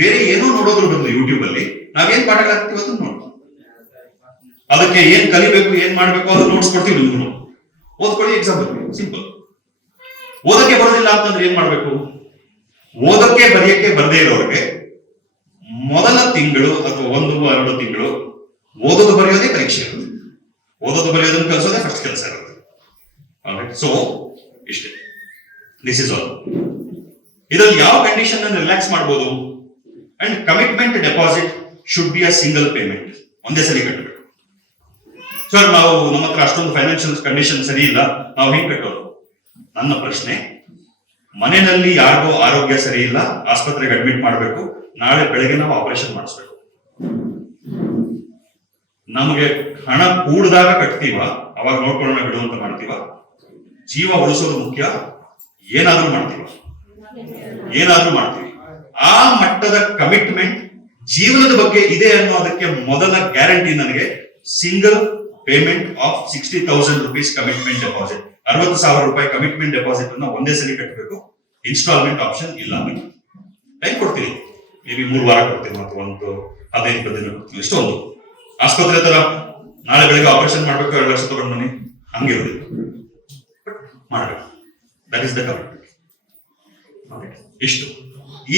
ಬೇರೆ ಏನೋ ನೋಡೋದ್ರ ಬದಲು ಯೂಟ್ಯೂಬ್ ಅಲ್ಲಿ ನಾವೇನ್ ಪಾಠಗಳಾಗ್ತೀವಿ ಅದನ್ನ ನೋಡಿ ಅದಕ್ಕೆ ಏನ್ ಕಲಿಬೇಕು ಏನ್ ಮಾಡ್ಬೇಕು ಅದು ನೋಟ್ಸ್ ಕೊಡ್ತೀವಿ. ನಿಮ್ಗೆ ಓದ್ಕೊಳ್ಳಿ, ಎಕ್ಸಾಮ್ ಬರ್ತೀವಿ, ಸಿಂಪಲ್. ಓದಕ್ಕೆ ಬರೋದಿಲ್ಲ ಅಂತಂದ್ರೆ ಏನ್ ಮಾಡ್ಬೇಕು? ಓದಕ್ಕೆ ಬರೆಯಕ್ಕೆ ಬರದೇ ಇರೋರಿಗೆ ಮೊದಲ ತಿಂಗಳು ಅಥವಾ 1-2 ತಿಂಗಳು ಓದೋದು ಬರೆಯೋದೇ ಪರೀಕ್ಷೆ ಇರುತ್ತೆ. ಓದೋದು ಬರೆಯೋದನ್ನು ಕಲಿಸೋದೇ ಫಸ್ಟ್ ಕೆಲಸ ಇರುತ್ತೆ. ಸೊ ಇಷ್ಟೇ, ದಿಸ್ ಇಸ್ ಆಲ್. ಇದರಲ್ಲಿ ಯಾವ ಕಂಡೀಷನ್ ಅನ್ನು ರಿಲ್ಯಾಕ್ಸ್ ಮಾಡಬಹುದು? And commitment deposit should be a single payment, ಒಂದೇ ಸರಿ ಕಟ್ಟಬೇಕು. ಸರ್ ನಾವು ನಮ್ಮ ಹತ್ರ ಅಷ್ಟೊಂದು ಫೈನಾನ್ಷಿಯಲ್ ಕಂಡೀಷನ್ ಸರಿ ಇಲ್ಲ, ನಾವು ಹೆಂಗ್ ಕಟ್ಟೋದು? ನನ್ನ ಪ್ರಶ್ನೆ, ಮನೆಯಲ್ಲಿ ಯಾರಿಗೋ ಆರೋಗ್ಯ ಸರಿ ಇಲ್ಲ, ಆಸ್ಪತ್ರೆಗೆ ಅಡ್ಮಿಟ್ ಮಾಡಬೇಕು, ನಾಳೆ ಬೆಳಗ್ಗೆ ನಾವು ಆಪರೇಷನ್ ಮಾಡಿಸ್ಬೇಕು. ನಮಗೆ ಹಣ ಕೂಡಿದಾಗ ಕಟ್ತೀವ, ಅವಾಗ ನೋಡ್ಕೊಳ್ಳೋಣ ಬಿಡುವಂತ ಮಾಡ್ತೀವ? ಜೀವ ಉಳಿಸೋದು ಮುಖ್ಯ, ಏನಾದ್ರೂ ಮಾಡ್ತೀವಿ. ಆ ಮಟ್ಟದ ಕಮಿಟ್ಮೆಂಟ್ ಜೀವನದ ಬಗ್ಗೆ ಇದೆ ಅನ್ನೋದಕ್ಕೆ ಮೊದಲ ಗ್ಯಾರಂಟಿ ನನಗೆ single payment of 60,000 rupees commitment deposit. 60,000 ರೂಪಾಯಿ ಕಮಿಟ್ಮೆಂಟ್ ಡೆಪಾಸಿಟ್ ಅನ್ನ ಒಂದೇ ಸರಿ ಕಟ್ಟಬೇಕು. ಇನ್ಸ್ಟಾಲ್ಮೆಂಟ್ ಆಪ್ಷನ್ ಇಲ್ಲ. ಟೈಮ್ ಕೊಡ್ತೀನಿ, ಮೇ ಬಿ 3 ವಾರ ಕೊಡ್ತೀನಿ, ಮತ್ತು ಒಂದು 15 ದಿನ ಕೊಡ್ತೀನಿ. ಎಷ್ಟೊಂದು ಆಸ್ಪತ್ರೆ ತರ ನಾಳೆ ಬೆಳಗ್ಗೆ ಆಪರೇಷನ್ ಮಾಡ್ಬೇಕು, 2 ಲಕ್ಷ ತಗೊಂಡು ಬನ್ನಿ, ಹಂಗಿರೋದಿಲ್ಲ. ಮಾಡಬೇಕು. That is the commitment. ಇಷ್ಟು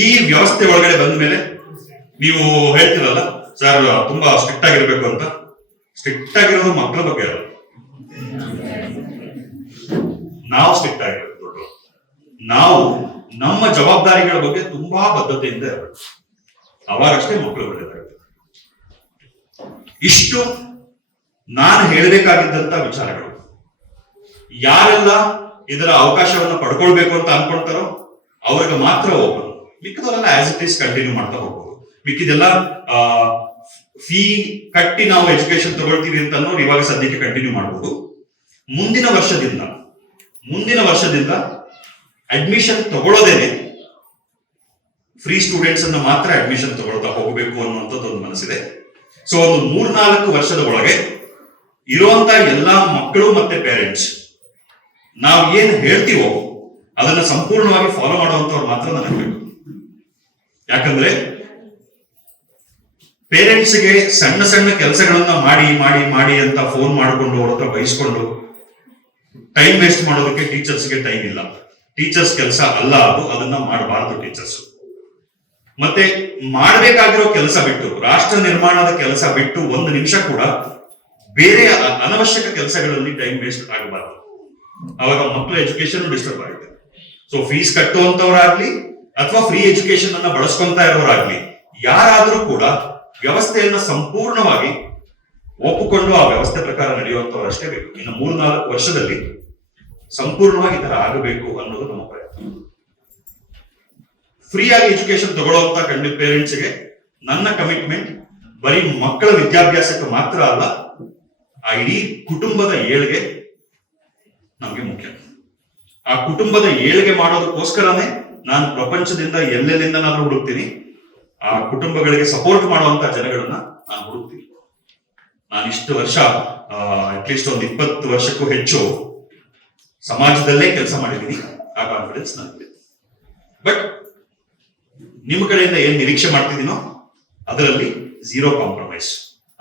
ಈ ವ್ಯವಸ್ಥೆ ಒಳಗಡೆ ಬಂದ ಮೇಲೆ ನೀವು ಹೇಳ್ತಿರಲ್ಲ ಸರ್ ತುಂಬಾ ಸ್ಟ್ರಿಕ್ಟ್ ಆಗಿರ್ಬೇಕು ಅಂತ. ಸ್ಟ್ರಿಕ್ಟ್ ಆಗಿರೋದು ಮಕ್ಕಳ ಬಗ್ಗೆ ಅಲ್ಲ, ನಾವು ಸ್ಟ್ರಿಕ್ಟ್ ಆಗಿರ್ಬೇಕು. ದೊಡ್ಡವರು ನಾವು ನಮ್ಮ ಜವಾಬ್ದಾರಿಗಳ ಬಗ್ಗೆ ತುಂಬಾ ಬದ್ಧತೆಯಿಂದ ಇರಬೇಕು, ಅವಾಗಷ್ಟೇ ಮಕ್ಕಳು ಒಳ್ಳೆಯದಾಗುತ್ತೆ. ಇಷ್ಟು ನಾನು ಹೇಳಬೇಕಾಗಿದ್ದಂತ ವಿಚಾರಗಳು. ಯಾರೆಲ್ಲ ಇದರ ಅವಕಾಶವನ್ನು ಪಡ್ಕೊಳ್ಬೇಕು ಅಂತ ಅನ್ಕೊಳ್ತಾರೋ ಅವ್ರಿಗೆ ಮಾತ್ರ ಓಪನ್, ಮಿಕ್ಕದವರೆಲ್ಲ ಆಸ್ ಇಟ್ ಈಸ್ ಕಂಟಿನ್ಯೂ ಮಾಡ್ತಾ ಹೋಗ್ಬೋದು. ಮಿಕ್ಕಿದೆಲ್ಲ ಫೀ ಕಟ್ಟಿ ನಾವು ಎಜುಕೇಶನ್ ತಗೊಳ್ತೀವಿ ಅಂತ ಅನ್ನೋರು ಇವಾಗ ಸದ್ಯಕ್ಕೆ ಕಂಟಿನ್ಯೂ ಮಾಡ್ಬೋದು. ಮುಂದಿನ ವರ್ಷದಿಂದ ಅಡ್ಮಿಷನ್ ತಗೊಳ್ಳೋದೇನೆ ಫ್ರೀ ಸ್ಟೂಡೆಂಟ್ಸ್ ಅನ್ನ ಮಾತ್ರ ಅಡ್ಮಿಷನ್ ತಗೊಳ್ತಾ ಹೋಗಬೇಕು ಅನ್ನುವಂಥದ್ದು ಒಂದು ಮನಸ್ಸಿದೆ. ಸೊ ಒಂದು 3-4 ವರ್ಷದ ಒಳಗೆ ಇರುವಂತ ಎಲ್ಲಾ ಮಕ್ಕಳು ಮತ್ತೆ ಪೇರೆಂಟ್ಸ್ ನಾವು ಏನ್ ಹೇಳ್ತೀವೋ ಅದನ್ನ ಸಂಪೂರ್ಣವಾಗಿ ಫಾಲೋ ಮಾಡುವಂತವ್ರು ಮಾತ್ರ ನನಗೆ ಬೇಕು. ಯಾಕಂದ್ರೆ ಪೇರೆಂಟ್ಸ್ಗೆ ಸಣ್ಣ ಸಣ್ಣ ಕೆಲಸಗಳನ್ನ ಮಾಡಿ ಅಂತ ಫೋನ್ ಮಾಡಿಕೊಂಡು ಅವ್ರ ಹತ್ರ ಬಯಸ್ಕೊಂಡು ಟೈಮ್ ವೇಸ್ಟ್ ಮಾಡೋದಕ್ಕೆ ಟೀಚರ್ಸ್ಗೆ ಟೈಮ್ ಇಲ್ಲ. ಟೀಚರ್ಸ್ ಕೆಲಸ ಅಲ್ಲ ಅದು, ಅದನ್ನ ಮಾಡಬಾರ್ದು ಟೀಚರ್ಸ್. ಮತ್ತೆ ಮಾಡಬೇಕಾಗಿರೋ ಕೆಲಸ ಬಿಟ್ಟು, ರಾಷ್ಟ್ರ ನಿರ್ಮಾಣದ ಕೆಲಸ ಬಿಟ್ಟು 1 ನಿಮಿಷ ಕೂಡ ಬೇರೆ ಅನವಶ್ಯಕ ಕೆಲಸಗಳಲ್ಲಿ ಟೈಮ್ ವೇಸ್ಟ್ ಆಗಬಾರ್ದು. ಅವಾಗ ಮಕ್ಕಳ ಎಜುಕೇಶನ್ ಡಿಸ್ಟರ್ಬ್ ಆಗುತ್ತೆ. ಸೊ ಫೀಸ್ ಕಟ್ಟುವಂತವರಾಗ್ಲಿ ಅಥವಾ ಫ್ರೀ ಎಜುಕೇಶನ್ ಅನ್ನ ಬಳಸ್ಕೊಂತ ಇರೋರಾಗ್ಲಿ ಯಾರಾದ್ರೂ ಕೂಡ ವ್ಯವಸ್ಥೆಯನ್ನ ಸಂಪೂರ್ಣವಾಗಿ ಒಪ್ಪಿಕೊಂಡು ಆ ವ್ಯವಸ್ಥೆ ಪ್ರಕಾರ ನಡೆಯುವಂತವ್ರು ಅಷ್ಟೇ ಬೇಕು. ಇನ್ನು 3-4 ವರ್ಷದಲ್ಲಿ ಸಂಪೂರ್ಣವಾಗಿ ಈ ತರ ಆಗಬೇಕು ಅನ್ನೋದು ನಮ್ಮ ಪ್ರಯತ್ನ. ಫ್ರೀ ಆಗಿ ಎಜುಕೇಶನ್ ತಗೊಳ್ಳುವಂತ ಪೇರೆಂಟ್ಸ್ಗೆ ನನ್ನ ಕಮಿಟ್ಮೆಂಟ್ ಬರೀ ಮಕ್ಕಳ ವಿದ್ಯಾಭ್ಯಾಸಕ್ಕೆ ಮಾತ್ರ ಅಲ್ಲ, ಆ ಇಡೀ ಕುಟುಂಬದ ಏಳ್ಗೆ ನಮಗೆ ಮುಖ್ಯ. ಆ ಕುಟುಂಬದ ಏಳಿಗೆ ಮಾಡೋದಕ್ಕೋಸ್ಕರನೇ ನಾನು ಪ್ರಪಂಚದಿಂದ ಎಲ್ಲೆಲ್ಲಿಂದ ನಾನು ಹುಡುಕ್ತೀನಿ, ಆ ಕುಟುಂಬಗಳಿಗೆ ಸಪೋರ್ಟ್ ಮಾಡುವಂತ ಜನಗಳನ್ನ ನಾನು ಹುಡುಕ್ತೀನಿ. ನಾನು ಇಷ್ಟು ವರ್ಷ ಅಟ್ಲೀಸ್ಟ್ ಒಂದು 20 ವರ್ಷಕ್ಕೂ ಹೆಚ್ಚು ಸಮಾಜದಲ್ಲೇ ಕೆಲಸ ಮಾಡಿದ್ದೀನಿ. ಆ ಕಾನ್ಫಿಡೆನ್ಸ್ ನನಗೆ. ಬಟ್ ನಿಮ್ಮ ಕಡೆಯಿಂದ ಏನ್ ನಿರೀಕ್ಷೆ ಮಾಡ್ತಿದ್ದೀನೋ ಅದರಲ್ಲಿ ಝೀರೋ ಕಾಂಪ್ರಮೈಸ್,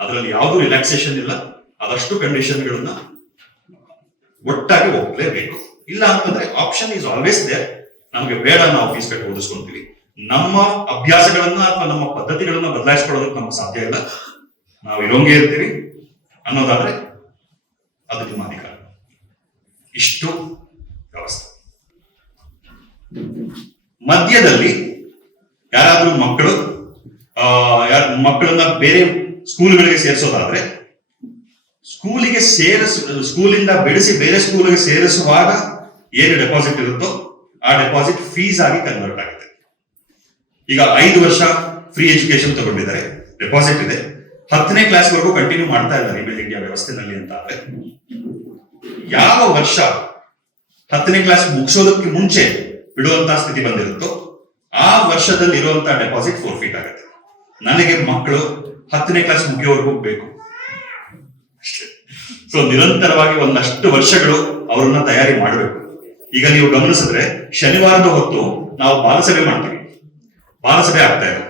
ಅದರಲ್ಲಿ ಯಾವುದು ರಿಲ್ಯಾಕ್ಸೇಷನ್ ಇಲ್ಲ. ಅದಷ್ಟು ಕಂಡೀಷನ್ಗಳನ್ನ ಒಟ್ಟಾಗಿ ಹೋಗ್ಲೇಬೇಕು. ಇಲ್ಲ ಅಂತಂದ್ರೆ ಆಪ್ಷನ್ ಈಸ್ ಆಲ್ವೇಸ್ ದೇರ್. ನಮಗೆ ಬೇಡ, ನಾವು ಫೀಸ್ ಕಟ್ಟಿ ಓದಿಸ್ಕೊಂತೀವಿ. ನಮ್ಮ ಅಭ್ಯಾಸಗಳನ್ನ ಅಥವಾ ನಮ್ಮ ಪದ್ಧತಿಗಳನ್ನ ಬದಲಾಯಿಸ್ಕೊಳ್ಳೋದಕ್ಕೆ ನಮ್ಗೆ ಸಾಧ್ಯ ಇಲ್ಲ. ನಾವು ಇರೋಂಗೆ ಇರ್ತೀವಿ ಅನ್ನೋದಾದ್ರೆ ಅದು ನಿಮ್ಮ ಅಧಿಕಾರ. ಇಷ್ಟು ವ್ಯವಸ್ಥೆ. ಮಧ್ಯದಲ್ಲಿ ಯಾರಾದ್ರೂ ಮಕ್ಕಳನ್ನ ಬೇರೆ ಸ್ಕೂಲ್ಗಳಿಗೆ ಸೇರಿಸೋದಾದ್ರೆ, ಸ್ಕೂಲಿಂದ ಬೆಳೆಸಿ ಬೇರೆ ಸ್ಕೂಲ್ಗೆ ಸೇರಿಸುವಾಗ ಏನು ಡೆಪಾಸಿಟ್ ಇರುತ್ತೋ ಆ ಡೆಪಾಸಿಟ್ ಫೀಸ್ ಆಗಿ ಕನ್ವರ್ಟ್ ಆಗುತ್ತೆ. ಈಗ 5 ವರ್ಷ ಫ್ರೀ ಎಜುಕೇಶನ್ ತಗೊಂಡಿದ್ದಾರೆ, ಡೆಪಾಸಿಟ್ ಇದೆ. 10ನೇ ಕ್ಲಾಸ್ ವರೆಗೂ ಕಂಟಿನ್ಯೂ ಮಾಡ್ತಾ ಇದ್ದಾರೆ ರಿಬಿಲ್ಡ್ ಇಂಡಿಯಾ ವ್ಯವಸ್ಥೆನಲ್ಲಿ ಅಂತ ಆದ್ರೆ, ಯಾವ ವರ್ಷ 10ನೇ ಕ್ಲಾಸ್ ಮುಗಿಸೋದಕ್ಕೆ ಮುಂಚೆ ಬಿಡುವಂತಹ ಸ್ಥಿತಿ ಬಂದಿರುತ್ತೋ ಆ ವರ್ಷದಲ್ಲಿ ಇರುವಂತಹ ಡೆಪಾಸಿಟ್ ಫೋರ್ಫೀಟ್ ಆಗುತ್ತೆ. ನನಗೆ ಮಕ್ಕಳು 10ನೇ ಕ್ಲಾಸ್ ಮುಗಿಯೋವರೆಗೂ ಬೇಕು ಅಷ್ಟೇ. ಸೊ ನಿರಂತರವಾಗಿ ಒಂದಷ್ಟು ವರ್ಷಗಳು ಅವರನ್ನ ತಯಾರಿ ಮಾಡಬೇಕು. ಈಗ ನೀವು ಗಮನಿಸಿದ್ರೆ ಶನಿವಾರದ ಹೊತ್ತು ನಾವು ಬಾಲಸಭೆ ಮಾಡ್ತೀವಿ, ಬಾಲಸಭೆ ಆಗ್ತಾ ಇದೆ.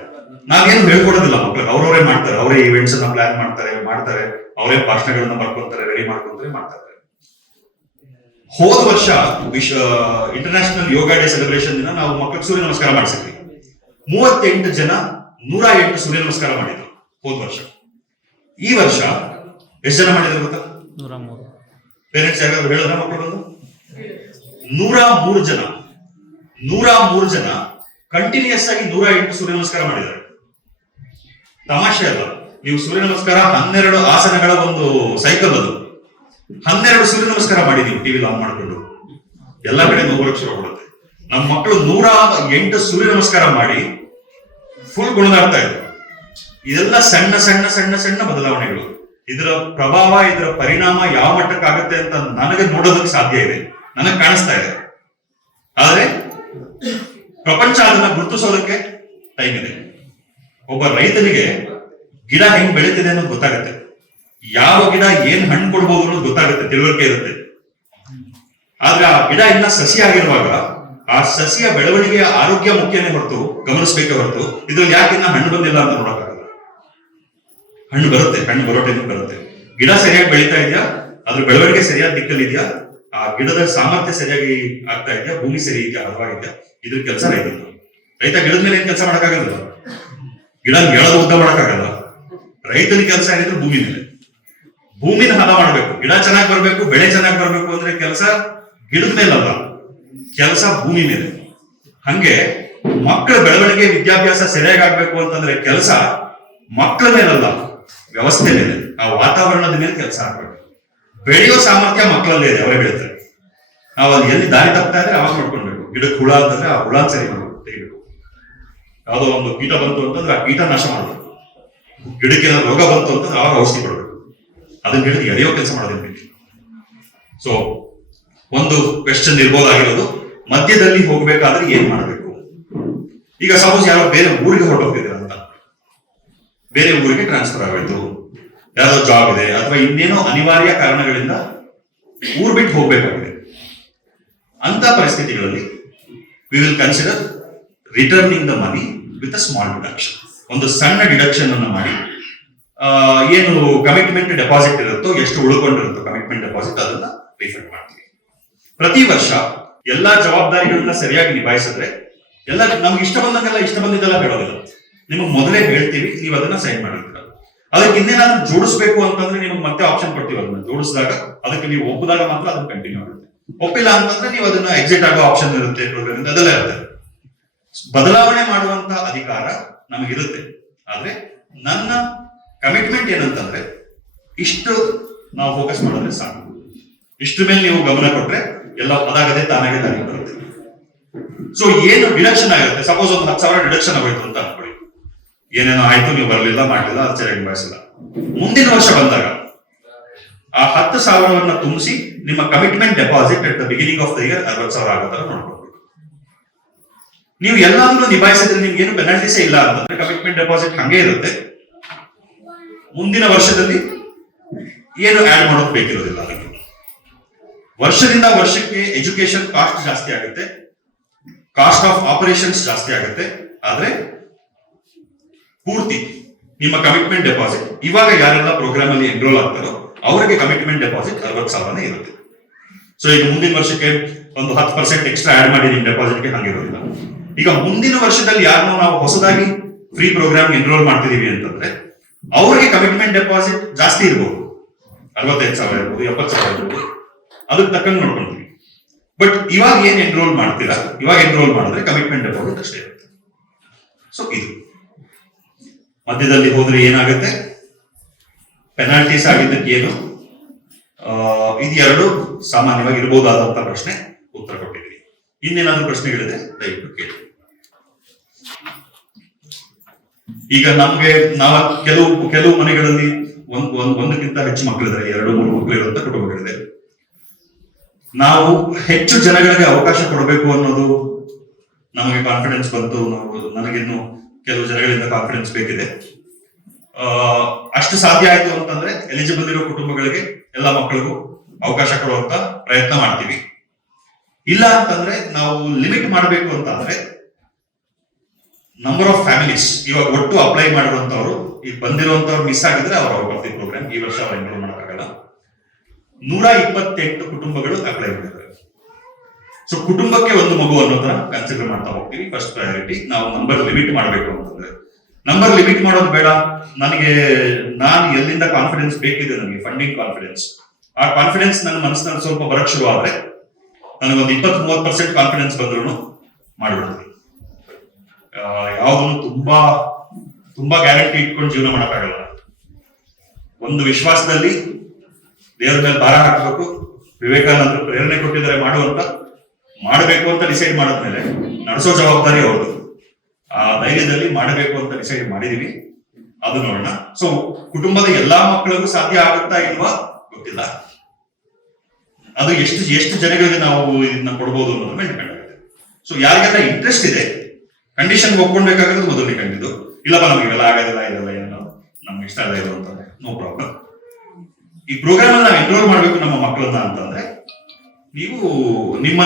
ನಾವೇನು ಹೇಳ್ಕೊಡೋದಿಲ್ಲ ಮಕ್ಕಳಿಗೆ, ಅವರವರೇ ಮಾಡ್ತಾರೆ, ಅವರೇ ಇವೆಂಟ್ಸ್ ಅನ್ನ ಪ್ಲಾನ್ ಮಾಡ್ತಾರೆ, ಅವರೇ ಭಾಷಣಗಳನ್ನ ಬರ್ಕೊಂತಾರೆ, ರೆಡಿ ಮಾಡ್ತಾರೆ. ಹೋದ ವರ್ಷ ಇಂಟರ್ನ್ಯಾಷನಲ್ ಯೋಗ ಡೇ ಸೆಲೆಬ್ರೇಷನ್ ದಿನ ನಾವು ಮಕ್ಕಳಿಗೆ ಸೂರ್ಯ ನಮಸ್ಕಾರ ಮಾಡಿಸಿದ್ವಿ. 38 ಜನ 108 ಸೂರ್ಯ ನಮಸ್ಕಾರ ಮಾಡಿದ್ರು ಹೋದ ವರ್ಷ. ಈ ವರ್ಷ ಎಷ್ಟು ಜನ ಮಾಡಿದ್ರು ಗೊತ್ತಾ? 103. ಪೇರೆಂಟ್ಸ್ ಯಾರಾದ್ರೂ ಹೇಳಿದ್ರ ಮಕ್ಕಳು? 103 ಜನ ಕಂಟಿನ್ಯೂಸ್ ಆಗಿ 108 ಸೂರ್ಯ ನಮಸ್ಕಾರ ಮಾಡಿದ್ದಾರೆ. ತಮಾಷೆ ಅಲ್ಲ. ನೀವು ಸೂರ್ಯ ನಮಸ್ಕಾರ 12 ಆಸನಗಳ ಒಂದು ಸೈಕಲ್ ಅದು. 12 ಸೂರ್ಯ ನಮಸ್ಕಾರ ಮಾಡಿದೀವಿ ಟಿವಿ ಆನ್ ಮಾಡ್ಕೊಂಡು. ಎಲ್ಲಾ ಕಡೆ ನೋವು ಶುರು ಕೊಡುತ್ತೆ. ನಮ್ಮ ಮಕ್ಕಳು 108 ಸೂರ್ಯ ನಮಸ್ಕಾರ ಮಾಡಿ ಫುಲ್ ಗುಣದಾಡ್ತಾ ಇದ್ರು. ಇದೆಲ್ಲ ಸಣ್ಣ ಸಣ್ಣ ಸಣ್ಣ ಸಣ್ಣ ಬದಲಾವಣೆಗಳು. ಇದರ ಪ್ರಭಾವ, ಇದರ ಪರಿಣಾಮ ಯಾವ ಮಟ್ಟಕ್ಕಾಗತ್ತೆ ಅಂತ ನನಗೆ ನೋಡೋದಕ್ಕೆ ಸಾಧ್ಯ ಇದೆ, ನನಗೆ ಕಾಣಿಸ್ತಾ ಇದೆ. ಆದ್ರೆ ಪ್ರಪಂಚ ಅದನ್ನ ಗುರುತಿಸೋದಕ್ಕೆ ಟೈಮ್ ಇದೆ. ಒಬ್ಬ ರೈತನಿಗೆ ಗಿಡ ಹೆಂಗ್ ಬೆಳೀತಿದೆ ಅನ್ನೋದು ಗೊತ್ತಾಗುತ್ತೆ, ಯಾವ ಗಿಡ ಏನ್ ಹಣ್ಣು ಕೊಡ್ಬೋದು ಅನ್ನೋದು ಗೊತ್ತಾಗುತ್ತೆ, ತಿಳುವಳಿಕೆ ಇರುತ್ತೆ. ಆದ್ರೆ ಆ ಗಿಡ ಇನ್ನ ಸಸಿ ಆಗಿರುವಾಗ ಆ ಸಸಿಯ ಬೆಳವಣಿಗೆಯ ಆರೋಗ್ಯ ಮುಖ್ಯನೇ ಹೊರತು ಗಮನಿಸಬೇಕೇ ಹೊರತು ಇದ್ರಲ್ಲಿ ಯಾಕೆ ಇನ್ನ ಹಣ್ಣು ಬಂದಿಲ್ಲ ಅಂತ ನೋಡಕ್ಕಾಗಲ್ಲ. ಹಣ್ಣು ಬರುತ್ತೆ, ಹಣ್ಣು ಬರೋ ಟೈಮ್ ಬರುತ್ತೆ. ಗಿಡ ಸರಿಯಾಗಿ ಬೆಳೀತಾ ಇದೆಯಾ, ಅದ್ರ ಬೆಳವಣಿಗೆ ಸರಿಯಾದ ದಿಕ್ಕಲ್ಲಿ ಇದೆಯಾ, ಆ ಗಿಡದ ಸಾಮರ್ಥ್ಯ ಸರಿಯಾಗಿ ಆಗ್ತಾ ಇದೆಯಾ, ಭೂಮಿ ಸರಿ ಇದೆಯಾ, ಹದವಾಗಿದೆಯಾ, ಇದ್ರ ಕೆಲಸ ರೈತ ಗಿಡದ ಮೇಲೆ ಏನ್ ಕೆಲಸ ಮಾಡಕ್ಕಾಗಲ್ಲ, ಗಿಡ ಎಳದ ಉದ್ದ ಮಾಡಕ್ಕಾಗಲ್ಲ. ರೈತನ ಕೆಲಸ ಏನಿದ್ರು ಭೂಮಿ ಮೇಲೆ, ಭೂಮಿನ ಹದ ಮಾಡ್ಬೇಕು. ಗಿಡ ಚೆನ್ನಾಗಿ ಬರ್ಬೇಕು, ಬೆಳೆ ಚೆನ್ನಾಗಿ ಬರ್ಬೇಕು ಅಂದ್ರೆ ಕೆಲಸ ಗಿಡದ ಮೇಲಲ್ಲ, ಕೆಲಸ ಭೂಮಿ ಮೇಲೆ. ಹಂಗೆ ಮಕ್ಕಳ ಬೆಳವಣಿಗೆ ವಿದ್ಯಾಭ್ಯಾಸ ಸರಿಯಾಗಿ ಆಗ್ಬೇಕು ಅಂತಂದ್ರೆ ಕೆಲಸ ಮಕ್ಕಳ ಮೇಲಲ್ಲ, ವ್ಯವಸ್ಥೆ ಮೇಲೆ, ಆ ವಾತಾವರಣದ ಮೇಲೆ ಕೆಲಸ ಆಗ್ಬೇಕು. ಬೆಳೆಯೋ ಸಾಮರ್ಥ್ಯ ಮಕ್ಕಳಲ್ಲೇ ಇದೆ, ಅವರೇ ಬೆಳೀತಾರೆ. ನಾವು ಅದು ಎಲ್ಲಿ ದಾರಿ ತಪ್ತಾ ಇದ್ರೆ ಅವಾಗ ನೋಡ್ಕೊಳ್ಬೇಕು. ಗಿಡಕ್ಕೆ ಹುಳ ಅಂತಂದ್ರೆ ಆ ಹುಳ ಸರಿ ಮಾಡ್ಬೇಕು, ತೆಗಿಬೇಕು. ಯಾವುದೋ ಒಂದು ಕೀಟ ಬಂತು ಅಂತಂದ್ರೆ ಆ ಕೀಟ ನಾಶ ಮಾಡ್ಬೇಕು. ಗಿಡಕ್ಕೆ ಏನಾದ್ರು ರೋಗ ಬಂತು ಅಂತಂದ್ರೆ ಅವಾಗ ಔಷಧಿ ಕೊಡ್ಬೇಕು. ಅದನ್ನ ಗಿಡಕ್ಕೆ ಎಳೆಯೋ ಕೆಲಸ ಮಾಡೋದೇನು ಬೇಕು. ಸೊ ಒಂದು ಕ್ವೆಶ್ಚನ್ ಇರ್ಬೋದಾಗಿರೋದು, ಮಧ್ಯದಲ್ಲಿ ಹೋಗ್ಬೇಕಾದ್ರೆ ಏನ್ ಮಾಡ್ಬೇಕು. ಈಗ ಸಪೋಸ್ ಯಾರೋ ಬೇರೆ ಊರಿಗೆ ಹೊರಟೋಗ್ತಿದ್ದಾರೆ ಅಂತ, ಬೇರೆ ಊರಿಗೆ ಟ್ರಾನ್ಸ್ಫರ್ ಆಗೋಯ್ತು, ಯಾವ್ದೋ ಜಾಬ್ ಇದೆ ಅಥವಾ ಇನ್ನೇನೋ ಅನಿವಾರ್ಯ ಕಾರಣಗಳಿಂದ ಊರ್ ಬಿಟ್ಟು ಹೋಗ್ಬೇಕಾಗಿದೆ. ಅಂತ ಪರಿಸ್ಥಿತಿಗಳಲ್ಲಿ we will consider returning the money with a small deduction. ಒಂದು ಸಣ್ಣ ಡಿಡಕ್ಷನ್ ಅನ್ನು ಮಾಡಿ, ಏನು ಕಮಿಟ್ಮೆಂಟ್ ಡೆಪಾಸಿಟ್ ಇರುತ್ತೋ, ಎಷ್ಟು ಉಳ್ಕೊಂಡಿರುತ್ತೋ ಕಮಿಟ್ಮೆಂಟ್ ಡೆಪಾಸಿಟ್, ಅದನ್ನ ರಿಫಂಡ್ ಮಾಡ್ತೀವಿ. ಪ್ರತಿ ವರ್ಷ ಎಲ್ಲಾ ಜವಾಬ್ದಾರಿಗಳನ್ನ ಸರಿಯಾಗಿ ನಿಭಾಯಿಸಿದ್ರೆ, ಎಲ್ಲ ನಮ್ಗೆ ಇಷ್ಟ ಬಂದಿದ್ದೆಲ್ಲ ಹೇಳೋದಿಲ್ಲ, ನಿಮಗೆ ಮೊದಲೇ ಹೇಳ್ತೀವಿ, ನೀವು ಅದನ್ನ ಸೈನ್ ಮಾಡಿರ್ತೀರ. ಅದಕ್ಕೆ ಇನ್ನೇನಾದ್ರೂ ಜೋಡಿಸ್ಬೇಕು ಅಂತಂದ್ರೆ ನಿಮಗೆ ಮತ್ತೆ ಆಪ್ಷನ್ ಕೊಡ್ತೀವಿ. ಅದನ್ನ ಜೋಡಿಸಿದಾಗ ಅದಕ್ಕೆ ನೀವು ಒಪ್ಪಿದಾಗ ಮಾತ್ರ ಅದನ್ನ ಕಂಟಿನ್ಯೂ ಆಗುತ್ತೆ. ಒಪ್ಪಿಲ್ಲ ಅಂತಂದ್ರೆ ನೀವು ಅದನ್ನ ಎಕ್ಸಿಟ್ ಆಗೋ ಆಪ್ಷನ್ ಇರುತ್ತೆ, ಅದೆಲ್ಲ ಇರುತ್ತೆ. ಬದಲಾವಣೆ ಮಾಡುವಂತ ಅಧಿಕಾರ ನಮಗಿರುತ್ತೆ. ಆದ್ರೆ ನನ್ನ ಕಮಿಟ್ಮೆಂಟ್ ಏನಂತಂದ್ರೆ, ಇಷ್ಟು ನಾವು ಫೋಕಸ್ ಮಾಡಿದ್ರೆ ಸಾಕು. ಇಷ್ಟ್ರ ಮೇಲೆ ನೀವು ಗಮನ ಕೊಟ್ರೆ ಎಲ್ಲ ಅದಾಗದೆ ತಾನಾಗೆ ದಾರಿ ಬರುತ್ತೆ. ಸೊ ಏನು ಡಿಡಕ್ಷನ್ ಆಗುತ್ತೆ, ಸಪೋಸ್ ಒಂದು 10,000 ಡಿಡಕ್ಷನ್ ಆಗೋಯ್ತು ಅಂತ ಅನ್ಕೊಳ್ಳಿ, ಏನೇನೋ ಆಯ್ತು, ನೀವು ಬರಲಿಲ್ಲ, ಮಾಡಲಿಲ್ಲ, ಅದು ಸರಿಯಾಗಿ ನಿಭಾಯಿಸಿಲ್ಲ. ಮುಂದಿನ ವರ್ಷ ಬಂದಾಗ ಆ 10,000 ತುಂಬಿಸಿ ನಿಮ್ಮ commitment deposit at the beginning of the year 60,000 ಆಗೋ ತರ ನೋಡ್ಕೊಳ್ಬೇಕು. ನೀವು ಎಲ್ಲಾದ್ರೂ ನಿಭಾಯಿಸಿದ್ರೆ ನಿಮ್ಗೆ ಏನು ಪೆನಾಲ್ಟೀಸೇ ಇಲ್ಲ ಅಂತಂದ್ರೆ ಕಮಿಟ್ಮೆಂಟ್ ಡೆಪಾಸಿಟ್ ಹಂಗೆ ಇರುತ್ತೆ. ಮುಂದಿನ ವರ್ಷದಲ್ಲಿ ಏನು ಆಡ್ ಮಾಡೋದು ಬೇಕಿರೋದಿಲ್ಲ. ಅದಕ್ಕೆ ವರ್ಷದಿಂದ ವರ್ಷಕ್ಕೆ ಎಜುಕೇಶನ್ ಕಾಸ್ಟ್ ಜಾಸ್ತಿ ಆಗುತ್ತೆ, ಕಾಸ್ಟ್ ಆಫ್ ಆಪರೇಷನ್ಸ್ ಜಾಸ್ತಿ ಆಗುತ್ತೆ. ಆದ್ರೆ ಪೂರ್ತಿ ನಿಮ್ಮ ಕಮಿಟ್ಮೆಂಟ್ ಡೆಪಾಸಿಟ್ ಇವಾಗ ಯಾರೆಲ್ಲ ಪ್ರೋಗ್ರಾಮ್ ಅಲ್ಲಿ ಎನ್ರೋಲ್ ಆಗ್ತಾರೋ ಅವರಿಗೆ ಕಮಿಟ್ಮೆಂಟ್ ಡೆಪಾಸಿಟ್ 60,000 ಇರುತ್ತೆ. ಸೊ ಈಗ ಮುಂದಿನ ವರ್ಷಕ್ಕೆ ಒಂದು 10% ಎಕ್ಸ್ಟ್ರಾ ಆಡ್ ಮಾಡಿ ನಿಮ್ಮ ಡೆಪಾಸಿಟ್ಗೆ ಹಂಗಿರೋದಿಲ್ಲ. ಈಗ ಮುಂದಿನ ವರ್ಷದಲ್ಲಿ ಯಾರನ್ನೋ ನಾವು ಹೊಸದಾಗಿ ಫ್ರೀ ಪ್ರೋಗ್ರಾಮ್ ಎನ್ರೋಲ್ ಮಾಡ್ತಿದೀವಿ ಅಂತಂದ್ರೆ ಅವ್ರಿಗೆ ಕಮಿಟ್ಮೆಂಟ್ ಡೆಪಾಸಿಟ್ ಜಾಸ್ತಿ ಇರ್ಬೋದು, 65,000 ಇರ್ಬೋದು, 70,000 ಇರ್ಬೋದು, ಅದಕ್ಕೆ ತಕ್ಕಂಗೆ ನೋಡ್ಕೊಂತೀವಿ. ಬಟ್ ಇವಾಗ ಏನ್ ಎನ್ರೋಲ್ ಮಾಡ್ತೀರಾ, ಇವಾಗ ಎನ್ರೋಲ್ ಮಾಡಿದ್ರೆ ಕಮಿಟ್ಮೆಂಟ್ ಡೆಪಾಸಿಟ್ ಅಷ್ಟೇ ಇರುತ್ತೆ. ಸೊ ಇದು ಮಧ್ಯದಲ್ಲಿ ಹೋದ್ರೆ ಏನಾಗುತ್ತೆ, ಪೆನಾಲ್ಟೀಸ್ ಆಗಿದ್ದಕ್ಕೆ ಏನು, ಇದೆರಡು ಸಾಮಾನ್ಯವಾಗಿ ಇರಬಹುದಾದಂತ ಪ್ರಶ್ನೆ ಉತ್ತರ ಕೊಟ್ಟಿದ್ವಿ. ಇನ್ನೇನಾದ್ರೂ ಪ್ರಶ್ನೆಗಳಿದೆ ದಯವಿಟ್ಟು ಕೇಳಿ. ಈಗ ನಮ್ಗೆ ಕೆಲವು ಮನೆಗಳಲ್ಲಿ ಒಂದಕ್ಕಿಂತ ಹೆಚ್ಚು ಮಕ್ಕಳಿದ್ದಾರೆ, 2-3 ಮಕ್ಕಳು ಇರುವಂತ ಕುಟುಂಬಗಳಿದೆ. ನಾವು ಹೆಚ್ಚು ಜನಗಳಿಗೆ ಅವಕಾಶ ಕೊಡಬೇಕು ಅನ್ನೋದು ನಮಗೆ ಕಾನ್ಫಿಡೆನ್ಸ್ ಬಂತು. ನನಗಿನ್ನು ಕೆಲವು ಜನಗಳಿಂದ ಕಾನ್ಫಿಡೆನ್ಸ್ ಬೇಕಿದೆ. ಅಷ್ಟು ಸಾಧ್ಯ ಆಯ್ತು ಅಂತಂದ್ರೆ ಎಲಿಜಿಬಲ್ ಇರೋ ಕುಟುಂಬಗಳಿಗೆ ಎಲ್ಲ ಮಕ್ಕಳಿಗೂ ಅವಕಾಶ ಕೊಡುವಂತ ಪ್ರಯತ್ನ ಮಾಡ್ತೀವಿ. ಇಲ್ಲ ಅಂತಂದ್ರೆ ನಾವು ಲಿಮಿಟ್ ಮಾಡಬೇಕು ಅಂತ ಅಂದ್ರೆ ನಂಬರ್ ಆಫ್ ಫ್ಯಾಮಿಲೀಸ್, ಇವಾಗ ಒಟ್ಟು ಅಪ್ಲೈ ಮಾಡಿರುವಂತವ್ರು ಈಗ ಬಂದಿರುವಂತವ್ರು ಮಿಸ್ ಆಗಿದ್ರೆ ಅವ್ರು ಬರ್ತೀವಿ ಪ್ರೋಗ್ರಾಮ್, ಈ ವರ್ಷ ಅವ್ರು ಎನ್ರೋಲ್ ಮಾಡೋಕ್ಕಾಗಲ್ಲ. 128 ಕುಟುಂಬಗಳು ಅಪ್ಲೈ ಮಾಡಿದ್ದಾರೆ. ಸೊ ಕುಟುಂಬಕ್ಕೆ ಒಂದು ಮಗು ಅನ್ನೋ ತರ ಕನ್ಸಿಡರ್ ಮಾಡ್ತಾ ಹೋಗ್ತೀವಿ. ಫಸ್ಟ್ ಪ್ರಯಾರಿಟಿ ನಾವು ನಂಬರ್ ಲಿಮಿಟ್ ಮಾಡಬೇಕು ಅಂತಂದ್ರೆ, ನಂಬರ್ ಲಿಮಿಟ್ ಮಾಡೋದು ಬೇಡ, ನಾನು ಎಲ್ಲಿಂದ ಕಾನ್ಫಿಡೆನ್ಸ್ ಬೇಕಿದೆ, ನನಗೆ ಫಂಡಿಂಗ್ ಕಾನ್ಫಿಡೆನ್ಸ್, ಆ ಕಾನ್ಫಿಡೆನ್ಸ್ ನನ್ನ ಮನಸ್ಸಿನಲ್ಲಿ ಸ್ವಲ್ಪ ಬರಕ್ ಶುರು ಆದ್ರೆ ನನಗೊಂದು 20-30% ಕಾನ್ಫಿಡೆನ್ಸ್ ಬಂದ್ರು ಮಾಡಿಬಿಡ್ತೀನಿ. ಯಾವುದನ್ನು ತುಂಬಾ ಗ್ಯಾರಂಟಿ ಇಟ್ಕೊಂಡು ಜೀವನ ಮಾಡಕ್ಕಾಗಲ್ಲ. ಒಂದು ವಿಶ್ವಾಸದಲ್ಲಿ ದೇವರ ಮೇಲೆ ಭಾರ ಹಾಕಬೇಕು. ವಿವೇಕಾನಂದರು ಪ್ರೇರಣೆ ಕೊಟ್ಟಿದ್ದಾರೆ ಮಾಡಬೇಕು ಅಂತ ಡಿಸೈಡ್ ಮಾಡಿದ್ಮೇಲೆ ನಡೆಸೋ ಜವಾಬ್ದಾರಿ ಅವ್ರದ್ದು. ಆ ಧೈರ್ಯದಲ್ಲಿ ಮಾಡಬೇಕು ಅಂತ ಡಿಸೈಡ್ ಮಾಡಿದೀವಿ, ಅದು ನೋಡೋಣ. ಸೊ ಕುಟುಂಬದ ಎಲ್ಲಾ ಮಕ್ಕಳಿಗೂ ಸಾಧ್ಯ ಆಗುತ್ತಾ ಇಲ್ವಾ ಗೊತ್ತಿಲ್ಲ. ಅದು ಎಷ್ಟು ಜನಗಳಿಗೆ ನಾವು ಇದನ್ನ ಕೊಡ್ಬೋದು ಅನ್ನೋದ್ರ ಮೇಲೆ ಡಿಪೆಂಡ್ ಆಗುತ್ತೆ. ಸೊ ಯಾರಿಗೆಲ್ಲ ಇಂಟ್ರೆಸ್ಟ್ ಇದೆ, ಕಂಡೀಷನ್ ಒಪ್ಕೊಳ್ಬೇಕಾಗಿರೋದು ಮೊದಲನೇ ಕಂಡಿದ್ದು. ಇಲ್ಲಪ್ಪ ನಮ್ಗೆ ಇವೆಲ್ಲ ಆಗೋದಿಲ್ಲ, ಇದೆಲ್ಲ ಏನೋ ನಮ್ಗೆ ಇಷ್ಟ ಇಲ್ಲ ಇದು ಅಂತಂದ್ರೆ ನೋ ಪ್ರಾಬ್ಲಮ್. ಈ ಪ್ರೋಗ್ರಾಮ್ ಅಲ್ಲಿ ನಾವು ಎನ್ರೋಲ್ ಮಾಡ್ಬೇಕು ನಮ್ಮ ಮಕ್ಕಳನ್ನ ಅಂತಂದ್ರೆ ನೀವು ನಿಮ್ಮ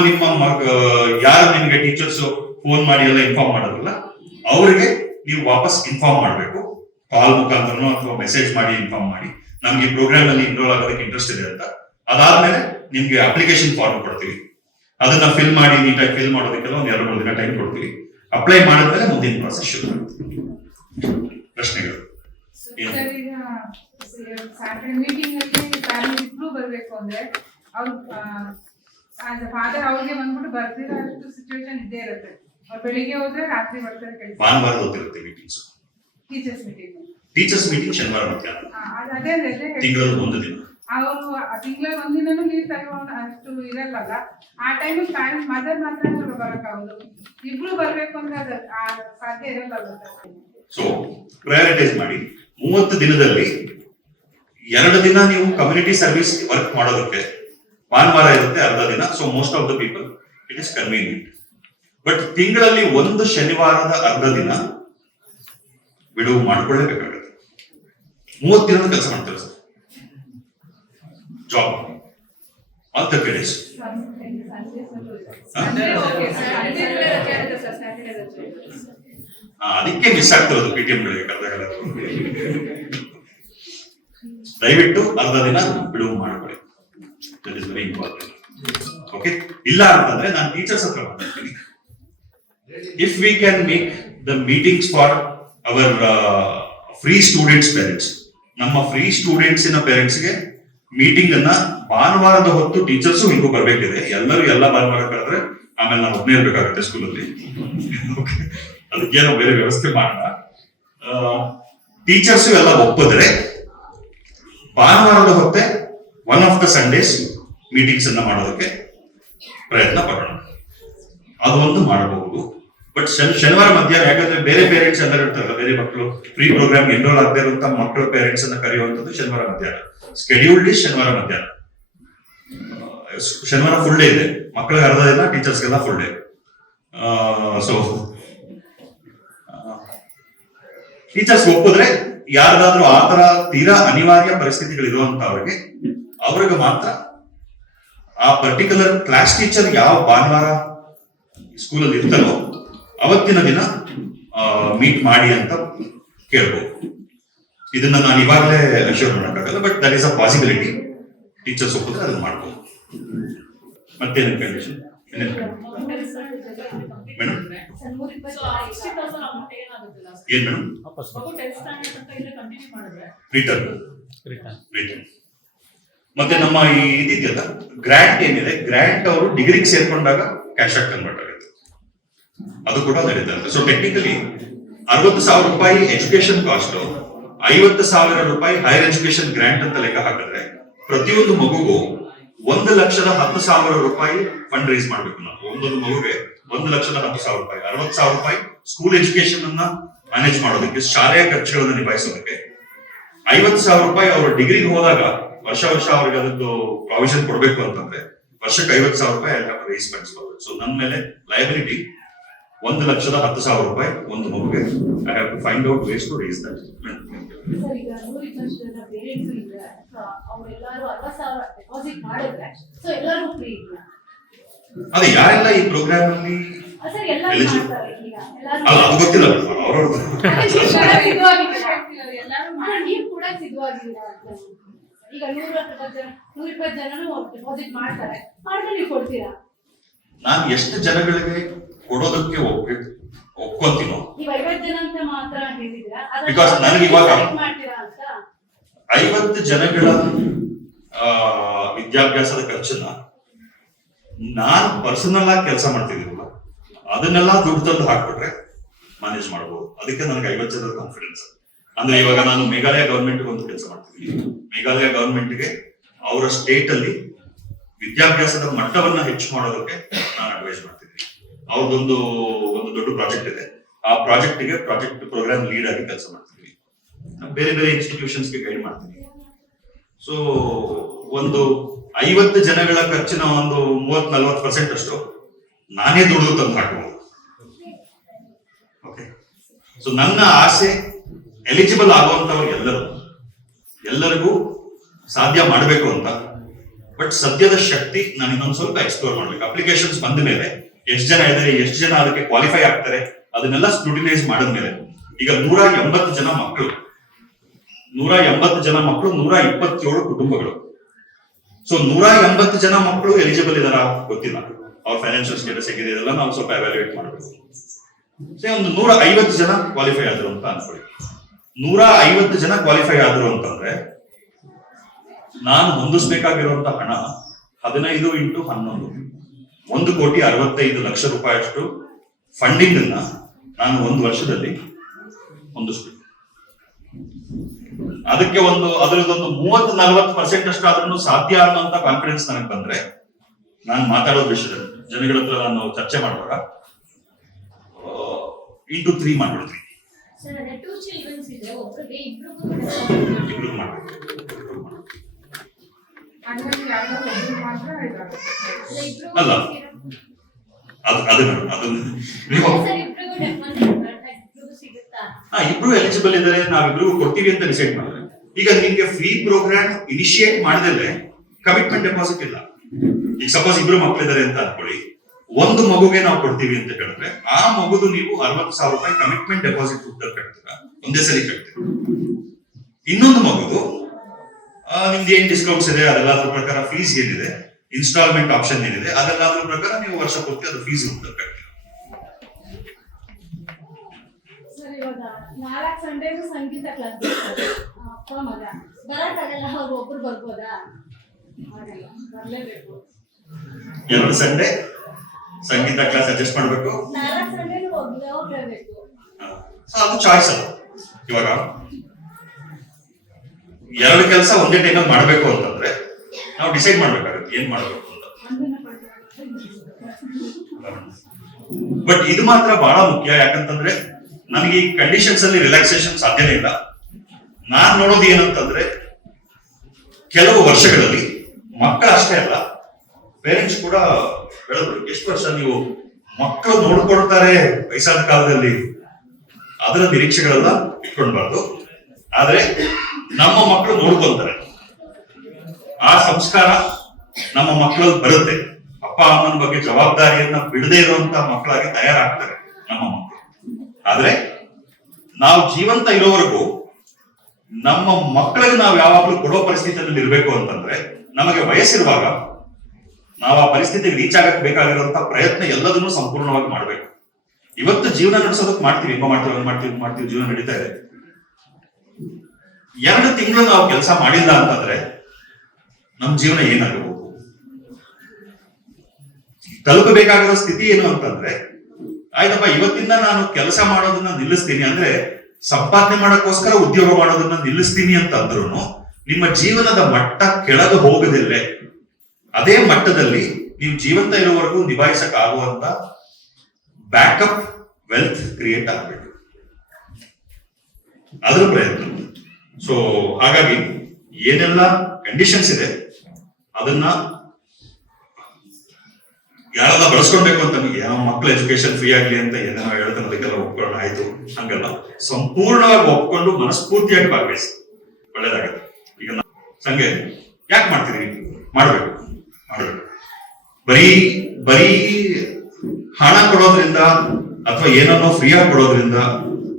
ಯಾರು ನಿಮ್ಗೆ ಟೀಚರ್ಸ್ ಫೋನ್ ಮಾಡಿ ಎಲ್ಲ ಇನ್ಫಾರ್ಮ್ ಮಾಡೋದಿಲ್ಲ, ಅವರಿಗೆ ನೀವು ವಾಪಸ್ ಇನ್ಫಾರ್ಮ್ ಮಾಡಬೇಕು. ಕಾಲ್ ಮುಖಾಂತರನೋ ಅಥವಾ ಮೆಸೇಜ್ ಮಾಡಿ ಇನ್ಫಾರ್ಮ್ ಮಾಡಿ ನಮ್ಗೆ ಈ ಪ್ರೋಗ್ರಾಮ್ ಅಲ್ಲಿ ಎನ್ರೋಲ್ ಆಗೋದಕ್ಕೆ ಇಂಟ್ರೆಸ್ಟ್ ಇದೆ ಅಂತ. ಅದಾದ್ಮೇಲೆ ನಿಮ್ಗೆ ಅಪ್ಲಿಕೇಶನ್ ಫಾರ್ಮ್ ಕೊಡ್ತೀವಿ, ಅದನ್ನ ಫಿಲ್ ಮಾಡಿ ನೀಟಾಗಿ ಫಿಲ್ ಮಾಡೋದಕ್ಕೆಲ್ಲ ಒಂದು 2-3 ದಿನ ಟೈಮ್ ಕೊಡ್ತೀವಿ. ಅಪ್ಲೈ ಮಾಡಿದ್ಮೇಲೆ ಮುಂದಿನ ಪ್ರಾಸೆಸ್ ಶುರು ಮಾಡ್ತೀವಿ. ಪ್ರಶ್ನೆಗಳು ಮೀಟಿಂಗ್ ಅಲ್ಲಿ ಪ್ಯಾರೆಂಟ್ಸ್ ಇಬ್ರು ಬರ್ಬೇಕು ಅಂದ್ರೆ ಫಾದರ್ ಅವ್ರಿಗೆ ಬಂದ್ಬಿಟ್ಟು ಬರ್ದಿರೋ ಅಷ್ಟು ಸಿಚುವೇಶನ್ ಇದ್ದೇ ಇರುತ್ತೆ. ಅವ್ರು ಬೆಳಿಗ್ಗೆ ಹೋದ್ರೆ ರಾತ್ರಿ ಬರ್ತಾರೆ ಕೆಲಸ. ಭಾನುವಾರ ಹೋಗ್ತಿರುತ್ತೆ ಮೀಟಿಂಗ್ಸ್, ಟೀಚರ್ಸ್ ಮೀಟಿಂಗ್ ಶನಿವಾರ ಮಧ್ಯಾಹ್ನ, ಅದೇ ತಿಂಗಳಲ್ಲಿ ಒಂದು ದಿನ. ಅವರು ತಿಂಗಳಲ್ಲಿ ಒಂದಿನೂ ಲೀವ್ ತಗೊಂಡು ಅಷ್ಟು ಇರಲ್ಲ. ಆ ಟೈಮ್ ಪ್ಯಾರೆಂಟ್ಸ್ ಮದರ್ ಮಾತ್ರ ಬರಕ್ಕಾಗೋದು, ಇಬ್ರು ಬರ್ಬೇಕು ಅಂದ್ರೆ ಅದು ಸಾಧ್ಯ ಇರಲ್ಲ. ಸೊ ಪ್ರಯಾರಿಟೈಸ್ ಮಾಡಿ 30 ದಿನದಲ್ಲಿ 2 ದಿನ ನೀವು ಕಮ್ಯುನಿಟಿ ಸರ್ವಿಸ್ ವರ್ಕ್ ಮಾಡೋದಕ್ಕೆ ಭಾನುವಾರ ಇರುತ್ತೆ, ಅರ್ಧ ದಿನ. So most of the people it is convenient. But ತಿಂಗಳಲ್ಲಿ ಒಂದು ಶನಿವಾರದ ಅರ್ಧ ದಿನ ಬಿಡುವು ಮಾಡ್ಕೊಳ್ಳೇಬೇಕಾಗುತ್ತೆ. 30 ದಿನದ ಕೆಲಸ ಮಾಡ್ತಾರೆ ಸರ್, ಜಾಬ್ ಆಲ್ 30 days. ಅದಕ್ಕೆ ಮಿಸ್ ಆಗ್ತಿರೋದು PTMಗಳಿಗೆ ಕರೆದಾಗ. ದಯವಿಟ್ಟು ಅರ್ಧ ದಿನ ಬಿಡುವು ಮಾಡ್ಕೊಳ್ಳಿ, that is very important. Okay, ಇಲ್ಲ ಅಂತಂದ್ರೆ ನಾನು ಟೀಚರ್ಸ್ ಹತ್ರ ಮಾತಾಡ್ತೀನಿ. If we can make the meetings for our free students parents, ನಮ್ಮ ಫ್ರೀ ಸ್ಟೂಡೆಂಟ್ಸಿನ ಪೇರೆಂಟ್ಸ್ಗೆ ಮೀಟಿಂಗ್ ಅನ್ನ ಭಾನುವಾರದ ಹೊತ್ತು ಟೀಚರ್ಸು ಹಿಂಗೂ ಬರ್ಬೇಕಿದೆ. ಎಲ್ಲರೂ ಎಲ್ಲ ಭಾನುವಾರ ಕರೆದ್ರೆ ಆಮೇಲೆ ನಾವು ಒಬ್ಬನೇ ಇರ್ಬೇಕಾಗುತ್ತೆ ಸ್ಕೂಲಲ್ಲಿ. ಅದಕ್ಕೇನೋ ಬೇರೆ ವ್ಯವಸ್ಥೆ ಮಾಡೋಣ. ಟೀಚರ್ಸು ಎಲ್ಲ ಒಪ್ಪಿದ್ರೆ ಭಾನುವಾರದ ಹೊತ್ತೆ one of the Sundays meetings ಅನ್ನ ಮಾಡೋದಕ್ಕೆ ಪ್ರಯತ್ನ ಪಡೋಣ. ಅದು ಒಂದು ಮಾಡಬಹುದು. ಬಟ್ ಶನಿವಾರ ಮಧ್ಯಾಹ್ನ, ಯಾಕಂದ್ರೆ ಬೇರೆ ಪೇರೆಂಟ್ಸ್ ಎಲ್ಲ ಇರ್ತಾರಲ್ಲ, ಬೇರೆ ಮಕ್ಕಳು ಫ್ರೀ ಪ್ರೋಗ್ರಾಮ್ ಎನ್ರೋಲ್ ಆಗದೆ ಇರುವಂತ ಮಕ್ಕಳ ಪೇರೆಂಟ್ಸ್ ಅನ್ನ ಕರೆಯುವಂತದ್ದು ಶನಿವಾರ ಮಧ್ಯಾಹ್ನ. ಸ್ಕೆಡ್ಯೂಲ್ಡ್ ಇಸ್ ಶನಿವಾರ ಮಧ್ಯಾಹ್ನ. ಶನಿವಾರ ಫುಲ್ ಡೇ ಇದೆ, ಮಕ್ಕಳಿಗೆ ಅರ್ಧ ದಿನ, ಟೀಚರ್ಸ್ಗೆಲ್ಲ ಫುಲ್ ಡೇ. ಸೊ ಟೀಚರ್ಸ್ ಒಪ್ಪಿದ್ರೆ, ಯಾರ್ದಾದ್ರೂ ಆತರ ತೀರಾ ಅನಿವಾರ್ಯ ಪರಿಸ್ಥಿತಿಗಳಿರುವಂತವ್ರಿಗೆ ಮಾತ್ರ ಆ ಪರ್ಟಿಕ್ಯುಲರ್ ಕ್ಲಾಸ್ ಟೀಚರ್ ಯಾವ ಭಾನುವಾರ ಸ್ಕೂಲಲ್ಲಿ ಇರ್ತಾರೋ ಅವತ್ತಿನ ದಿನ ಮೀಟ್ ಮಾಡಿ ಅಂತ ಕೇಳ್ಬೋದು. ಇದನ್ನ ನಾನು ಇವಾಗಲೇ ಅಶ್ಯೂರ್ ಮಾಡೋಕ್ಕಾಗಲ್ಲ, but that is a possibility. Teachers ಒಪ್ಪಿದ್ರೆ ಅದನ್ನ ಮಾಡ್ಬೋದು. ಮತ್ತೇನು ಕಂಡೀಷನ್ ಮೇಡಮ್? ಏನ್ ಮೇಡಮ್? ರಿಟರ್ನ್. ಮತ್ತೆ ನಮ್ಮ ಈ ಇದಿದೆಯಲ್ಲ ಗ್ರಾಂಟ್ ಏನಿದೆ, ಗ್ರಾಂಟ್ ಅವರು ಡಿಗ್ರಿಗೆ ಸೇರ್ಕೊಂಡಾಗ ಕ್ಯಾಶ್ ಆಗಿ ಕನ್ವರ್ಟ್ ಆಗುತ್ತೆ, ಅದು ಕೂಡ ನಡೀತಾ ಇದೆ. ಸೊ ಟೆಕ್ನಿಕಲಿ 60,000 ರೂಪಾಯಿ ಎಜುಕೇಶನ್ ಕಾಸ್ಟ್, 50,000 ರೂಪಾಯಿ ಹೈಯರ್ ಎಜುಕೇಶನ್ ಗ್ರಾಂಟ್ ಅಂತ ಲೆಕ್ಕ ಹಾಕಿದ್ರೆ ಪ್ರತಿಯೊಂದು ಮಗುಗೂ 1,10,000 ರೂಪಾಯಿ ಫಂಡ್ ರೈಸ್ ಮಾಡ್ಬೇಕು ನಾವು. ಒಂದೊಂದು ಮಗುಗೆ 1,10,000 ರೂಪಾಯಿ, 60,000 ರೂಪಾಯಿ ಸ್ಕೂಲ್ ಎಜುಕೇಶನ್ ಅನ್ನ ಮ್ಯಾನೇಜ್ ಮಾಡೋದಕ್ಕೆ, ಶಾಲೆಯ ಖರ್ಚುಗಳನ್ನ ನಿಭಾಯಿಸೋದಕ್ಕೆ, 50,000 ರೂಪಾಯಿ ಅವರು ಡಿಗ್ರಿಗೆ ಹೋದಾಗ ವರ್ಷ ಅವ್ರಿಗೆ ಅದಕ್ಕೆ ಪ್ರಾವಿಷನ್ ಕೊಡಬೇಕು ಅಂತಂದ್ರೆ ವರ್ಷಕ್ಕೆ 50,000 ರೂಪಾಯಿ ರೈಸ್ ಫಂಡ್ಸ್ ಬರಬೇಕು. ಸೊ ನನ್ನ ಮೇಲೆ ಲಯಬಿಲಿಟಿ 1,10,000 ರೂಪಾಯಿ ಒಂದು ಮಗುಗೆ. I have to find out ways to raise that. ಅದೇ ಯಾರೆಲ್ಲ ಈ ಪ್ರೋಗ್ರಾಮ್ ಅಲ್ಲಿ ಅಲ್ಲ ಅದು ಗೊತ್ತಿಲ್ಲ ಅವ್ರವ್ರ ಈಗ 120 ಜನನು ಡೆಪಾಸಿಟ್ ಮಾಡ್ತಾರೆ, ಮಾಡಿದ್ರೆ ನೀವು ಕೊಡ್ತೀರಾ? ನಾನು ಎಷ್ಟು ಜನಗಳಿಗೆ ಕೊಡೋದಕ್ಕೆ ಒಪ್ಕೊಂತೀನೋ, ನೀವು 50 ಜನ ಅಂತ ಮಾತ್ರ ಹೇಳಿದ್ದೀರಾ, ಬಿಕಾಸ್ ನನಗೆ ಇವಾಗ ಮಾಡ್ತೀರಾ ಅಂತ 50 ಜನಗಳ ವಿದ್ಯಾಭ್ಯಾಸದ ಖರ್ಚನ್ನ ನಾನು ಪರ್ಸನಲ್ ಆಗಿ ಕೆಲಸ ಮಾಡ್ತಿದ್ದೀನಲ್ಲ, ಅದನ್ನೆಲ್ಲ ದುಡ್ಡು ತಂದು ಹಾಕ್ಬಿಟ್ರೆ ಮ್ಯಾನೇಜ್ ಮಾಡಬಹುದು. ಅದಕ್ಕೆ ನನಗೆ 50 ಜನದ ಕಾನ್ಫಿಡೆನ್ಸ್. ಅಂದ್ರೆ ಇವಾಗ ನಾನು ಮೇಘಾಲಯ ಗವರ್ಮೆಂಟ್ ಒಂದು ಕೆಲಸ ಮಾಡ್ತಿದ್ದೀನಿ. ಮೇಘಾಲಯ ಗವರ್ಮೆಂಟ್ಗೆ ಅವರ ಸ್ಟೇಟ್ ಅಲ್ಲಿ ವಿದ್ಯಾಭ್ಯಾಸದ ಮಟ್ಟವನ್ನ ಹೆಚ್ಚು ಮಾಡೋದಕ್ಕೆ ನಾನು ಅಡ್ವೈಸ್ ಮಾಡ್ತಿದ್ದೀನಿ. ಅವ್ರದ್ದೊಂದು ದೊಡ್ಡ ಪ್ರಾಜೆಕ್ಟ್ ಇದೆ. ಆ ಪ್ರಾಜೆಕ್ಟ್ಗೆ ಪ್ರಾಜೆಕ್ಟ್ ಪ್ರೋಗ್ರಾಮ್ ಲೀಡ್ ಆಗಿ ಕೆಲಸ ಮಾಡ್ತೀನಿ. ಬೇರೆ ಬೇರೆ ಇನ್ಸ್ಟಿಟ್ಯೂಷನ್ಸ್ಗೆ ಗೈಡ್ ಮಾಡ್ತೀನಿ. ಸೊ ಒಂದು 50 ಜನಗಳ ಖರ್ಚಿನ ಒಂದು 30-40% ಅಷ್ಟು ನಾನೇ ದುಡ್ಡು ತಂದು ಹಾಕಬಹುದು. ಓಕೆ. ಸೊ ನನ್ನ ಆಸೆ ಎಲಿಜಿಬಲ್ ಆಗುವಂತವ್ರು ಎಲ್ಲರಿಗೂ ಸಾಧ್ಯ ಮಾಡಬೇಕು ಅಂತ. ಬಟ್ ಸದ್ಯದ ಶಕ್ತಿ ನಾನು ಇನ್ನೊಂದು ಸ್ವಲ್ಪ ಎಕ್ಸ್ಪ್ಲೋರ್ ಮಾಡ್ಬೇಕು. ಅಪ್ಲಿಕೇಶನ್ಸ್ ಬಂದ ಮೇಲೆ ಎಷ್ಟು ಜನ ಇದ್ದಾರೆ, ಎಷ್ಟು ಜನ ಅದಕ್ಕೆ ಕ್ವಾಲಿಫೈ ಆಗ್ತಾರೆ, ಅದನ್ನೆಲ್ಲ ಸ್ಕ್ರೂಟಿನೈಸ್ ಮಾಡಿದ್ಮೇಲೆ ಈಗ 180 ಜನ ಮಕ್ಕಳು, 127 ಕುಟುಂಬಗಳು. ಸೊ 180 ಜನ ಮಕ್ಕಳು ಎಲಿಜಿಬಲ್ ಇದಾರ ಗೊತ್ತಿಲ್ಲ, ಅವ್ರ ಫೈನಾನ್ಷಿಯಲ್ ಸ್ಟೇಟಸ್ ಹೇಗಿದೆ, ಇದೆಲ್ಲ ನಾವು ಸ್ವಲ್ಪ ಎವ್ಯಾಲ್ಯೂಯೇಟ್ ಮಾಡಬೇಕು. ಒಂದು 150 ಜನ ಕ್ವಾಲಿಫೈ ಆದ್ರು ಅಂತ ಅನ್ಕೊಳ್ಳಿ. 150 ಜನ ಕ್ವಾಲಿಫೈ ಆದ್ರು ಅಂತಂದ್ರೆ ನಾನು ಹೊಂದಿಸ್ಬೇಕಾಗಿರುವಂತ ಹಣ 15 × 11, 1,65,00,000 ರೂಪಾಯಿಯಷ್ಟು ಫಂಡಿಂಗ್ ಅನ್ನ ನಾನು ಒಂದು ವರ್ಷದಲ್ಲಿ ಹೊಂದಿಸ್ಬೇಕು. ಅದಕ್ಕೆ ಅದರದೊಂದು 30-40% ಅಷ್ಟು ಆದ್ರೂ ಸಾಧ್ಯ ಅನ್ನುವಂತ ಕಾನ್ಫಿಡೆನ್ಸ್ ನನಗೆ ಬಂದ್ರೆ ನಾನು ಮಾತಾಡೋ ವಿಷಯದಲ್ಲಿ ಜನಗಳ ಹತ್ರ ನಾನು ಚರ್ಚೆ ಮಾಡುವಾಗ into 3 ಮಾಡ್ಬಿಡ್ತೀನಿ. ಇಬ್ರು ಮಾಡ್ಬೇಕು. ಅಲ್ಲ ಅದು ಮೇಡಮ್, ಅದನ್ನ ನೀವು ಇಬ್ರು ಎಲಿಜಿಬಲ್ ಇದ್ದಾರೆ, ನಾವಿಬ್ರಿಗೂ ಕೊಡ್ತೀವಿ ಅಂತ ಡಿಸೈಡ್ ಮಾಡಿದ್ರೆ, ಈಗ ನಿಮ್ಗೆ ಫ್ರೀ ಪ್ರೋಗ್ರಾಮ್ ಇನಿಶಿಯೇಟ್ ಮಾಡಿದ್ರೆ ಕಮಿಟ್ಮೆಂಟ್ ಡೆಪಾಸಿಟ್ ಇಲ್ಲ. ಈಗ ಸಪೋಸ್ ಇಬ್ರು ಮಕ್ಕಳಿದ್ದಾರೆ ಅಂತ ಅನ್ಕೊಳ್ಳಿ, ಒಂದು ಮಗುಗೆ ನಾವು ಕೊಡ್ತೀವಿ ಅಂತ ಹೇಳಿದ್ರೆ ಆ ಮಗುದು ನೀವು 60,000 ರೂಪಾಯಿ ಕಮಿಟ್ಮೆಂಟ್ ಡೆಪಾಸಿಟ್ ದುಡ್ಡು ಕಟ್ತೀರಾ, ಒಂದೇ ಸರಿ ಕಟ್ತೀರಾ. ಇನ್ನೊಂದು ಮಗುದು ನಿಮ್ದು ಏನ್ ಡಿಸ್ಕೌಂಟ್ಸ್ ಇದೆ ಅದೆಲ್ಲದ್ರ ಪ್ರಕಾರ ಫೀಸ್ ಏನಿದೆ, ಇನ್ಸ್ಟಾಲ್ಮೆಂಟ್ ಆಪ್ಷನ್ ಏನಿದೆ, ಅದೆಲ್ಲದ್ರ ಪ್ರಕಾರ ನೀವು ವರ್ಷ ಪೂರ್ತಿ ಅದು ಫೀಸ್ ದುಡ್ಡು ಕಟ್ತೀರಾ. ಇವಾಗ 4 ಸಂಡೇಗೂ ಸಂಗೀತ ಕ್ಲಾಸ್ ಅಪ್ಪ ಮಗ ಬರಕ್ಕಾಗಲ್ಲ, ಅವ್ರು ಒಬ್ರು ಬರ್ಬೋದಾ? ಬರ್ಲೇಬೇಕು. 2 ಸಂಡೇ ಸಂಗೀತ ಕ್ಲಾಸ್ ಅಡ್ಜಸ್ಟ್ ಮಾಡ್ಬೇಕು. 4 ಸಂಡೇನು ಹೋಗ್ಲೇಬೇಕು. ಅದು ಚಾಯ್ಸ್. ಅದು ಇವಾಗ 2 ಕೆಲಸ ಒಂದೇ ಟೈಮಲ್ಲಿ ಮಾಡ್ಬೇಕು ಅಂತಂದ್ರೆ ನಾವು ಡಿಸೈಡ್ ಮಾಡ್ಬೇಕಾಗುತ್ತೆ. ಗೊತ್ತಾಗುತ್ತೆ ಏನ್ ಮಾಡಬೇಕು ಅಂತ. ಬಟ್ ಇದು ಮಾತ್ರ ಬಹಳ ಮುಖ್ಯ, ಯಾಕಂತಂದ್ರೆ ನನಗೆ ಈ ಕಂಡೀಷನ್ಸ್ ಅಲ್ಲಿ ರಿಲ್ಯಾಕ್ಸೇಷನ್ ಸಾಧ್ಯನೇ ಇಲ್ಲ. ನಾನ್ ನೋಡೋದು ಏನಂತಂದ್ರೆ ಕೆಲವು ವರ್ಷಗಳಲ್ಲಿ ಮಕ್ಕಳು ಅಷ್ಟೇ ಅಲ್ಲ, ಪೇರೆಂಟ್ಸ್ ಕೂಡ ಹೇಳಿದ್ರು, ಎಷ್ಟು ವರ್ಷ ನೀವು ಮಕ್ಕಳು ನೋಡ್ಕೊಳ್ತಾರೆ ವಯಸ್ಸಾದ ಕಾಲದಲ್ಲಿ, ಅದರ ನಿರೀಕ್ಷೆಗಳೆಲ್ಲ ಇಟ್ಕೊಳ್ಬಾರ್ದು. ಆದ್ರೆ ನಮ್ಮ ಮಕ್ಕಳು ನೋಡ್ಕೊಳ್ತಾರೆ, ಆ ಸಂಸ್ಕಾರ ನಮ್ಮ ಮಕ್ಕಳಲ್ಲಿ ಬರುತ್ತೆ. ಅಪ್ಪ ಅಮ್ಮನ ಬಗ್ಗೆ ಜವಾಬ್ದಾರಿಯನ್ನ ಬಿಡದೇ ಇರುವಂತ ಮಕ್ಕಳಾಗಿ ತಯಾರಾಗ್ತಾರೆ ನಮ್ಮ ಮಕ್ಕಳು. ಆದ್ರೆ ನಾವು ಜೀವಂತ ಇರೋವರೆಗೂ ನಮ್ಮ ಮಕ್ಕಳಿಗೆ ನಾವು ಯಾವಾಗ್ಲೂ ಕೊಡೋ ಪರಿಸ್ಥಿತಿಯಲ್ಲಿ ಇರಬೇಕು ಅಂತಂದ್ರೆ, ನಮಗೆ ವಯಸ್ಸಿರುವಾಗ ನಾವು ಆ ಪರಿಸ್ಥಿತಿಗೆ ರೀಚ್ ಆಗಕ್ಕೆ ಬೇಕಾಗಿರುವಂತ ಪ್ರಯತ್ನ ಎಲ್ಲದನ್ನೂ ಸಂಪೂರ್ಣವಾಗಿ ಮಾಡ್ಬೇಕು. ಇವತ್ತು ಜೀವನ ನಡೆಸೋದಕ್ಕೆ ಮಾಡ್ತೀವಿ, ಮಾಡ್ತೀವಿ ಜೀವನ ನಡೀತಾ ಇದೆ. 2 ತಿಂಗಳು ನಾವು ಕೆಲಸ ಮಾಡಿಲ್ಲ ಅಂತಂದ್ರೆ ನಮ್ ಜೀವನ ಏನಾಗಬಹುದು? ತಲುಪಬೇಕಾಗಿರೋ ಸ್ಥಿತಿ ಏನು ಅಂತಂದ್ರೆ, ಆಯ್ತಪ್ಪ ಇವತ್ತಿಂದ ನಾನು ಕೆಲಸ ಮಾಡೋದನ್ನ ನಿಲ್ಲಿಸ್ತೀನಿ ಅಂದ್ರೆ, ಸಂಪಾದನೆ ಮಾಡೋಕ್ಕೋಸ್ಕರ ಉದ್ಯೋಗ ಮಾಡೋದನ್ನ ನಿಲ್ಲಿಸ್ತೀನಿ ಅಂತ ಅಂದ್ರೂ ನಿಮ್ಮ ಜೀವನದ ಮಟ್ಟ ಕೆಳಗೆ ಹೋಗದಿಲ್ಲೇ ಅದೇ ಮಟ್ಟದಲ್ಲಿ ನೀವು ಜೀವಂತ ಇರೋವರೆಗೂ ನಿಭಾಯಿಸಕ್ ಆಗುವಂತ ಬ್ಯಾಕಪ್ ವೆಲ್ತ್ ಕ್ರಿಯೇಟ್ ಆಗ್ಬೇಕು, ಅದ್ರ ಪ್ರಯತ್ನ. ಸೊ ಹಾಗಾಗಿ ಏನೆಲ್ಲ ಕಂಡೀಷನ್ಸ್ ಇದೆ ಅದನ್ನ ಯಾರೆಲ್ಲ ಬಳಸ್ಕೊಳ್ಬೇಕು ಅಂತ, ಯಾವ ಮಕ್ಕಳ ಎಜುಕೇಶನ್ ಫ್ರೀ ಆಗ್ಲಿ ಅಂತ ಏನೇನೋ ಹೇಳ್ತಾನೆ ಅದಕ್ಕೆಲ್ಲ ಒಪ್ಕೊಳ್ಳೋಣ, ಆಯ್ತು ಹಂಗಲ್ಲ, ಸಂಪೂರ್ಣವಾಗಿ ಒಪ್ಕೊಂಡು ಮನಸ್ಫೂರ್ತಿಯಾಗಿ ಭಾಗವಹಿಸಿ ಒಳ್ಳೇದಾಗುತ್ತೆ. ಈಗ ಸಂಘ ಯಾಕೆ ಮಾಡ್ತೀರಿ? ಮಾಡ್ಬೇಕು. ಬರೀ ಹಣ ಕೊಡೋದ್ರಿಂದ ಅಥವಾ ಏನನ್ನೋ ಫ್ರೀಯಾಗಿ ಕೊಡೋದ್ರಿಂದ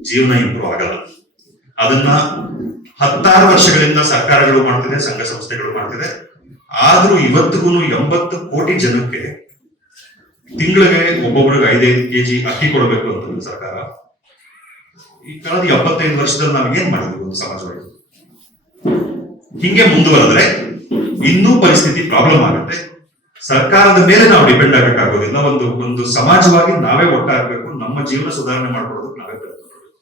ಜೀವನ ಇಂಪ್ರೂವ್ ಆಗಲ್ಲ. ಅದನ್ನ 10 ವರ್ಷಗಳಿಂದ ಸರ್ಕಾರಗಳು ಮಾಡ್ತಿದೆ, ಸಂಘ ಸಂಸ್ಥೆಗಳು ಮಾಡ್ತಿದೆ. ಆದ್ರೂ ಇವತ್ತಿಗೂ 80 ಕೋಟಿ ಜನಕ್ಕೆ ತಿಂಗಳಿಗೆ ಒಬ್ಬೊಬ್ರಿಗೆ 5-5 ಕೆಜಿ ಅಕ್ಕಿ ಕೊಡಬೇಕು ಅಂತಂದ್ರೆ ಸರ್ಕಾರ, ಈ ಕಳೆದ 75 ವರ್ಷದಲ್ಲಿ ನಾವೇನ್ ಮಾಡಿದ್ವಿ ಒಂದು ಸಮಾಜವಾಗಿ? ಹಿಂಗೆ ಮುಂದುವರೆದ್ರೆ ಇನ್ನೂ ಪರಿಸ್ಥಿತಿ ಪ್ರಾಬ್ಲಮ್ ಆಗುತ್ತೆ. ಸರ್ಕಾರದ ಮೇಲೆ ನಾವು ಡಿಪೆಂಡ್ ಆಗಬೇಕಾಗೋದಿಲ್ಲ. ಒಂದು ಸಮಾಜವಾಗಿ ನಾವೇ ಒಟ್ಟಾಗಬೇಕು, ನಮ್ಮ ಜೀವನ ಸುಧಾರಣೆ ಮಾಡ್ಕೊಳ್ಳೋದಕ್ಕೆ ನಾವೇ ಪ್ರಯತ್ನ ಮಾಡಬೇಕು.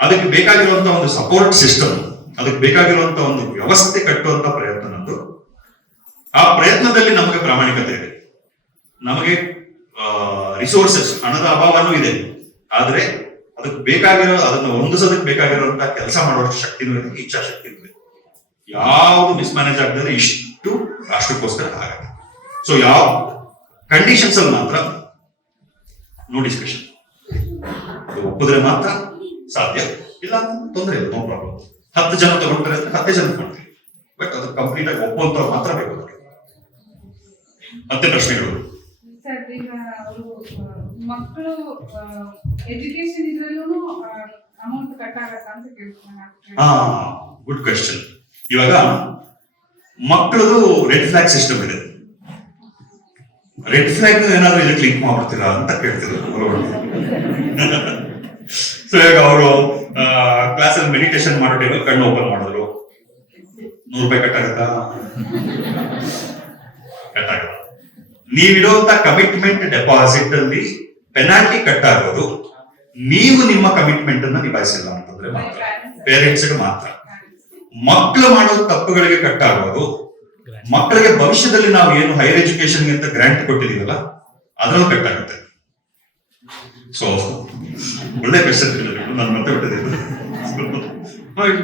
ಅದಕ್ಕೆ ಬೇಕಾಗಿರುವಂತ ಒಂದು ಸಪೋರ್ಟ್ ಸಿಸ್ಟಮ್, ಅದಕ್ಕೆ ಬೇಕಾಗಿರುವಂತ ಒಂದು ವ್ಯವಸ್ಥೆ ಕಟ್ಟುವಂತ ಪ್ರಯತ್ನ ನಂದು. ಆ ಪ್ರಯತ್ನದಲ್ಲಿ ನಮಗೆ ಪ್ರಾಮಾಣಿಕತೆ ಇದೆ, ನಮಗೆ ರಿಸೋರ್ಸಸ್, ಹಣದ ಅಭಾವನೂ ಇದೆ. ಆದ್ರೆ ಅದಕ್ಕೆ ಅದನ್ನ ಹೊಂದಿಸೋದಕ್ಕೆ ಬೇಕಾಗಿರುವಂತ ಕೆಲಸ ಮಾಡುವಷ್ಟು ಶಕ್ತಿನೂ ಇದೆ, ಇಚ್ಛಾಶಕ್ತಿನೂ ಇದೆ. ಯಾವುದು ಮಿಸ್ಮ್ಯಾನೇಜ್ ಆಗದೆ ಇಷ್ಟು ರಾಷ್ಟ್ರಕ್ಕೋಸ್ಕರ ಆಗುತ್ತೆ. ಸೊ ಯಾವ ಕಂಡೀಷನ್ಸ್ ಅಲ್ಲಿ ಮಾತ್ರ ನೋ ಡಿಸ್ಕಷನ್, ಒಪ್ಪಿದ್ರೆ ಮಾತ್ರ ಸಾಧ್ಯ, ಇಲ್ಲ ತೊಂದರೆ ಇಲ್ಲ, ನೋ ಪ್ರಾಬ್ಲಮ್. 10 ಜನ ತಗೊಂಡ್ರೆ 10 ಜನ ಮಾಡ್ತೀವಿ, ಬಟ್ ಅದು ಕಂಪ್ಲೀಟ್ ಆಗಿ ಒಪ್ಪುವಂತ ಮಾತ್ರ ಬೇಕು. ಮತ್ತೆ ಪ್ರಶ್ನೆಗಳು ಸರ್, ಈಗ ಅವರು ಮಕ್ಕಳು ಎಜುಕೇಶನ್ ಇದ್ರಲ್ಲೂ ಅಮೌಂಟ್ ಕಟ್ ಆಗತ್ತ ಅಂತ ಕೇಳ್ತಾರೆ. Good question. ಇವಾಗ ಮಕ್ಕಳದು ರೆಡ್ ಫ್ಲಾಗ್ ಸಿಸ್ಟಮ್ ಇದೆ. ರೆಡ್ ಫ್ಲಾಗ್ ಏನಾದ್ರು ಇದಕ್ಕೆ ಲಿಂಕ್ ಮಾಡ್ಬಿಡ್ತೀರಾ ಅಂತ ಕೇಳ್ತಿದ್ರು. ಸೊ ಇವಾಗ ಅವರು ಕ್ಲಾಸಲ್ಲಿ ಮೆಡಿಟೇಷನ್ ಮಾಡೋ ಟೈಮಲ್ಲಿ ಕಣ್ಣು ಓಪನ್ ಮಾಡಿದ್ರು, 100 ರೂಪಾಯಿ ಕಟ್ಟಾಗತ್ತಾ? ಕಟ್ಟಾಗಲ್ಲ. ನೀವಿಡುವಂತ ಕಮಿಟ್ಮೆಂಟ್ ಡೆಪಾಸಿಟ್ ಅಲ್ಲಿ ಪೆನಾಲ್ಟಿ ಕಟ್ ಆಗೋದು ನೀವು ನಿಮ್ಮ ಕಮಿಟ್ಮೆಂಟ್ ಅನ್ನ ನಿಭಾಯಿಸಿಲ್ಲ ಅಂತಂದ್ರೆ ಮಾತ್ರ, ಪೇರೆಂಟ್ಸ್ ಮಾತ್ರ. ಮಕ್ಕಳು ಮಾಡೋ ತಪ್ಪುಗಳಿಗೆ ಕಟ್ ಆಗೋದು, ಮಕ್ಕಳಿಗೆ ಭವಿಷ್ಯದಲ್ಲಿ ನಾವು ಏನು ಹೈಯರ್ ಎಜುಕೇಶನ್ ಅಂತ ಗ್ರಾಂಟ್ ಕೊಟ್ಟಿದೀವಲ್ಲ ಅದ್ರಲ್ಲಿ ಕಟ್ ಆಗುತ್ತೆ. ಸೊ ಒಳ್ಳೆ ಕ್ವೆಶ್ಚನ್ ನಾನು ಮತ್ತೆ ಬಿಟ್ಟಿದ್ದೀನಿ.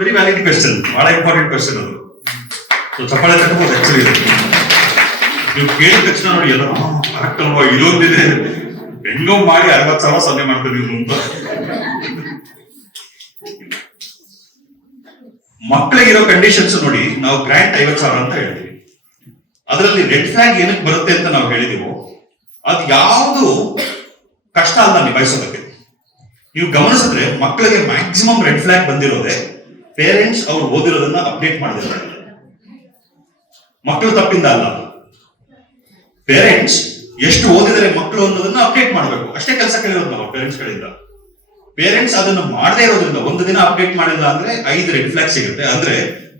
ವೆರಿ ವ್ಯಾಲಿಡ್ ಕ್ವೆಶ್ಚನ್, ಬಹಳ ಇಂಪಾರ್ಟೆಂಟ್ ಕ್ವೆಶ್ಚನ್ ಅದು. ಸೊ ಚಪ್ಪಾಳೆ ತಗೋಬಹುದು. ಆಕ್ಚುಲಿ ನೀವು ಕೇಳಿದ ತಕ್ಷಣ ನೋಡಿ ಎಲ್ಲ ಕರೆಕ್ಟ್ ಅಲ್ವಾ, ಇದೊಂದಿದೆ, ಹೆಂಗೋ ಮಾಡಿ 60,000 ಸೊನ್ನೆ ಮಾಡ್ತೀವಿ ಅಂತ. ಮಕ್ಕಳಿಗಿರೋ ಕಂಡೀಷನ್ಸ್ ನೋಡಿ, ನಾವು ಗ್ರಾಂಟ್ 50,000 ಅಂತ ಹೇಳ್ತೀವಿ. ಅದರಲ್ಲಿ ರೆಡ್ ಫ್ಲಾಗ್ ಏನಕ್ಕೆ ಬರುತ್ತೆ ಅಂತ ನಾವು ಹೇಳಿದೀವೋ ಅದು ಯಾವುದು ಕಷ್ಟ ಅಲ್ಲ ನಿಭಾಯಿಸೋದಕ್ಕೆ. ನೀವು ಗಮನಿಸಿದ್ರೆ ಮಕ್ಕಳಿಗೆ ಮ್ಯಾಕ್ಸಿಮಮ್ ರೆಡ್ ಫ್ಲಾಗ್ ಬಂದಿರೋದೆ ಪೇರೆಂಟ್ಸ್ ಅವ್ರು ಓದಿರೋದನ್ನ ಅಪ್ಡೇಟ್ ಮಾಡಿದ್ರೆ. ಮಕ್ಕಳು ತಪ್ಪಿಂದ ಅಲ್ಲ, ಪೇರೆಂಟ್ಸ್ ಎಷ್ಟು ಓದಿದರೆ ಮಕ್ಕಳು ಅನ್ನೋದನ್ನ ಅಪ್ಡೇಟ್ ಮಾಡಬೇಕು, ಅಷ್ಟೇ ಕೆಲಸ ಕೇಳಿರೋದು ನಾವು ಪೇರೆಂಟ್ಸ್ ಗಳಿಂದ. ಪೇರೆಂಟ್ಸ್ ಅದನ್ನು ಮಾಡದೇ ಇರೋದ್ರಿಂದ, ಒಂದು ದಿನ ಅಪ್ಡೇಟ್ ಮಾಡಿಲ್ಲ ಅಂದ್ರೆ 5 ರೆಡ್ ಫ್ಲಾಗ್ ಸಿಗುತ್ತೆ. ಅಂದ್ರೆ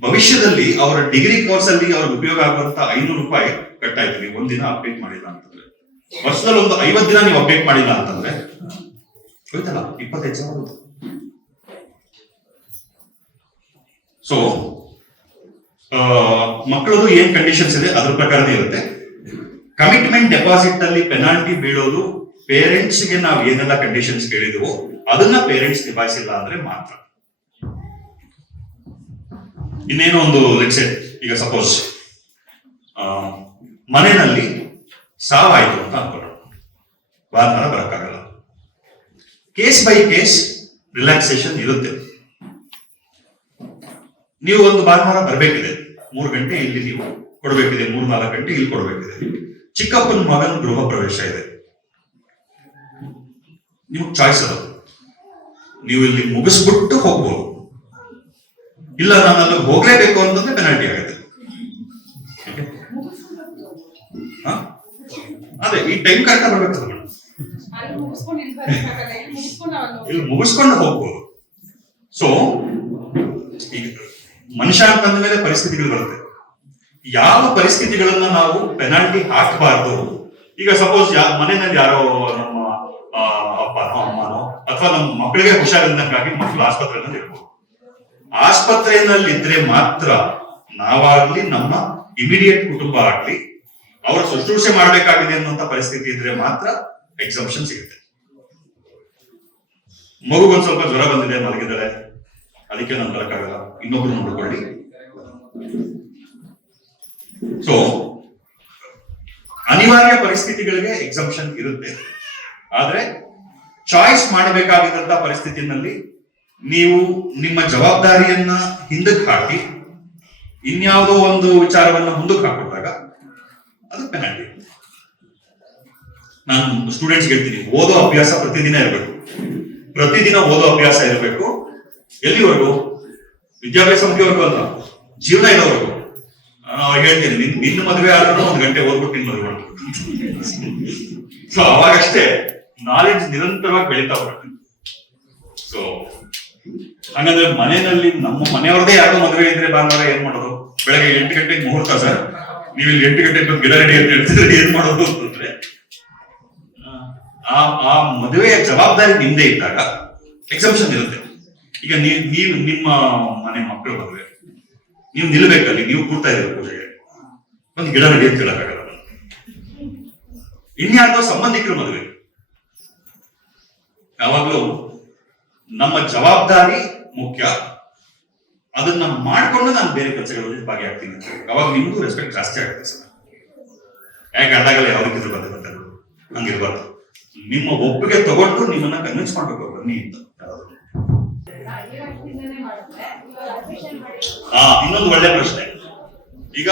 ಭವಿಷ್ಯದಲ್ಲಿ ಅವರ ಡಿಗ್ರಿ ಕೋರ್ಸ್ ಅಲ್ಲಿ ಅವ್ರಿಗೆ ಉಪಯೋಗ ಆಗುವಂತ 500 ರೂಪಾಯಿ ಕಟ್ಟಾಯ್ತು ನೀವು ಒಂದಿನ ಅಪ್ಡೇಟ್ ಮಾಡಿಲ್ಲ ಅಂತಂದ್ರೆ. ವರ್ಷದಲ್ಲಿ ಒಂದು 50 ದಿನ ನೀವು ಅಪ್ಡೇಟ್ ಮಾಡಿಲ್ಲ ಅಂತಂದ್ರೆ ಹೋಯ್ತಲ್ಲ 25,000. ಸೊ ಮಕ್ಕಳದು ಏನ್ ಕಂಡೀಷನ್ಸ್ ಇದೆ ಅದ್ರ ಪ್ರಕಾರನೇ ಇರುತ್ತೆ. ಕಮಿಟ್ಮೆಂಟ್ ಡೆಪಾಸಿಟ್ ಅಲ್ಲಿ ಪೆನಾಲ್ಟಿ ಬೀಳೋದು ಪೇರೆಂಟ್ಸ್ ಗೆ ನಾವು ಏನೆಲ್ಲ ಕಂಡೀಷನ್ಸ್ ಕೇಳಿದೀವೋ ಅದನ್ನ ಪೇರೆಂಟ್ಸ್ ನಿಭಾಯಿಸಿಲ್ಲ ಅಂದ್ರೆ ಮಾತ್ರ. ಇನ್ನೇನೋ ಒಂದು ಲೆಟ್ಸ್ ಈಗ ಸಪೋಸ್ ಮನೆಯಲ್ಲಿ ಸಾವಾಯ್ತು ಅಂತ ಅನ್ಕೊಳ್ಳೋಣ, ಭಾನುವಾರ ಬರಕ್ಕಾಗಲ್ಲ. ಕೇಸ್ ಬೈ ಕೇಸ್ ರಿಲ್ಯಾಕ್ಸೇಷನ್ ಇರುತ್ತೆ. ನೀವು ಒಂದು ಭಾನುವಾರ ಬರಬೇಕಿದೆ, 3 ಗಂಟೆ ಇಲ್ಲಿ ನೀವು ಕೊಡಬೇಕಿದೆ, 3-4 ಗಂಟೆ ಇಲ್ಲಿ ಕೊಡಬೇಕಿದೆ. ಚಿಕ್ಕಪ್ಪನ ಮಗನ ಗೃಹ ಪ್ರವೇಶ ಇದೆ, ನಿಮ್ಗೆ ಚಾಯ್ಸ್ ಅದು. ನೀವು ಇಲ್ಲಿ ಮುಗಿಸ್ಬಿಟ್ಟು ಹೋಗ್ಬೋದು, ಇಲ್ಲ ನಾನು ಅಲ್ಲಿ ಹೋಗ್ಲೇಬೇಕು ಅಂತಂದ್ರೆ ಪೆನಾಲ್ಟಿ ಆಗುತ್ತೆ. ಅದೇ ಈ ಟೈಮ್ ಕರೆಕ್ಟ್ ಬರ್ಬೇಕು, ಇಲ್ಲಿ ಮುಗಿಸ್ಕೊಂಡು ಹೋಗ್ಬೋದು. ಸೊ ಈಗ ಮನುಷ್ಯ ಅಂತಂದ ಮೇಲೆ ಪರಿಸ್ಥಿತಿಗಳು ಬರುತ್ತೆ. ಯಾವ ಪರಿಸ್ಥಿತಿಗಳನ್ನ ನಾವು ಪೆನಾಲ್ಟಿ ಹಾಕಬಾರ್ದು. ಈಗ ಸಪೋಸ್ ಮನೆಯಲ್ಲಿ ಯಾರೋ ನಮ್ಮ ಅಪ್ಪನೋ ಅಮ್ಮನೋ ಅಥವಾ ನಮ್ಮ ಮಕ್ಕಳಿಗೆ ಹುಷಾರಿಲ್ಲದಂಗಾಗಿ ಮಕ್ಕಳು ಆಸ್ಪತ್ರೆಯಲ್ಲಿ ಇರ್ಬೋದು. ಆಸ್ಪತ್ರೆಯಲ್ಲಿ ಇದ್ರೆ ಮಾತ್ರ ನಾವಾಗ್ಲಿ ನಮ್ಮ ಇಮಿಡಿಯೇಟ್ ಕುಟುಂಬ ಆಗ್ಲಿ ಅವರ ಶುಶ್ರೂಷೆ ಮಾಡ್ಬೇಕಾಗಿದೆ ಅನ್ನುವಂತ ಪರಿಸ್ಥಿತಿ ಇದ್ರೆ ಮಾತ್ರ ಎಕ್ಸಂಪ್ಷನ್ ಸಿಗುತ್ತೆ. ಮಗುಗೊಂದ್ ಸ್ವಲ್ಪ ಜ್ವರ ಬಂದಿದೆ, ಮಲಗಿದ್ದಾರೆ, ಅದಕ್ಕೆ ನಾನು ಬರಕ್ಕಾಗಲ್ಲ, ಇನ್ನೊಬ್ರು ನೋಡ್ಕೊಳ್ಳಿ. ಸೊ ಅನಿವಾರ್ಯ ಪರಿಸ್ಥಿತಿಗಳಿಗೆ ಎಕ್ಸಂಪ್ಷನ್ ಇರುತ್ತೆ. ಆದ್ರೆ ಚಾಯ್ಸ್ ಮಾಡಬೇಕಾಗಿದ್ದಂತ ಪರಿಸ್ಥಿತಿನಲ್ಲಿ ನೀವು ನಿಮ್ಮ ಜವಾಬ್ದಾರಿಯನ್ನ ಹಿಂದಕ್ಕೆ ಹಾಕಿ ಇನ್ಯಾವುದೋ ಒಂದು ವಿಚಾರವನ್ನ ಮುಂದಕ್ಕೆ ಹಾಕಿದಾಗ ಅದು ಪೆನಾಲ್ಟಿ. ನಾನು ಸ್ಟೂಡೆಂಟ್ಸ್ ಹೇಳ್ತೀನಿ, ಓದೋ ಅಭ್ಯಾಸ ಪ್ರತಿದಿನ ಇರಬೇಕು. ಪ್ರತಿದಿನ ಓದೋ ಅಭ್ಯಾಸ ಇರಬೇಕು. ಎಲ್ಲಿವರೆಗೂ? ವಿದ್ಯಾಭ್ಯಾಸ ಮುಗಿಯವರೆಗೂ ಅಲ್ಲ, ಜೀವನ ಇರೋವರೆಗೂ. ಅವ್ರು ಹೇಳ್ತೀನಿ, ನಿನ್ನ ಮದುವೆ ಆದ್ರೂ 1 ಗಂಟೆ ಓದ್ಬಿಟ್ಟು ನಿನ್ ಮದುವೆ ಮಾಡ್ಬೇಕು. ಸೊ ಅವಾಗಷ್ಟೇ ನಾಲೆಡ್ಜ್ ನಿರಂತರವಾಗಿ ಬೆಳೀತಾ ಹೋಗುತ್ತೆ. ಸೊ ಹಂಗಂದ್ರೆ ಮನೆಯಲ್ಲಿ ನಮ್ಮ ಮನೆಯವ್ರದೇ ಯಾರೋ ಮದುವೆ ಇದ್ರೆ ಭಾನುವಾರ ಏನ್ ಮಾಡೋದು? ಬೆಳಗ್ಗೆ 8 ಗಂಟೆಗೆ ಮುಹೂರ್ತ ಸರ್, ನೀವು ಇಲ್ಲಿ 8 ಗಂಟೆಗೆ ಬಂದು ಗಿಡ ರೆಡಿ ಅಂತ ಹೇಳ್ತಿದ್ರೆ ಏನ್ ಮಾಡೋದು ಅಂತಂದ್ರೆ, ಆ ಮದುವೆಯ ಜವಾಬ್ದಾರಿ ನಿಮ್ದೇ ಇದ್ದಾಗ ಎಕ್ಸಂಪ್ಷನ್ ಇರುತ್ತೆ. ಈಗ ನೀವು ನಿಮ್ಮ ಮನೆ ಮಕ್ಕಳು ಮದುವೆ, ನೀವು ನಿಲ್ಬೇಕಲ್ಲಿ, ನೀವು ಕೂರ್ತಾ ಇದ್ದೀರ ಪೂಜೆಗೆ, ಒಂದು ಗಿಡ ರೆಡಿ ಅಂತ ಹೇಳಕ್ಕಾಗಲ್ಲ. ಇನ್ಯಾರ್ದೋ ಸಂಬಂಧಿಕರ ಮದುವೆ, ಯಾವಾಗ್ಲೂ ನಮ್ಮ ಜವಾಬ್ದಾರಿ ಮುಖ್ಯ. ಅದನ್ನ ಮಾಡ್ಕೊಂಡು ನಾನು ಬೇರೆ ಕೆಲಸಗಳಲ್ಲಿ ಭಾಗಿಯಾಗ್ತೀನಿ ಅಂತ ಅವಾಗ ನಿಮ್ಗೂ ರೆಸ್ಪೆಕ್ಟ್ ಜಾಸ್ತಿ ಆಗುತ್ತೆ ಸರ್. ಯಾಕೆ ಅದಾಗಲ್ಲ ಯಾವ್ದಕ್ಕಿದ್ರು ಬಂದ ಹಂಗಿರ್ಬಾರ್ದು. ನಿಮ್ಮ ಒಪ್ಪಿಗೆ ತಗೊಂಡು ನಿಮ್ಮನ್ನ ಕನ್ವಿನ್ಸ್ ಮಾಡ್ಬೇಕು, ಬನ್ನಿ ಅಂತ. ಇನ್ನೊಂದು ಒಳ್ಳೆ ಪ್ರಶ್ನೆ. ಈಗ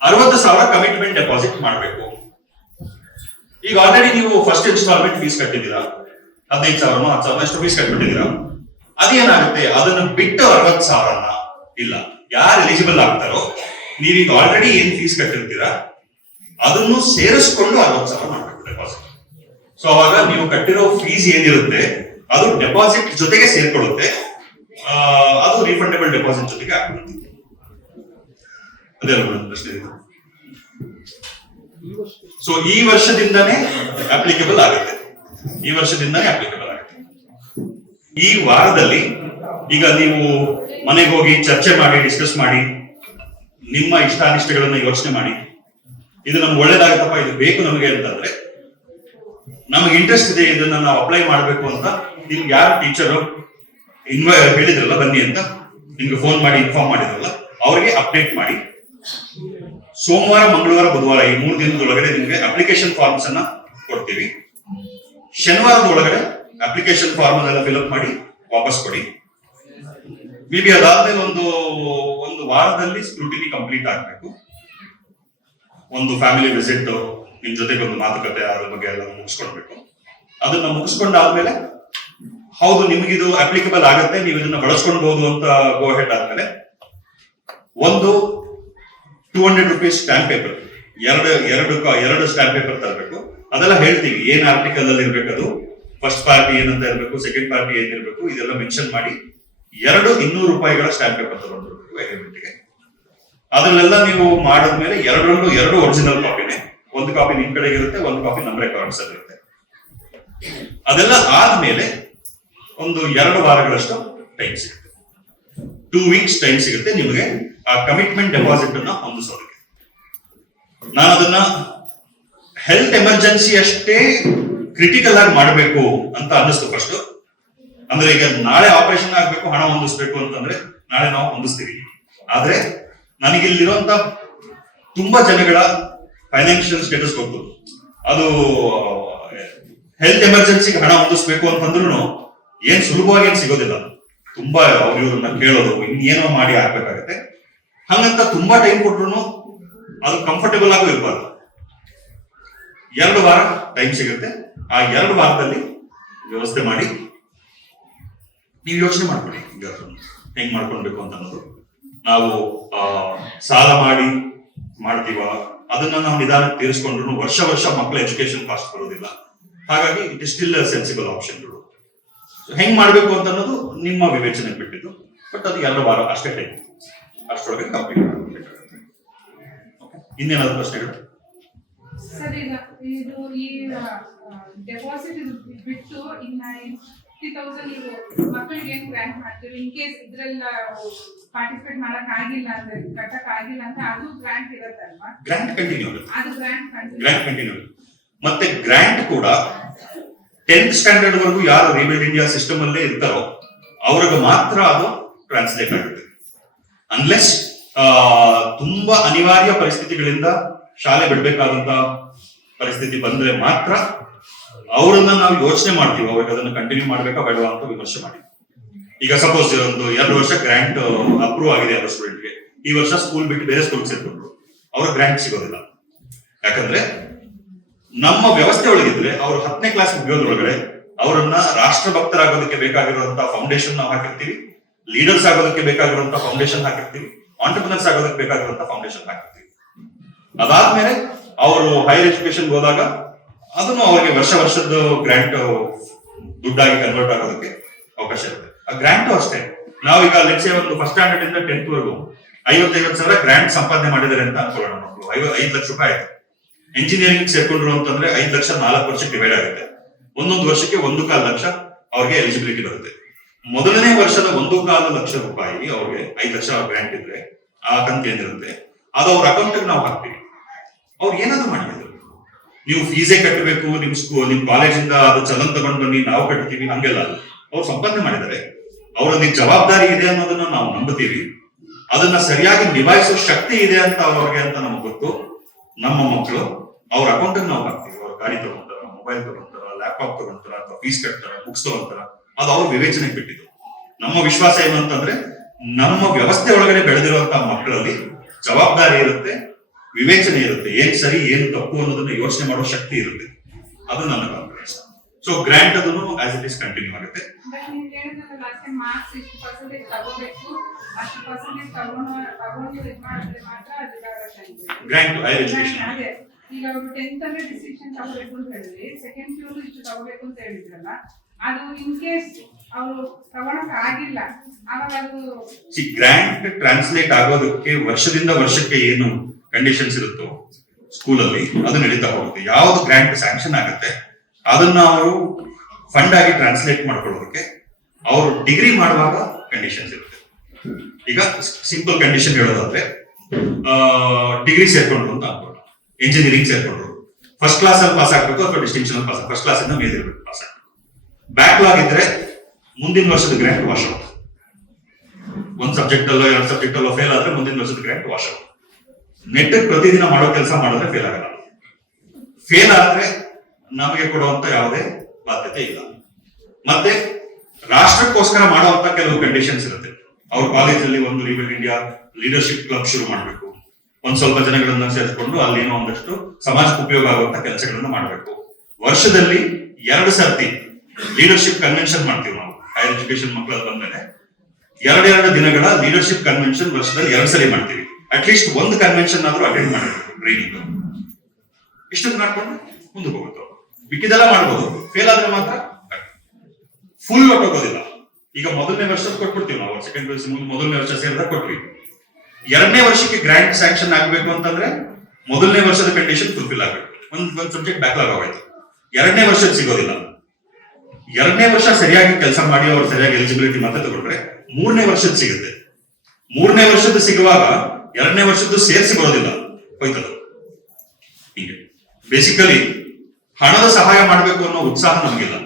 60,000 ಕಮಿಟ್ಮೆಂಟ್ ಡೆಪಾಸಿಟ್ ಮಾಡಬೇಕು. ಈಗ ಆಲ್ರೆಡಿ ನೀವು ಫಸ್ಟ್ ಇನ್ಸ್ಟಾಲ್ಮೆಂಟ್ ಫೀಸ್ ಕಟ್ಟಿದ್ದೀರಾ, 15,000 10,000 ಅಷ್ಟು ಫೀಸ್ ಕಟ್ಬಿಟ್ಟಿದ್ದೀರಾ. ಅದೇನಾಗುತ್ತೆ? ಅದನ್ನು ಬಿಟ್ಟು 60,000 ಇಲ್ಲ, ಯಾರು ಎಲಿಜಿಬಲ್ ಆಗ್ತಾರೋ ನೀವೀಗ ಆಲ್ರೆಡಿ ಏನ್ ಫೀಸ್ ಕಟ್ಟಿರ್ತೀರಾ ಅದನ್ನು ಸೇರಿಸ್ಕೊಂಡು 60,000 ಮಾಡಬೇಕು ಡೆಪಾಸಿಟ್. ಸೊ ಅವಾಗ ನೀವು ಕಟ್ಟಿರೋ ಫೀಸ್ ಏನಿರುತ್ತೆ ಅದು ಡೆಪಾಸಿಟ್ ಜೊತೆಗೆ ಸೇರ್ಕೊಳ್ಳುತ್ತೆ. ಅದು ರೀಫಂಡಬಲ್ ಡೆಪಾಸಿಟ್ ಜೊತೆಗೆ ಆಗ್ಬಿಡುತ್ತೆ. ಅದೆಲ್ಲ ಪ್ರಶ್ನೆ ಇದೆ. ಸೊ ಈ ವರ್ಷದಿಂದಾನೇ ಅಪ್ಲಿಕೇಬಲ್ ಆಗುತ್ತೆ. ಈ ವಾರದಲ್ಲಿ ಈಗ ನೀವು ಮನೆಗೆ ಹೋಗಿ ಚರ್ಚೆ ಮಾಡಿ, ಡಿಸ್ಕಸ್ ಮಾಡಿ, ನಿಮ್ಮ ಇಷ್ಟಾನಿಷ್ಟಗಳನ್ನ ಯೋಚನೆ ಮಾಡಿ, ಇದು ನಮ್ಗೆ ಒಳ್ಳೇದಾಗತ್ತಪ್ಪ, ಇದು ಬೇಕು ನಮಗೆ ಅಂತಂದ್ರೆ, ನಮಗೆ ಇಂಟ್ರೆಸ್ಟ್ ಇದೆ, ಇದನ್ನ ನಾವು ಅಪ್ಲೈ ಮಾಡ್ಬೇಕು ಅಂತ ನಿಮ್ಗೆ ಯಾರು ಟೀಚರು ಹೇಳಿದ್ರಲ್ಲ ಬನ್ನಿ ಅಂತ ನಿಮ್ಗೆ ಫೋನ್ ಮಾಡಿ ಇನ್ಫಾರ್ಮ್ ಮಾಡಿದ್ರಲ್ಲ ಅವ್ರಿಗೆ ಅಪ್ಡೇಟ್ ಮಾಡಿ. ಸೋಮವಾರ, ಮಂಗಳವಾರ, ಬುಧವಾರ ಈ 3 ದಿನದೊಳಗಡೆ ನಿಮ್ಗೆ ಅಪ್ಲಿಕೇಶನ್ ಫಾರ್ಮ್ಸ್ ಅನ್ನ ಕೊಡ್ತೀವಿ. ಶನಿವಾರದ ಒಳಗಡೆ ಅಪ್ಲಿಕೇಶನ್ ಫಾರ್ಮ್ ಎಲ್ಲ ಫಿಲ್ಅಪ್ ಮಾಡಿ ವಾಪಸ್ ಕೊಡಿ. ಮೇ ಬಿ ಅದಾದ್ಮೇಲೆ ಒಂದು ವಾರದಲ್ಲಿ ಸ್ಕ್ರೂಟಿನಿ ಕಂಪ್ಲೀಟ್ ಆಗ್ಬೇಕು. ಒಂದು ಫ್ಯಾಮಿಲಿ ವಿಸಿಟ್, ನಿಮ್ ಜೊತೆಗೆ ಒಂದು ಮಾತುಕತೆ, ಅದ್ರ ಬಗ್ಗೆ ಎಲ್ಲ ಮುಗಿಸ್ಕೊಡ್ಬೇಕು. ಅದನ್ನ ಮುಗಿಸ್ಕೊಂಡಾದ್ಮೇಲೆ ಹೌದು ನಿಮ್ಗಿದು ಅಪ್ಲಿಕಬಲ್ ಆಗತ್ತೆ, ನೀವು ಇದನ್ನ ಬಳಸ್ಕೊಳ್ಬಹುದು ಅಂತ ಗೋ ಹೆಡ್ ಆದ್ಮೇಲೆ ಒಂದು 200 ರೂಪೀಸ್ ಸ್ಟ್ಯಾಂಪ್ ಪೇಪರ್, ಎರಡು ಸ್ಟ್ಯಾಂಪ್ ಪೇಪರ್ ತರಬೇಕು. ಅದೆಲ್ಲ ಹೇಳ್ತೀವಿ ಏನ್ ಆರ್ಟಿಕಲ್ ಅಲ್ಲಿ ಇರ್ಬೇಕು, ಅದು ಫಸ್ಟ್ ಪಾರ್ಟಿ ಏನಂತ ಇರ್ಬೇಕು, ಸೆಕೆಂಡ್ ಪಾರ್ಟಿ ಏನಿರ್ಬೇಕು, ಇದೆಲ್ಲ ಮೆನ್ಷನ್ ಮಾಡಿ 200 ರೂಪಾಯಿಗಳ ಸ್ಟ್ಯಾಂಪ್ ಪೇಪರ್ ತಗೊಂಡಿರ್ಬೇಕು ಅಗ್ರಿಮೆಂಟ್ಗೆ. ಅದನ್ನೆಲ್ಲ ನೀವು ಮಾಡಿದ್ಮೇಲೆ 2 ಒರಿಜಿನಲ್ ಕಾಪಿನೇ, ಒಂದು ಕಾಪಿ ನಿಮ್ ಕಡೆಗೆ ಇರುತ್ತೆ, ಒಂದು ಕಾಪಿ ನಮ್ಮ ರೆಕಾರ್ಡ್ಸ್ ಅಲ್ಲಿ ಇರುತ್ತೆ. ಅದೆಲ್ಲ ಆದ್ಮೇಲೆ ಒಂದು 2 ವಾರಗಳಷ್ಟು ಟೈಮ್ ಸಿಗುತ್ತೆ. 2 weeks ಟೈಮ್ ಸಿಗುತ್ತೆ ನಿಮಗೆ ಆ ಕಮಿಟ್ಮೆಂಟ್ ಡೆಪಾಸಿಟ್ ಅನ್ನ ಹೊಂದಿಸೋದಕ್ಕೆ. ನಾನು ಅದನ್ನ ಹೆಲ್ತ್ ಎಮರ್ಜೆನ್ಸಿ ಅಷ್ಟೇ ಕ್ರಿಟಿಕಲ್ ಆಗಿ ಮಾಡಬೇಕು ಅಂತ ಅನ್ನಿಸ್ತು ಫಸ್ಟ್. ಅಂದ್ರೆ ಈಗ ನಾಳೆ ಆಪರೇಷನ್ ಆಗ್ಬೇಕು, ಹಣ ಹೊಂದಿಸ್ಬೇಕು ಅಂತಂದ್ರೆ ನಾಳೆ ನಾವು ಹೊಂದಿಸ್ತೀವಿ. ಆದ್ರೆ ನನಗಿಲ್ಲಿರುವಂತ ತುಂಬಾ ಜನಗಳ ಫೈನಾನ್ಷಿಯಲ್ ಸ್ಟೇಟಸ್ ಗೊತ್ತು. ಅದು ಹೆಲ್ತ್ ಎಮರ್ಜೆನ್ಸಿಗೆ ಹಣ ಹೊಂದಿಸ್ಬೇಕು ಅಂತಂದ್ರು ಏನ್ ಸುಲಭವಾಗಿ ಏನ್ ಸಿಗೋದಿಲ್ಲ. ತುಂಬಾ ಇವ್ರನ್ನ ಕೇಳೋದು, ಇನ್ನೇನೋ ಮಾಡಿ ಆಗ್ಬೇಕಾಗತ್ತೆ. ಹಂಗಂತ ತುಂಬಾ ಟೈಮ್ ಕೊಟ್ರು ಅದು ಕಂಫರ್ಟೇಬಲ್ ಆಗು ಇರಬಾರ್ದು. 2 ವಾರ ಟೈಮ್ ಸಿಗುತ್ತೆ. ಆ 2 ವಾರದಲ್ಲಿ ವ್ಯವಸ್ಥೆ ಮಾಡಿ ನೀವು ಯೋಚನೆ ಮಾಡ್ಕೊಳ್ಳಿ ಈಗ ಹೆಂಗ್ ಮಾಡ್ಕೊಳ್ಬೇಕು ಅಂತ ಅನ್ನೋದು. ನಾವು ಸಾಲ ಮಾಡ್ತೀವ, ಅದನ್ನ ನಾವು ನಿಧಾನಕ್ಕೆ ತೀರಿಸ್ಕೊಂಡ್ರು ವರ್ಷ ಮಕ್ಕಳ ಎಜುಕೇಶನ್ ಕಾಸ್ಟ್ ಬರೋದಿಲ್ಲ. ಹಾಗಾಗಿ ಇಟ್ ಇಸ್ ಸ್ಟಿಲ್ ಸೆನ್ಸಿಬಲ್ ಆಪ್ಷನ್ಗಳು. ಹೆಂಗ್ ಮಾಡ್ಬೇಕು ಅಂತ ಅನ್ನೋದು ನಿಮ್ಮ ವಿವೇಚನೆಗೆ ಬಿಟ್ಟಿದ್ದು. ಬಟ್ ಅದು 2 ವಾರ ಅಷ್ಟೇ ಟೈಮ್, ಅಷ್ಟರೊಳಗೆ ಕಂಪ್ಲೀಟ್ ಮಾಡಬೇಕಾಗುತ್ತೆ. ಇನ್ನೇನಾದ್ರು ಪ್ರಶ್ನೆಗಳು? ಸರ್, ಈಗ ಇದು ಈ ಡೆಪಾಸಿಟ್ ಇದು ಬಿಟ್ಟು ಇನ್ನ 50,000 ನೀವು ಮಕ್ಕಳಿಗೆ ಏನ್ ಗ್ರಾಂಟ್ ಮಾಡ್ತೀವಿ, ಇನ್ ಕೇಸ್ ಇದ್ರೆಲ್ಲ ಪಾರ್ಟಿಸಿಪೇಟ್ ಮಾಡಕ್ ಆಗಿಲ್ಲ ಅಂದ್ರೆ, ಕಟ್ಟಕ್ ಆಗಿಲ್ಲ ಅಂತ ಅದು ಗ್ರಾಂಟ್ ಇರತ್ತಲ್ವಾ? ಗ್ರಾಂಟ್ ಕಂಟಿನ್ಯೂ ಆಗುತ್ತೆ. ಅದು ಗ್ರಾಂಟ್ ಕಂಟಿನ್ಯೂ ಆಗುತ್ತೆ. ಮತ್ತೆ ಗ್ರಾಂಟ್ ಕೂಡ 10th ಸ್ಟ್ಯಾಂಡರ್ಡ್ ವರೆಗೂ ಯಾರು ರಿಬೇಲ್ ಇಂಡಿಯಾ ಸಿಸ್ಟಮ್ ಅಲ್ಲೇ ಇರ್ತಾರೋ ಅವ್ರಿಗೆ ಮಾತ್ರ ಅದು ಟ್ರಾನ್ಸ್ಲೇಟ್ ಆಗುತ್ತೆ. ಅನ್ಲೆಸ್ ತುಂಬಾ ಅನಿವಾರ್ಯ ಪರಿಸ್ಥಿತಿಗಳಿಂದ ಶಾಲೆ ಬಿಡ್ಬೇಕಾದಂತ ಪರಿಸ್ಥಿತಿ ಬಂದ್ರೆ ಮಾತ್ರ ಅವರನ್ನ ನಾವು ಯೋಚನೆ ಮಾಡ್ತೀವಿ, ಅವ್ರಿಗೆ ಅದನ್ನ ಕಂಟಿನ್ಯೂ ಮಾಡ್ಬೇಕಾ ಬೇಡವಾ ಅಂತ ವಿಮರ್ಶೆ ಮಾಡಿ. ಈಗ ಸಪೋಸ್ ಒಂದು 2 ವರ್ಷ ಗ್ರಾಂಟ್ ಅಪ್ರೂವ್ ಆಗಿದೆ ಯಾರೋ ಸ್ಟೂಡೆಂಟ್ಗೆ, ಈ ವರ್ಷ ಸ್ಕೂಲ್ ಬಿಟ್ಟು ಬೇರೆ ಸ್ಕೂಲ್ ಸೇರ್ಕೊಂಡ್ರು, ಅವ್ರ ಗ್ರಾಂಟ್ ಸಿಗೋದಿಲ್ಲ. ಯಾಕಂದ್ರೆ ನಮ್ಮ ವ್ಯವಸ್ಥೆ ಒಳಗಿದ್ರೆ ಅವ್ರು 10ನೇ ಕ್ಲಾಸ್ ಮುಗಿಯೋದ್ರೊಳಗಡೆ ಅವರನ್ನ ರಾಷ್ಟ್ರಭಕ್ತರಾಗೋದಕ್ಕೆ ಬೇಕಾಗಿರುವಂತಹ ಫೌಂಡೇಶನ್ ನಾವು ಹಾಕಿರ್ತೀವಿ, ಲೀಡರ್ಸ್ ಆಗೋದಕ್ಕೆ ಬೇಕಾಗಿರುವಂತಹ ಫೌಂಡೇಶನ್ ಹಾಕಿರ್ತೀವಿ, ಆಂಟರ್ಪ್ರಿನರ್ಸ್ ಆಗೋದಕ್ಕೆ ಬೇಕಾಗಿರುವಂತಹ ಫೌಂಡೇಶನ್ ಹಾಕಿರ್ತೀವಿ. ಅದಾದ್ಮೇಲೆ ಅವರು ಹೈಯರ್ ಎಜುಕೇಶನ್ ಹೋದಾಗ ಅದನ್ನು ಅವರಿಗೆ ವರ್ಷದ ಗ್ರಾಂಟ್ ದುಡ್ಡಾಗಿ ಕನ್ವರ್ಟ್ ಆಗೋದಕ್ಕೆ ಅವಕಾಶ ಇರುತ್ತೆ. ಆ ಗ್ರಾಂಟ್ ಅಷ್ಟೇ, ನಾವೀಗ ಲೆಟ್ಸೆ ಒಂದು ಫಸ್ಟ್ ಸ್ಟ್ಯಾಂಡರ್ಡ್ ಇಂದ 10th ವರೆಗೂ 55,000 ಗ್ರಾಂಟ್ ಸಂಪಾದನೆ ಮಾಡಿದ್ದಾರೆ ಅಂತ ಅನ್ಕೊಳ್ಳೋಣ. ಮಕ್ಕಳು 5 ಲಕ್ಷ ರೂಪಾಯಿ ಆಯ್ತು. ಇಂಜಿನಿಯರಿಂಗ್ ಸೇರ್ಕೊಂಡ್ರು ಅಂತಂದ್ರೆ 5 ಲಕ್ಷ 4 ವರ್ಷಕ್ಕೆ ಡಿವೈಡ್ ಆಗುತ್ತೆ. ಒಂದೊಂದು ವರ್ಷಕ್ಕೆ 1.25 ಲಕ್ಷ ಅವ್ರಿಗೆ ಎಲಿಜಿಬಿಲಿಟಿ ಬರುತ್ತೆ. ಮೊದಲನೇ ವರ್ಷದ 1.25 ಲಕ್ಷ ರೂಪಾಯಿ ಅವ್ರಿಗೆ 5 ಲಕ್ಷ ಗ್ರಾಂಟ್ ಇದ್ರೆ ಆ ಕಂತು ಏನಿರುತ್ತೆ ಅದು ಅವ್ರ ಅಕೌಂಟ್ ನಾವು ಹಾಕ್ತೀವಿ. ಅವ್ರು ಏನಾದ್ರು ಮಾಡಿದ್ರು, ನೀವು ಫೀಸೇ ಕಟ್ಟಬೇಕು, ನಿಮ್ ಕಾಲೇಜಿಂದ ಅದು ಚಲನ್ ತಗೊಂಡ್ ಬನ್ನಿ ನಾವು ಕಟ್ತೀವಿ, ಹಂಗೆಲ್ಲ. ಅವ್ರು ಸಂಪಾದನೆ ಮಾಡಿದ್ದಾರೆ, ಅವ್ರೊಂದಿಗೆ ಜವಾಬ್ದಾರಿ ಇದೆ ಅನ್ನೋದನ್ನ ನಾವು ನಂಬುತ್ತೀವಿ. ಅದನ್ನ ಸರಿಯಾಗಿ ನಿಭಾಯಿಸೋ ಶಕ್ತಿ ಇದೆ ಅಂತ ಅವ್ರಿಗೆ ಅಂತ ನಮ್ಗೆ ಗೊತ್ತು. ನಮ್ಮ ಮಕ್ಕಳು ಅವ್ರ ಅಕೌಂಟ್ ನಾವು ಹಾಕ್ತೀವಿ. ಅವ್ರ ಗಾಡಿ ತಗೊಂತಾರ, ಮೊಬೈಲ್ ತಗೊಂತಾರ, ಲ್ಯಾಪ್ಟಾಪ್ ತಗೊಂತಾರ, ಅಥವಾ ಫೀಸ್ ಕಟ್ತಾರ, ಬುಕ್ಸ್ ತಗೊಂತಾರ, ಅದು ಅವ್ರ ವಿವೇಚನೆಗೆ ಬಿಟ್ಟಿದ್ದು. ನಮ್ಮ ವಿಶ್ವಾಸ ಏನು ಅಂತಂದ್ರೆ ನಮ್ಮ ವ್ಯವಸ್ಥೆ ಒಳಗಡೆ ಬೆಳೆದಿರುವಂತಹ ಮಕ್ಕಳಲ್ಲಿ ಜವಾಬ್ದಾರಿ ಇರುತ್ತೆ, ವಿವೇಚನೆ ಇರುತ್ತೆ, ಏನ್ ಸರಿ ಏನ್ ತಪ್ಪು ಅನ್ನೋದನ್ನ ಯೋಚನೆ ಮಾಡೋ ಶಕ್ತಿ ಇರುತ್ತೆ. ಅದು ನನ್ನ ಕಾನ್ಫಿಡೆನ್ಸ್. ಸೊ ಗ್ರಾಂಟ್ ಅದನ್ನು ಆಸ್ ಇಟ್ ಇಸ್ ಕಂಟಿನ್ಯೂ ಆಗುತ್ತೆ. ಮಾರ್ಕ್ಸ್ ಇಷ್ಟು ಪರ್ಸೆಂಟೇಜ್ ತಗೋಬೇಕು, ಅಷ್ಟು ಪರ್ಸೆಂಟೇಜ್ ತಗೊಂಡು ಇದು ಮಾಡಿದ್ರೆ ಮಾತ್ರ ಗ್ರಾಂಟ್ ಹೈಯರ್ ಎಜುಕೇಶನ್. ಈಗ ಅವರು 10th ಅಲ್ಲೇ ಡಿಸಿಷನ್ ತಗೋಬೇಕು ಅಂತ ಹೇಳಿದ್ರಿ, ಸೆಕೆಂಡ್ PU ಇಷ್ಟು ತಗೋಬೇಕು ಅಂತ ಹೇಳಿದ್ರಲ್ಲ, ಅದು ಇನ್ ಕೇಸ್ ಅವರು ತಗೊಳಕ್ ಆಗಿಲ್ಲ ಆವಾಗ ಅದು ಗ್ರಾಂಟ್ ಟ್ರಾನ್ಸ್ಲೇಟ್ ಆಗೋದಕ್ಕೆ ವರ್ಷದಿಂದ ವರ್ಷಕ್ಕೆ ಏನು ಕಂಡೀಷನ್ಸ್ ಇರುತ್ತೋ ಸ್ಕೂಲಲ್ಲಿ ಅದು ನಡೀತಾ ಹೋಗುತ್ತೆ. ಯಾವ್ದು ಗ್ರಾಂಟ್ ಸ್ಯಾಂಕ್ಷನ್ ಆಗುತ್ತೆ ಅದನ್ನ ಅವರು ಫಂಡ್ ಆಗಿ ಟ್ರಾನ್ಸ್ಲೇಟ್ ಮಾಡ್ಕೊಳ್ಳೋದಕ್ಕೆ ಅವರು ಡಿಗ್ರಿ ಮಾಡುವಾಗ ಕಂಡೀಷನ್ಸ್ ಇರುತ್ತೆ. ಈಗ ಸಿಂಪಲ್ ಕಂಡೀಷನ್ ಹೇಳೋದಾದ್ರೆ ಡಿಗ್ರಿ ಸೇರ್ಕೊಂಡ್ರು ಅಂತ ಅನ್ಕೊಳ್ಳೋಣ, ಇಂಜಿನಿಯರಿಂಗ್ ಸೇರ್ಕೊಂಡ್ರು, ಫಸ್ಟ್ ಕ್ಲಾಸ್ ಅಲ್ಲಿ ಪಾಸ್ ಆಗ್ಬೇಕು ಅಥವಾ ಡಿಸ್ಟಿಂಕ್ಷನ್ ಅಲ್ಲಿ ಪಾಸ್, ಫಸ್ಟ್ ಕ್ಲಾಸ್ ಇಂದ ಮೇಲಿರ್ಬೇಕು ಪಾಸ್ ಆಗ್ಬೇಕು. ಬ್ಯಾಕ್ಲಾಗ್ ಇದ್ರೆ ಮುಂದಿನ ವರ್ಷದ ಗ್ರಾಂಟ್ ವಾಶ್ ಔಟ್. 1 ಸಬ್ಜೆಕ್ಟ್ ಅಲ್ಲೋ 2 ಸಬ್ಜೆಕ್ಟ್ ಅಲ್ಲೋ ಫೇಲ್ ಆದ್ರೆ ಮುಂದಿನ ವರ್ಷದ ಗ್ರಾಂಟ್ ವಾಶ್ ಔಟ್. ನೆಟ್ ಪ್ರತಿದಿನ ಮಾಡೋ ಕೆಲಸ ಮಾಡಿದ್ರೆ ಫೇಲ್ ಆಗಲ್ಲ. ಫೇಲ್ ಆದ್ರೆ ನಮಗೆ ಕೊಡುವಂತ ಯಾವುದೇ ಬಾಧ್ಯತೆ ಇಲ್ಲ. ಮತ್ತೆ ರಾಷ್ಟ್ರಕ್ಕೋಸ್ಕರ ಮಾಡುವಂತ ಕೆಲವು ಕಂಡೀಷನ್ಸ್ ಇರುತ್ತೆ. ಅವ್ರ ಕಾಲೇಜಲ್ಲಿ ಒಂದು ರಿಬೇಲ್ ಇಂಡಿಯಾ ಲೀಡರ್ಶಿಪ್ ಕ್ಲಬ್ ಶುರು ಮಾಡಬೇಕು, ಒಂದ್ ಸ್ವಲ್ಪ ಜನಗಳನ್ನ ಸೇರಿಸ್ಕೊಂಡು ಅಲ್ಲಿ ಏನೋ ಒಂದಷ್ಟು ಸಮಾಜಕ್ಕೆ ಉಪಯೋಗ ಆಗುವಂತ ಕೆಲಸಗಳನ್ನ ಮಾಡಬೇಕು. ವರ್ಷದಲ್ಲಿ 2 ಸರ್ತಿ ಲೀಡರ್ಶಿಪ್ ಕನ್ವೆನ್ಷನ್ ಮಾಡ್ತೀವಿ ನಾವು. ಹೈಯರ್ ಎಜುಕೇಶನ್ ಮಕ್ಕಳಲ್ಲಿ ಬಂದ್ಮೇಲೆ 2 ದಿನಗಳ ಲೀಡರ್ಶಿಪ್ ಕನ್ವೆನ್ಷನ್ ವರ್ಷದಲ್ಲಿ 2 ಸಲ ಮಾಡ್ತೀವಿ. ಅಟ್ಲೀಸ್ಟ್ ಒಂದು ಕನ್ವೆನ್ಷನ್ ಆದ್ರೂ ಅಟೆಂಡ್ ಮಾಡಬೇಕು, ಟ್ರೈನಿಂಗ್. ಇಷ್ಟೊಂದು ಮಾಡ್ಕೊಂಡು ಮುಂದಕ್ಕೆ ಹೋಗುತ್ತೆ. ಮಿಕ್ಕಿದೆಲ್ಲ ಮಾಡ್ಬೋದು, ಫೇಲ್ ಆದ್ರೆ ಮಾತ್ರ ಫುಲ್ ಹೊಟ್ಟೋಗೋದಿಲ್ಲ. ಈಗ ಮೊದಲನೇ ವರ್ಷ ಕೊಟ್ಬಿಡ್ತೀವಿ ನಾವು, ಸೆಕೆಂಡ್ PUC ಮೊದಲನೇ ವರ್ಷ ಸೇರಿದಾಗ ಕೊಟ್ವಿ. 2ನೇ ವರ್ಷಕ್ಕೆ ಗ್ರಾಂಟ್ ಸ್ಯಾಂಕ್ಷನ್ ಆಗ್ಬೇಕು ಅಂತಂದ್ರೆ ಮೊದಲನೇ ವರ್ಷದ ಕಂಡೀಷನ್ ಫುಲ್ಫಿಲ್ ಆಗ್ಬೇಕು. ಒಂದ್ ಸಬ್ಜೆಕ್ಟ್ ಬ್ಯಾಕ್ಲಾಗ್ ಆಗೋಯ್ತು, 2ನೇ ವರ್ಷದ ಸಿಗೋದಿಲ್ಲ. 2ನೇ ವರ್ಷ ಸರಿಯಾಗಿ ಕೆಲಸ ಮಾಡಿ ಅವ್ರು ಸರಿಯಾಗಿ ಎಲಿಜಿಬಿಲಿಟಿ ಮತ್ತೆ ತಗೊಂಡ್ರೆ 3ನೇ ವರ್ಷದ ಸಿಗುತ್ತೆ. 3ನೇ ವರ್ಷದ್ದು ಸಿಗುವಾಗ 2ನೇ ವರ್ಷದ್ದು ಸೇರಿಸಿ ಬರೋದಿಲ್ಲ, ಹೋಯ್ತದ. ಹೀಗೆ ಬೇಸಿಕಲಿ ಹಣದ ಸಹಾಯ ಮಾಡಬೇಕು ಅನ್ನೋ ಉತ್ಸಾಹ ನಮಗಿಲ್ಲ,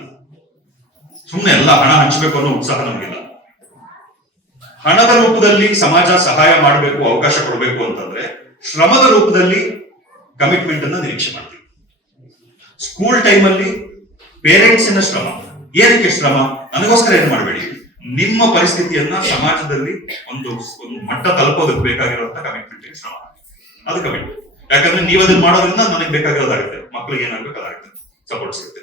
ಸುಮ್ಮನೆ ಎಲ್ಲ ಹಣ ಹಂಚಬೇಕು ಅನ್ನೋ ಉತ್ಸಾಹ ನಮಗಿಲ್ಲ. ಹಣದ ರೂಪದಲ್ಲಿ ಸಮಾಜ ಸಹಾಯ ಮಾಡಬೇಕು, ಅವಕಾಶ ಕೊಡಬೇಕು ಅಂತಂದ್ರೆ ಶ್ರಮದ ರೂಪದಲ್ಲಿ ಕಮಿಟ್ಮೆಂಟ್ ಅನ್ನ ನಿರೀಕ್ಷೆ ಮಾಡ್ತೀವಿ. ಸ್ಕೂಲ್ ಟೈಮಲ್ಲಿ ಪೇರೆಂಟ್ಸಿನ ಶ್ರಮ, ಏನಕ್ಕೆ ಶ್ರಮ? ನನಗೋಸ್ಕರ ಏನ್ ಮಾಡಬೇಡಿ, ನಿಮ್ಮ ಪರಿಸ್ಥಿತಿಯನ್ನ ಸಮಾಜದಲ್ಲಿ ಒಂದು ಮಟ್ಟ ತಲುಪೋದಕ್ಕೆ ಬೇಕಾಗಿರುವಂತ ಕಮಿಟ್ಮೆಂಟ್ ಶ್ರಮ, ಅದು ಕಮಿಟ್ಮೆಂಟ್. ಯಾಕಂದ್ರೆ ನೀವು ಅದನ್ನ ಮಾಡೋದ್ರಿಂದ ನನಗೆ ಬೇಕಾಗಿರೋದಾಗುತ್ತೆ, ಮಕ್ಳಿಗೆ ಏನಾಗಬೇಕು ಅದಾಗುತ್ತೆ, ಸಪೋರ್ಟ್ ಸಿಗುತ್ತೆ.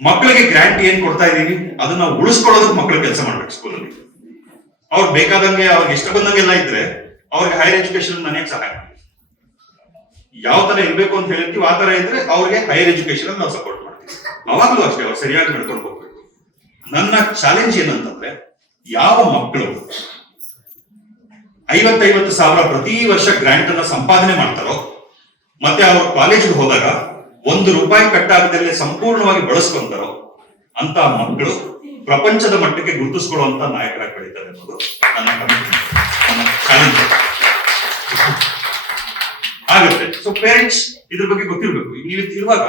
ಮಕ್ಕಳಿಗೆ ಗ್ರಾಂಟ್ ಏನ್ ಕೊಡ್ತಾ ಇದೀವಿ ಅದನ್ನ ಉಳಿಸ್ಕೊಳ್ಳೋದಕ್ಕೆ ಮಕ್ಕಳು ಕೆಲಸ ಮಾಡ್ಬೇಕು. ಸ್ಕೂಲಲ್ಲಿ ಅವ್ರು ಬೇಕಾದಂಗೆ ಅವ್ರಿಗೆ ಇಷ್ಟ ಬಂದಂಗೆಲ್ಲ ಇದ್ರೆ ಅವ್ರಿಗೆ ಹೈಯರ್ ಎಜುಕೇಶನ್ ನನಗೆ ಸಹಾಯ ಮಾಡಿ. ಯಾವ ತರ ಇರ್ಬೇಕು ಅಂತ ಹೇಳ್ತೀವಿ ಆ ತರ ಇದ್ರೆ ಅವ್ರಿಗೆ ಹೈಯರ್ ಎಜುಕೇಶನ್ ನಾವು ಸಪೋರ್ಟ್ ಮಾಡ್ತೀವಿ. ಅವಾಗ್ಲೂ ಅಷ್ಟೇ ಅವ್ರು ಸರಿಯಾಗಿ ನಡ್ಕೊಂಡು ಹೋಗ್ಬೇಕು. ನನ್ನ ಚಾಲೆಂಜ್ ಏನಂತಂದ್ರೆ, ಯಾವ ಮಕ್ಕಳು 50,000 ಪ್ರತಿ ವರ್ಷ ಗ್ರಾಂಟ್ ಅನ್ನ ಸಂಪಾದನೆ ಮಾಡ್ತಾರೋ ಮತ್ತೆ ಅವ್ರ ಕಾಲೇಜಿಗೆ ಹೋದಾಗ ₹1 ಕಟ್ಟಾಗದಲ್ಲೇ ಸಂಪೂರ್ಣವಾಗಿ ಬಳಸ್ಕೊಂತಾರೋ ಅಂತ ಮಕ್ಕಳು ಪ್ರಪಂಚದ ಮಟ್ಟಕ್ಕೆ ಗುರುತಿಸ್ಕೊಳ್ಳುವಂತ ನಾಯಕರಾಗಿ ಬೆಳೀತಾರೆ ಅನ್ನೋದು ನನ್ನ ಕಮಿಟ್ಮೆಂಟ್, ನನ್ನ ಚಾಲೆಂಜ್ ಆಗುತ್ತೆ. ಸೊ ಪೇರೆಂಟ್ಸ್ ಇದ್ರ ಬಗ್ಗೆ ಗೊತ್ತಿರ್ಬೇಕು. ನೀವು ಇರುವಾಗ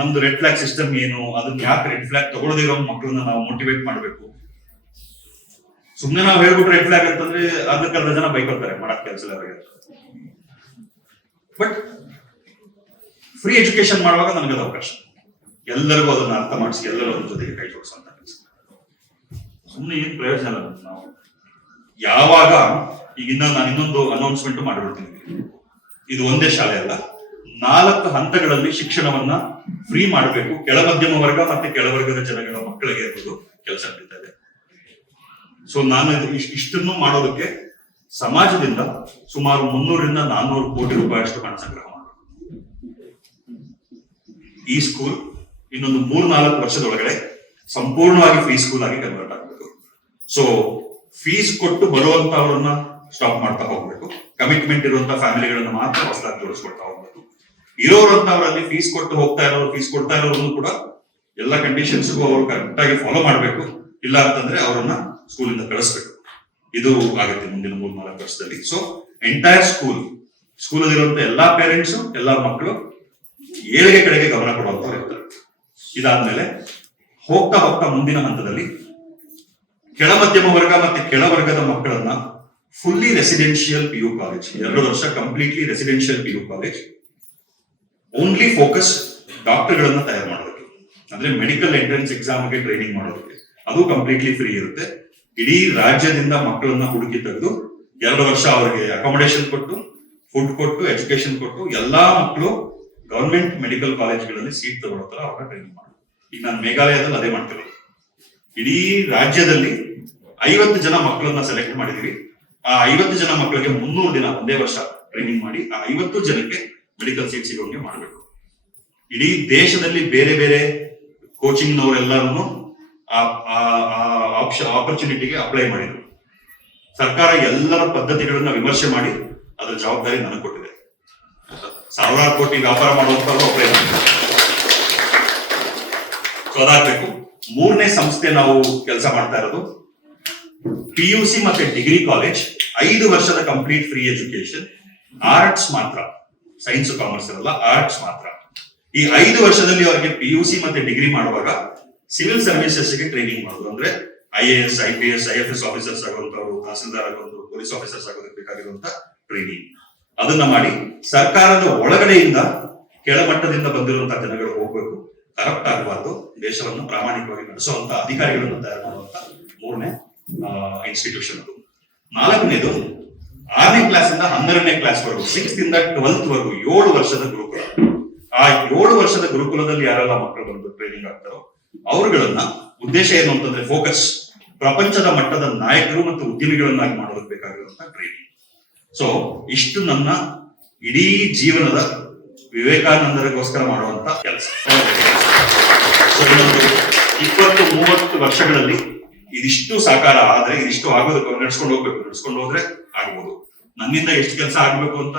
ನಮ್ದು ರೆಡ್ ಫ್ಲಾಗ್ ಸಿಸ್ಟಮ್ ಏನು, ಅದನ್ನ ಯಾಕೆ ರೆಡ್ ಫ್ಲಾಗ್ ತಗೊಳ್ಳದಿರೋ ಮಕ್ಕಳನ್ನ ನಾವು ಮೋಟಿವೇಟ್ ಮಾಡಬೇಕು. ಸುಮ್ನೆ ನಾವು ಹೇಳ್ಬಿಟ್ಟು ರೆಡ್ ಫ್ಲಾಗ್ ಅಂತಂದ್ರೆ ಅದಕ್ಕೆ ಜನ ಬೈಕೊಳ್ತಾರೆ, ಮಾಡಕ್ ಕೆಲಸ ಅವರಿಗೆ. ಬಟ್ ಫ್ರೀ ಎಜುಕೇಶನ್ ಮಾಡುವಾಗ ನನಗದು ಅವಕಾಶ, ಎಲ್ಲರಿಗೂ ಅದನ್ನ ಅರ್ಥ ಮಾಡಿಸಿ ಎಲ್ಲರೂ ಅದ್ರ ಜೊತೆಗೆ ಕೈ ಜೋಡಿಸುವಂತ ಕೆಲಸ. ಸುಮ್ಮನೆ ಏನ್ ಪ್ರಯೋಜನ ಇಲ್ಲ. ನಾವು ಯಾವಾಗ ಈಗಿನ್ನ ನಾನು ಇನ್ನೊಂದು ಅನೌನ್ಸ್ಮೆಂಟ್ ಮಾಡಿಬಿಡ್ತೀನಿ, ಇದು ಒಂದೇ ಶಾಲೆ ಅಲ್ಲ, 4 ಹಂತಗಳಲ್ಲಿ ಶಿಕ್ಷಣವನ್ನ ಫ್ರೀ ಮಾಡಬೇಕು. ಕೆಳ ಮಧ್ಯಮ ವರ್ಗ ಮತ್ತೆ ಕೆಳವರ್ಗದ ಜನಗಳ ಮಕ್ಕಳಿಗೆ ಇರುವುದು ಕೆಲಸ ನಡೀತಾ ಇದೆ. ಸೊ ನಾನು ಇಷ್ಟನ್ನು ಮಾಡೋದಕ್ಕೆ ಸಮಾಜದಿಂದ ಸುಮಾರು 300 ರಿಂದ 400 ಕೋಟಿ ರೂಪಾಯಿಯಷ್ಟು ಹಣ ಸಂಗ್ರಹ ಮಾಡಬೇಕು. ಈ ಸ್ಕೂಲ್ ಇನ್ನೊಂದು 3-4 ವರ್ಷದೊಳಗಡೆ ಸಂಪೂರ್ಣವಾಗಿ ಫ್ರೀ ಸ್ಕೂಲ್ ಆಗಿ ಕನ್ವರ್ಟ್ ಆಗಬೇಕು. ಸೊ ಫೀಸ್ ಕೊಟ್ಟು ಬರುವಂತವ್ರನ್ನ ಸ್ಟಾಪ್ ಮಾಡ್ತಾ ಹೋಗ್ಬೇಕು. ಕಮಿಟ್ಮೆಂಟ್ ಇರುವಂತಹ ಫ್ಯಾಮಿಲಿಗಳನ್ನ ಮಾತ್ರ ಹೊಸದಾಗಿ ಜೋಡಿಸ್ಕೊಳ್ತಾ ಹೋಗ್ಬೇಕು. ಇರೋರಂತವರಲ್ಲಿ ಫೀಸ್ ಕೊಟ್ಟು ಹೋಗ್ತಾ ಇರೋರು, ಫೀಸ್ ಕೊಡ್ತಾ ಇರೋರನ್ನು ಕೂಡ ಎಲ್ಲ ಕಂಡೀಷನ್ಸ್ಗೂ ಅವರು ಕರೆಕ್ಟ್ ಆಗಿ ಫಾಲೋ ಮಾಡಬೇಕು. ಇಲ್ಲ ಅಂತಂದ್ರೆ ಅವರನ್ನ ಸ್ಕೂಲಿಂದ ಕಳಿಸ್ಬೇಕು. ಇದು ಆಗುತ್ತೆ ಮುಂದಿನ 3-4 ವರ್ಷದಲ್ಲಿ. ಸೊ ಎಂಟೈರ್ ಸ್ಕೂಲಲ್ಲಿರುವಂತ ಎಲ್ಲಾ ಪೇರೆಂಟ್ಸ್, ಎಲ್ಲಾ ಮಕ್ಕಳು ಏಳಿಗೆ ಕಡೆಗೆ ಗಮನ ಕೊಡುವಂತವ್ರು ಇರ್ತಾರೆ. ಇದಾದ್ಮೇಲೆ ಹೋಗ್ತಾ ಹೋಗ್ತಾ ಮುಂದಿನ ಹಂತದಲ್ಲಿ ಕೆಳ ಮಧ್ಯಮ ವರ್ಗ ಮತ್ತೆ ಕೆಳವರ್ಗದ ಮಕ್ಕಳನ್ನ ಫುಲ್ಲಿ ರೆಸಿಡೆನ್ಷಿಯಲ್ PU ಕಾಲೇಜ್, 2 ವರ್ಷ completely residential PU college, only focus ಡಾಕ್ಟರ್ಗಳನ್ನ ತಯಾರು ಮಾಡೋದಕ್ಕೆ, ಅಂದ್ರೆ ಮೆಡಿಕಲ್ ಎಂಟ್ರೆನ್ಸ್ ಎಕ್ಸಾಮ್ಗೆ ಟ್ರೈನಿಂಗ್ ಮಾಡೋದಕ್ಕೆ. ಅದು ಕಂಪ್ಲೀಟ್ಲಿ ಫ್ರೀ ಇರುತ್ತೆ. ಇಡೀ ರಾಜ್ಯದಿಂದ ಮಕ್ಕಳನ್ನ ಹುಡುಕಿ ತೆಗೆದು 2 ವರ್ಷ ಅವರಿಗೆ ಅಕಾಮಿಡೇಷನ್ ಕೊಟ್ಟು, ಫುಡ್ ಕೊಟ್ಟು, ಎಜುಕೇಶನ್ ಕೊಟ್ಟು, ಎಲ್ಲಾ ಮಕ್ಕಳು ಗವರ್ಮೆಂಟ್ ಮೆಡಿಕಲ್ ಕಾಲೇಜ್ಗಳಲ್ಲಿ ಸೀಟ್ ತಗೊಳ್ಳೋ ತರ ಅವ್ರ ಟ್ರೈನಿಂಗ್ ಮಾಡೋದು. ಈಗ ನಾನು ಮೇಘಾಲಯದಲ್ಲಿ ಅದೇ ಮಾಡ್ತಿರೋದು. ಇಡೀ ರಾಜ್ಯದಲ್ಲಿ 50 ಜನ ಮಕ್ಕಳನ್ನ ಸೆಲೆಕ್ಟ್ ಮಾಡಿದೀವಿ. ಆ 50 ಜನ ಮಕ್ಕಳಿಗೆ 300 ದಿನ ಒಂದೇ ವರ್ಷ ಟ್ರೈನಿಂಗ್ ಮಾಡಿ ಆ 50 ಜನಕ್ಕೆ ಮೆಡಿಕಲ್ ಸೀಟ್ ಸಿಗೋಂಗೆ ಮಾಡಬೇಕು. ಇಡೀ ದೇಶದಲ್ಲಿ ಬೇರೆ ಬೇರೆ ಕೋಚಿಂಗ್ ನವರೆಲ್ಲರನ್ನು ಆಪರ್ಚುನಿಟಿಗೆ ಅಪ್ಲೈ ಮಾಡಿದ್ರು. ಸರ್ಕಾರ ಎಲ್ಲರ ಪದ್ಧತಿಗಳನ್ನ ವಿಮರ್ಶೆ ಮಾಡಿ ಅದರ ಜವಾಬ್ದಾರಿ ನನಗೆ ಕೊಟ್ಟಿದೆ. 1000 ಕೋಟಿ ವ್ಯಾಪಾರ ಮಾಡುವಂತವ್ರು ಅಪ್ಲೈ ಮಾಡಿದ್ರು. ಸೊ ಅದಾಗಬೇಕು. 3ನೇ ಸಂಸ್ಥೆ ನಾವು ಕೆಲಸ ಮಾಡ್ತಾ ಇರೋದು PUC ಮತ್ತೆ ಡಿಗ್ರಿ ಕಾಲೇಜ್, 5 ವರ್ಷದ ಕಂಪ್ಲೀಟ್ ಫ್ರೀ ಎಜುಕೇಶನ್. ಆರ್ಟ್ಸ್ ಮಾತ್ರ, ಸೈನ್ಸ್ ಕಾಮರ್ಸ್ ಇರಲ್ಲ, ಆರ್ಟ್ಸ್ ಮಾತ್ರ. ಈ 5 ವರ್ಷದಲ್ಲಿ ಅವರಿಗೆ PUC ಮತ್ತೆ ಡಿಗ್ರಿ ಮಾಡುವಾಗ ಸಿವಿಲ್ ಸರ್ವಿಸಸ್ಗೆ ಟ್ರೈನಿಂಗ್ ಮಾಡೋದು. ಅಂದ್ರೆ IAS, IPS, IFS ಆಫೀಸರ್ಸ್ ಆಗುವಂತವ್ರು, ತಹಸೀಲ್ದಾರ್ ಆಗುವಂತವ್ರು, ಪೊಲೀಸ್ ಆಫೀಸರ್ಸ್ ಆಗೋದಕ್ಕೆ ಬೇಕಾಗಿರುವಂತ ಟ್ರೈನಿಂಗ್ ಅದನ್ನ ಮಾಡಿ ಸರ್ಕಾರದ ಒಳಗಡೆಯಿಂದ ಕೆಳಮಟ್ಟದಿಂದ ಬಂದಿರುವಂತಹ ಜನಗಳು ಹೋಗ್ಬೇಕು. ಕರಪ್ಟ್ ಆಗಬಾರ್ದು, ದೇಶವನ್ನು ಪ್ರಾಮಾಣಿಕವಾಗಿ ನಡೆಸುವಂತ ಅಧಿಕಾರಿಗಳನ್ನು ತಯಾರು ಮಾಡುವಂತ 3ನೇ ಇನ್ಸ್ಟಿಟ್ಯೂಷನ್ ಅದು. 4ನೇದು 6ನೇ ಕ್ಲಾಸ್ ಇಂದ 12ನೇ ಕ್ಲಾಸ್ ವರೆಗೂ, 6th ಇಂದ 12th ವರೆಗೂ 7 ವರ್ಷದ ಗುರುಕುಲ. ಆ 7 ವರ್ಷದ ಗುರುಕುಲದಲ್ಲಿ ಯಾರೆಲ್ಲ ಮಕ್ಕಳು ಬಂದು ಟ್ರೈನಿಂಗ್ ಆಗ್ತಾರೋ ಅವರುಗಳನ್ನ ಉದ್ದೇಶ ಏನು ಅಂತಂದ್ರೆ ಫೋಕಸ್ ಪ್ರಪಂಚದ ಮಟ್ಟದ ನಾಯಕರು ಮತ್ತು ಉದ್ಯಮಿಗಳನ್ನಾಗಿ ಮಾಡೋದಕ್ಕೆ ಬೇಕಾಗಿರುವಂತಹ ಟ್ರೈನಿಂಗ್. ಸೊ ಇಷ್ಟು ನನ್ನ ಇಡೀ ಜೀವನದ ವಿವೇಕಾನಂದರಿಗೋಸ್ಕರ ಮಾಡುವಂತ ಕೆಲಸ. ಸೊ ಇನ್ನೊಂದು 20-30 ವರ್ಷಗಳಲ್ಲಿ ಇದಿಷ್ಟು ಸಾಕಾರ ಆದ್ರೆ, ಇದಿಷ್ಟು ಆಗೋದಕ್ಕೆ ನಡ್ಸ್ಕೊಂಡು ಹೋಗ್ಬೇಕು. ನಡ್ಸ್ಕೊಂಡು ಹೋದ್ರೆ ಆಗ್ಬೋದು. ನನ್ನಿಂದ ಎಷ್ಟು ಕೆಲಸ ಆಗ್ಬೇಕು ಅಂತ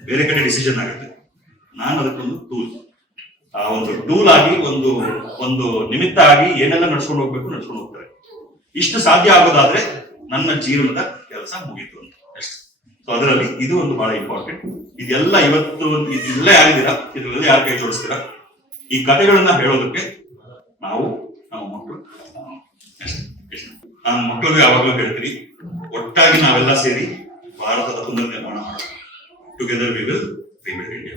ಬೇರೆ ಕಡೆ ಡಿಸಿಷನ್ ಆಗುತ್ತೆ. ನಾನು ಅದಕ್ಕೊಂದು ಟೂಲ್, ಆ ಒಂದು ಟೂಲ್ ಆಗಿ ಒಂದು ನಿಮಿತ್ತ ಆಗಿ ಏನೆಲ್ಲ ನಡ್ಸ್ಕೊಂಡು ಹೋಗ್ಬೇಕು ನಡ್ಸ್ಕೊಂಡು ಹೋಗ್ತಾರೆ. ಇಷ್ಟು ಸಾಧ್ಯ ಆಗೋದಾದ್ರೆ ನನ್ನ ಜೀವನದ ಕೆಲಸ ಮುಗೀತು ಅಂತ ಅಷ್ಟೇ. ಸೊ ಅದರಲ್ಲಿ ಇದು ಒಂದು ಬಹಳ ಇಂಪಾರ್ಟೆಂಟ್. ಇದೆಲ್ಲ ಇವತ್ತು ಇದೆಲ್ಲ ಯಾರಿದ್ದೀರಾ, ಇದರಲ್ಲಿ ಯಾರು ಕೈ ಜೋಡಿಸ್ತೀರಾ? ಈ ಕಥೆಗಳನ್ನ ಹೇಳೋದಕ್ಕೆ ನಾವು ನಮ್ಮ ಮಕ್ಕಳು ಅಷ್ಟೇ. ನಾನು ಮಕ್ಕಳಿಗೆ ಯಾವಾಗಲೂ ಹೇಳ್ತೀನಿ, ಒಟ್ಟಾಗಿ ನಾವೆಲ್ಲ ಸೇರಿ ಭಾರತದ ಪುನರ್ ನಿರ್ಮಾಣ ಮಾಡೋಣ. Together we will rebuild India.